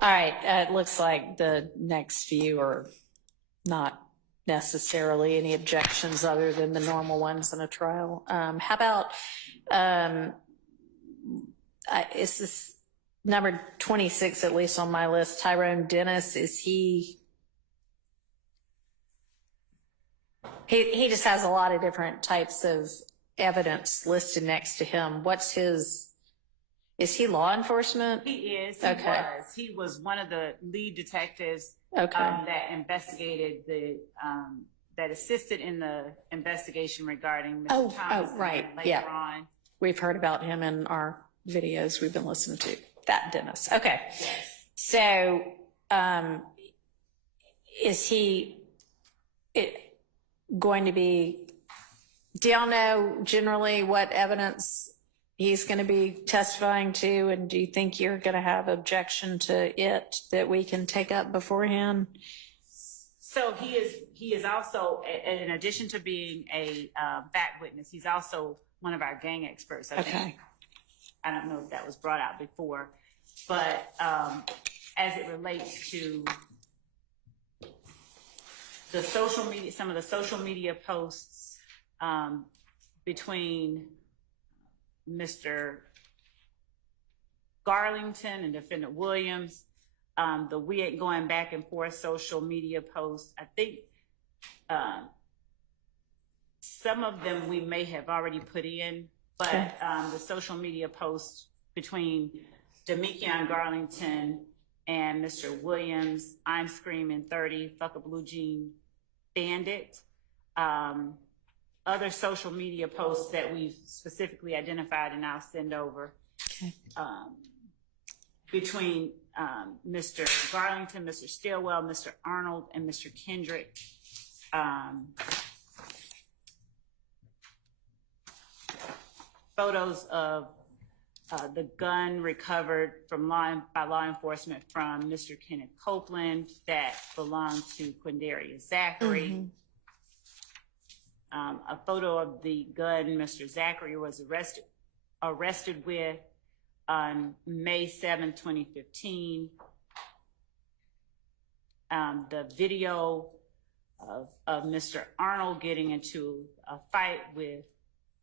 All right. It looks like the next few are not necessarily any objections other than the normal ones in a trial. How about, is this number 26, at least on my list, Tyrone Dennis? Is he just has a lot of different types of evidence listed next to him. Is he law enforcement? He is. Okay. He was one of the lead detectives Okay. that investigated that assisted in the investigation regarding Mr. Thomas. Right. Later Yeah. on. We've heard about him in our videos we've been listening to. That Dennis. Okay. Yes. So, is he going to be, do y'all know generally what evidence he's going to be testifying to? And do you think you're going to have objection to it that we can take up beforehand? So he is also, in addition to being a fact witness, he's also one of our gang experts. I think. I don't know if that was brought out before, but as it relates to the social media, some of the social media posts between Mr. Garlington and Defendant Williams, the we ain't going back and forth social media posts. I think some of them we may have already put in, but the social media posts between Demikion Garlington and Mr. Williams, I'm screaming 30, fuck a blue jean bandit. other social media posts that we've specifically identified, and I'll send over. Okay. Between Mr. Garlington, Mr. Stillwell, Mr. Arnold, and Mr. Kendrick. Photos of the gun recovered from by law enforcement from Mr. Kenneth Copeland that belonged to Quindarius Zachary. A photo of the gun Mr. Zachary was arrested with on May 7, 2015. The video of Mr. Arnold getting into a fight with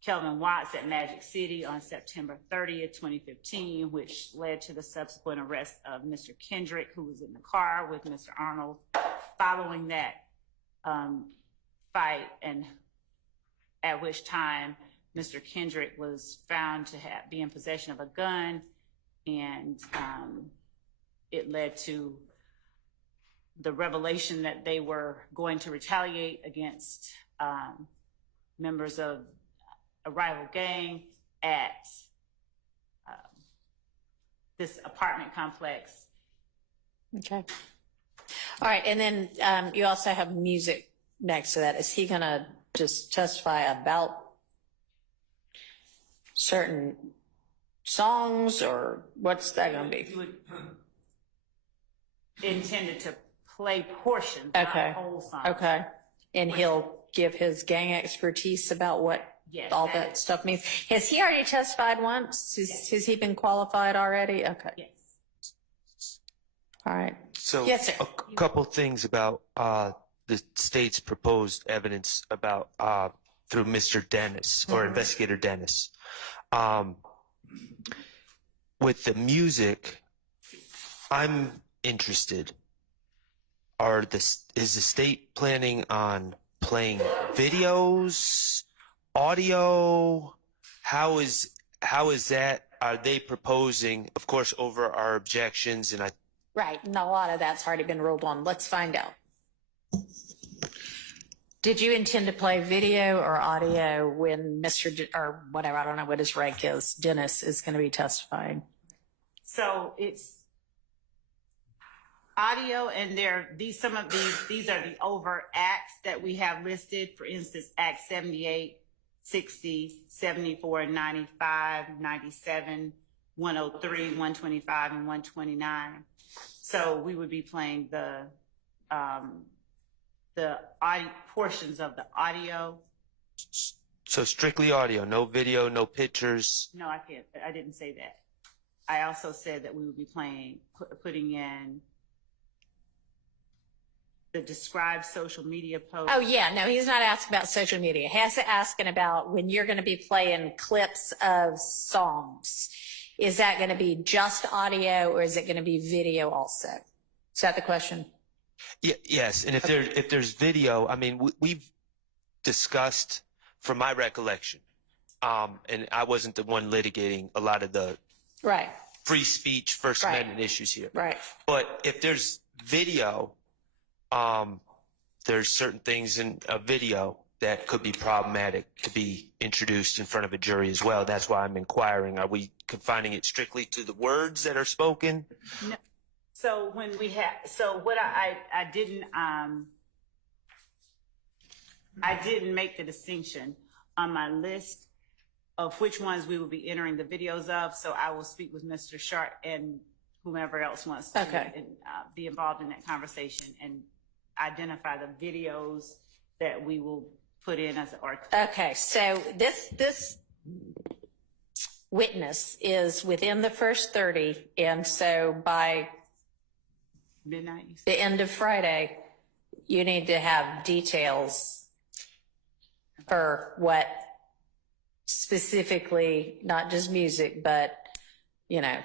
Kelvin Watts at Magic City on September 30th, 2015, which led to the subsequent arrest of Mr. Kendrick, who was in the car with Mr. Arnold. Following that fight, and at which time Mr. Kendrick was found to be in possession of a gun, and it led to the revelation that they were going to retaliate against members of a rival gang at this apartment complex. Okay. All right, and then you also have music next to that. Is he going to just testify about certain songs, or what's that going to be? You would intended to play portions, Okay. not whole songs. Okay. And he'll give his gang expertise about what Yes, all that that is- stuff means. Has he already testified once? Has he been qualified already? Okay. Yes. All right. So Yes, sir. a couple things about the state's proposed evidence about through Mr. Dennis or Investigator Dennis. With the music, I'm interested. Is the state planning on playing videos, audio? How is that? Are they proposing, of course, over our objections? And Right, and a lot of that's already been ruled on. Let's find out. Did you intend to play video or audio when or whatever, I don't know what his rank is, Dennis is going to be testifying? So it's audio, and these are the overt acts that we have listed. For instance, Act 78, 60, 74, 95, 97, 103, 125, and 129. So we would be playing the audio portions of the audio. so strictly audio, no video, no pictures. No, I didn't say that. I also said that we would be putting in the described social media post. Oh, yeah, no, he's not asking about social media. He's asking about when you're going to be playing clips of songs. Is that going to be just audio, or is it going to be video also? Is that the question? Yes, and if there's video, I mean, we've discussed, from my recollection, and I wasn't the one litigating a lot of the Right. free speech, First Right. Amendment issues here. Right. But if there's video, there's certain things in a video that could be problematic to be introduced in front of a jury as well. That's why I'm inquiring. Are we confining it strictly to the words that are spoken? No. So when we have, so what I didn't make the distinction on my list of which ones we will be entering the videos of. So I will speak with Mr. Sharp and whomever else wants to be involved in that conversation and identify the videos that we will put in as Okay, so this witness is within the first 30, and so by midnight, the end of Friday, you need to have details for what specifically, not just music, but, you know,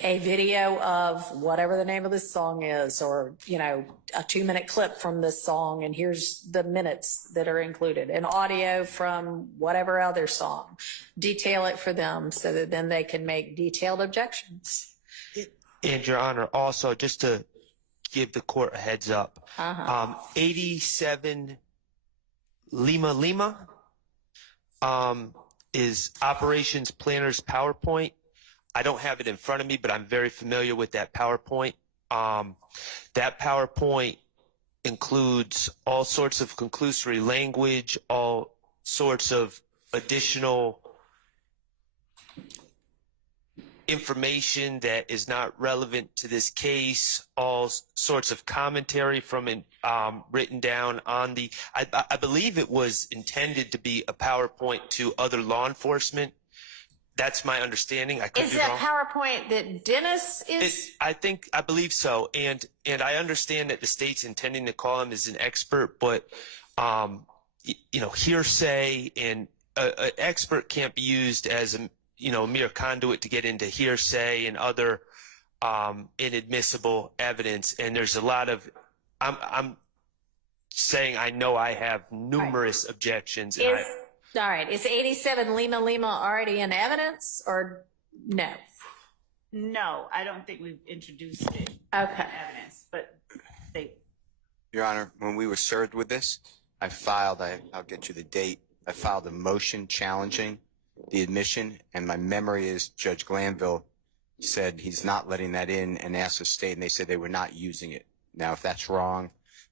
a video of whatever the name of this song is, or, you know, a 2-minute clip from this song, and here's the minutes that are included, and audio from whatever other song. Detail it for them so that then they can make detailed objections. And Your Honor, also, just to give the court a heads up, 87 Lima, is Operations Planner's PowerPoint. I don't have it in front of me, but I'm very familiar with that PowerPoint. That PowerPoint includes all sorts of conclusory language, all sorts of additional information that is not relevant to this case, all sorts of commentary from written down on the, I believe it was intended to be a PowerPoint to other law enforcement. That's my understanding. I could Is be that wrong. PowerPoint that Dennis is? I believe so. And I understand that the state's intending to call him as an expert, but, hearsay and an expert can't be used as a mere conduit to get into hearsay and other inadmissible evidence. And there's a lot of, I'm saying I know I have numerous objections. All right. Is 87 Lima already in evidence or no? No, I don't think we've introduced it. Okay. Evidence, but they. Your Honor, when we were served with this, I'll get you the date. I filed a motion challenging the admission, and my memory is Judge Glanville said he's not letting that in and asked the state, and they said they were not using it. Now, if that's wrong,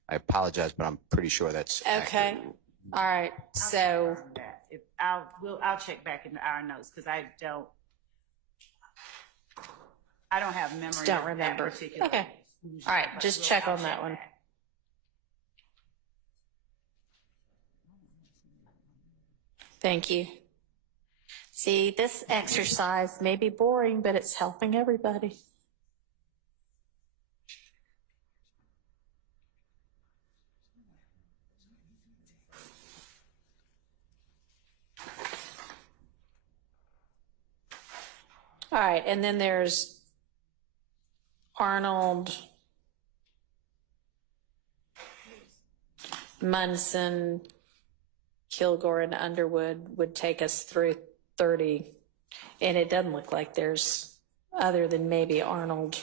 I apologize, but I'm pretty sure that's okay. accurate. All right. So I'll check back into our notes because I don't have memory. Don't remember. Okay. All right. Just check on that one. Thank you. See, this exercise may be boring, but it's helping everybody. All right, and then there's Arnold, Munson, Kilgore, and Underwood would take us through 30, and it doesn't look like there's, other than maybe Arnold.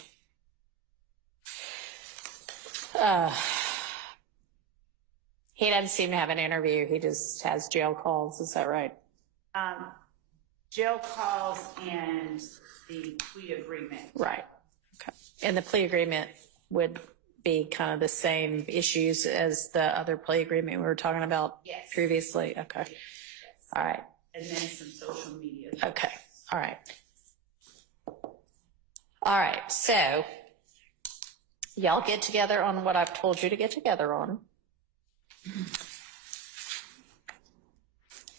He doesn't seem to have an interview. He just has jail calls. Is that right? Jail calls and the plea agreement. Right. Okay. And the plea agreement would be kind of the same issues as the other plea agreement we were talking about previously? Okay. Yes. All right. And then some social media. Okay. All right. All right. So y'all get together on what I've told you to get together on.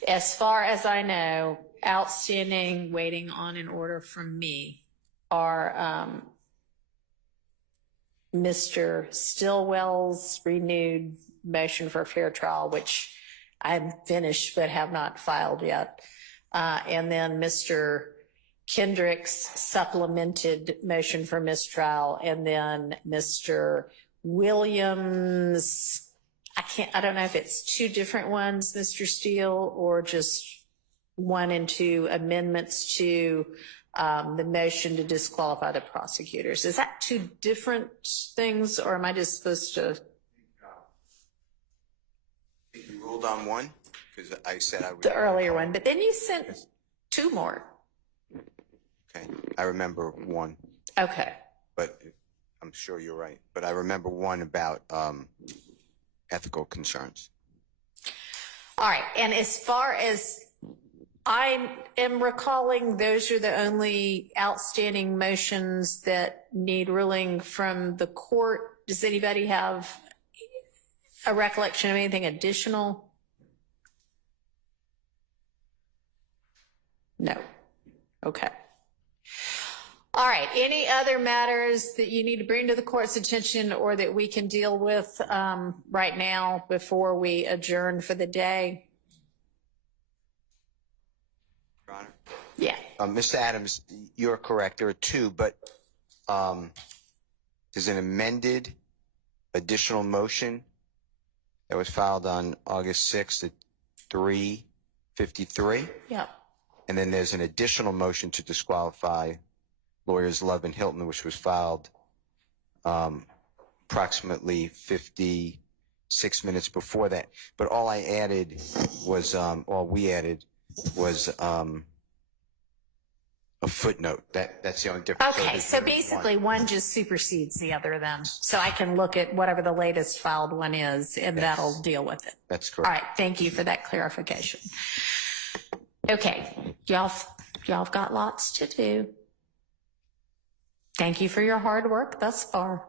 As far as I know, outstanding, waiting on an order from me are Mr. Stillwell's renewed motion for fair trial, which I'm finished but have not filed yet. And then Mr. Kendrick's supplemented motion for mistrial, and then Mr. Williams, I don't know if it's two different ones, Mr. Steele, or just one and two amendments to the motion to disqualify the prosecutors. Is that two different things, or am I just supposed to? You ruled on one? Because I said I would. The earlier one, but then you sent two more. Okay, I remember one. Okay. But I'm sure you're right. But I remember one about ethical concerns. All right, and as far as I am recalling, those are the only outstanding motions that need ruling from the court. Does anybody have a recollection of anything additional? No. Okay. All right. Any other matters that you need to bring to the court's attention or that we can deal with right now before we adjourn for the day? Your Honor? Yeah. Mr. Adams, you're correct. There are two, but there's an amended additional motion that was filed on August 6th at 3:53. Yeah. And then there's an additional motion to disqualify lawyers Love and Hilton, which was filed approximately 56 minutes before that. But all I added was, all we added a footnote. That's the only difference. Okay, so basically one just supersedes the other then. So I can look at whatever the latest filed one is and that'll deal with it. That's correct. All right, thank you for that clarification. Okay, y'all have got lots to do. Thank you for your hard work thus far.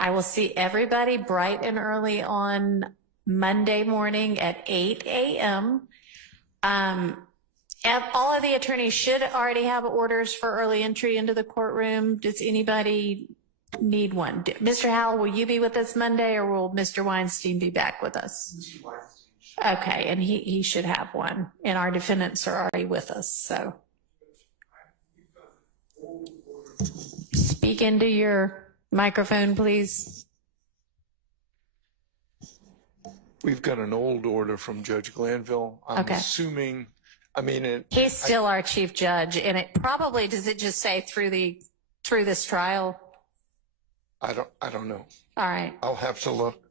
I will see everybody bright and early on Monday morning at 8 a.m. All of the attorneys should already have orders for early entry into the courtroom. Does anybody need one? Mr. Howell, will you be with us Monday or will Mr. Weinstein be back with us? Mr. Weinstein. Okay, and he should have one. And our defendants are already with us, so. Speak into your microphone, please. We've got an old order from Judge Glanville. I'm assuming, He's still our chief judge, and it probably, does it just say through this trial? I don't know. All right. I'll have to look.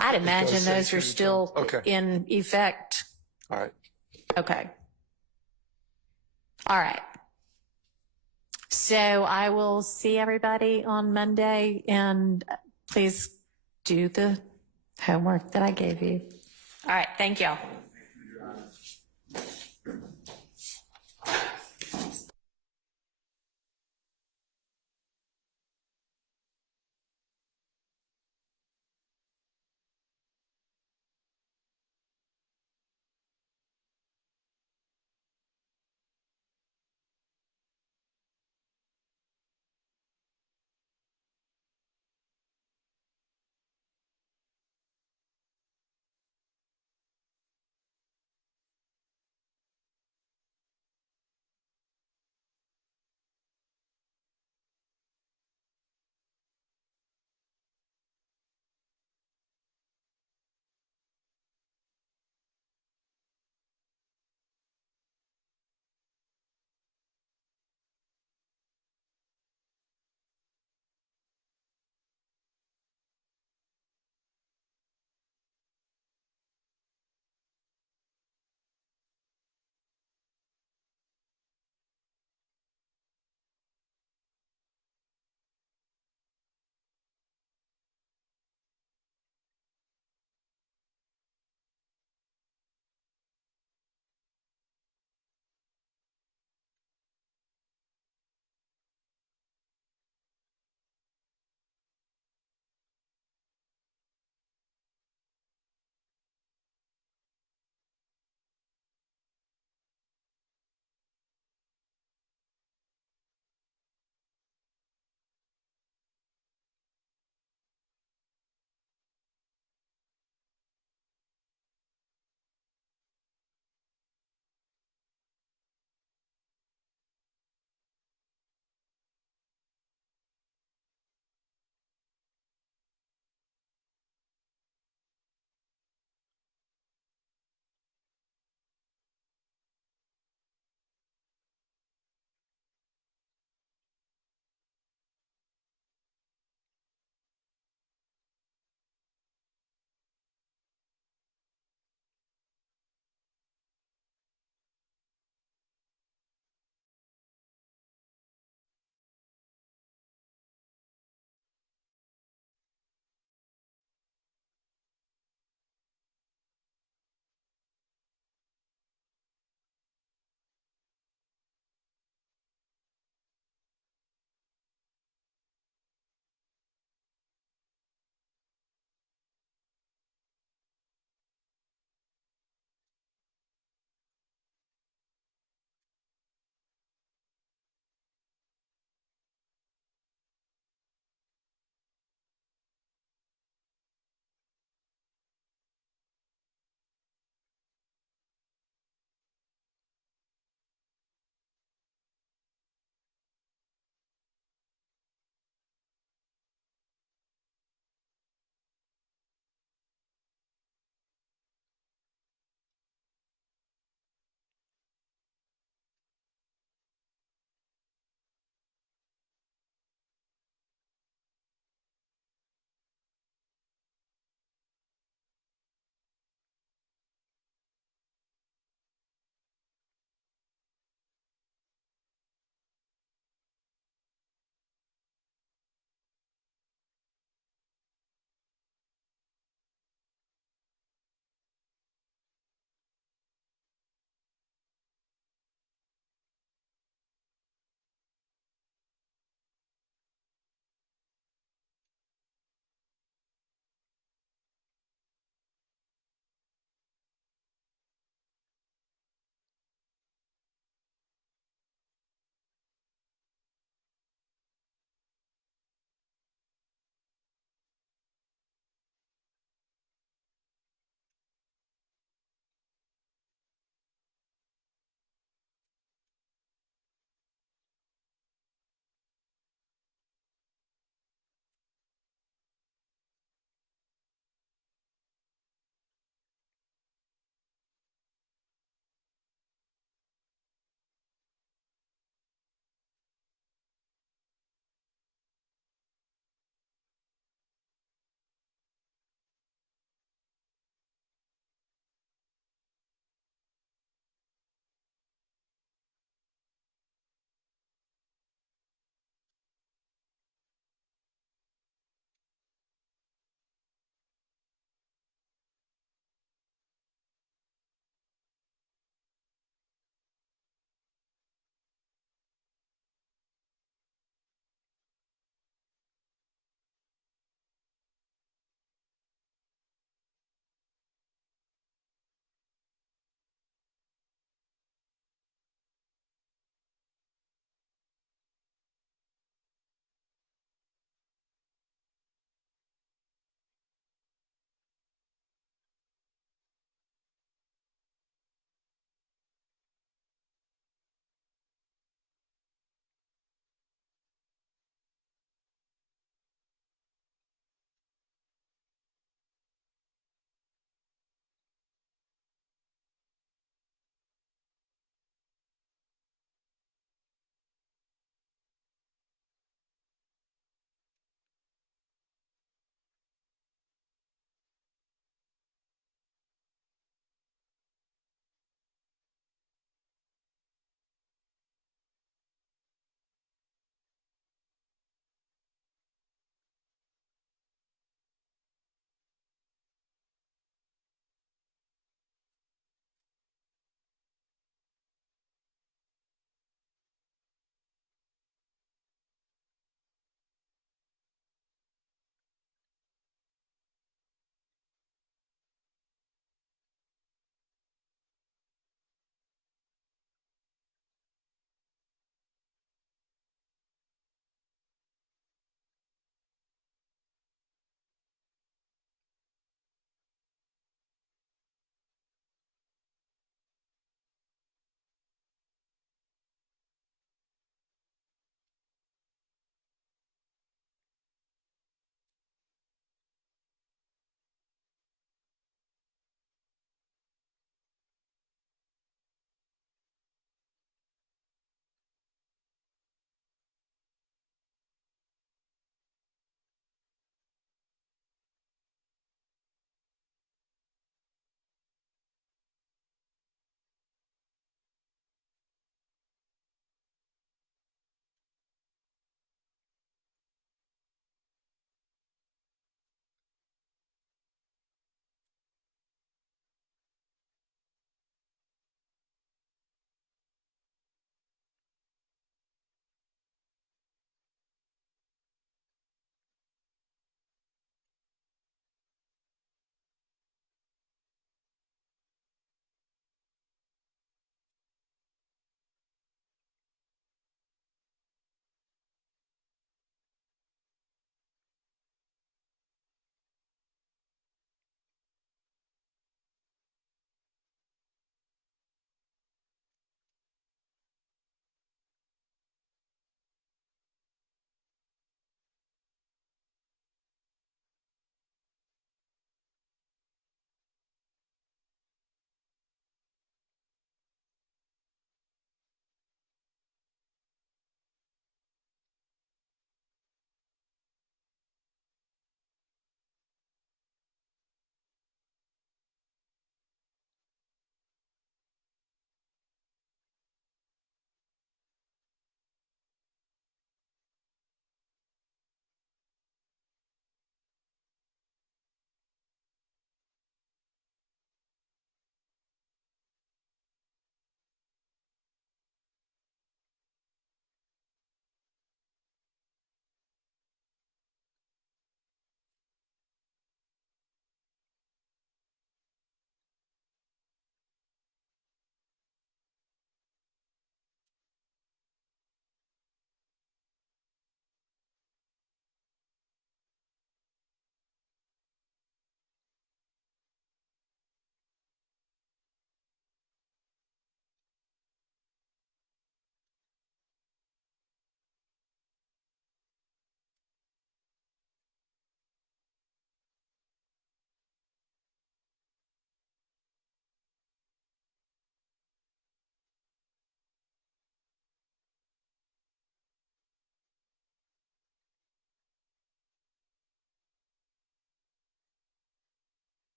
I'd imagine those are still in effect. All right. Okay. All right. So I will see everybody on Monday, and please do the homework that I gave you. All right. Thank y'all.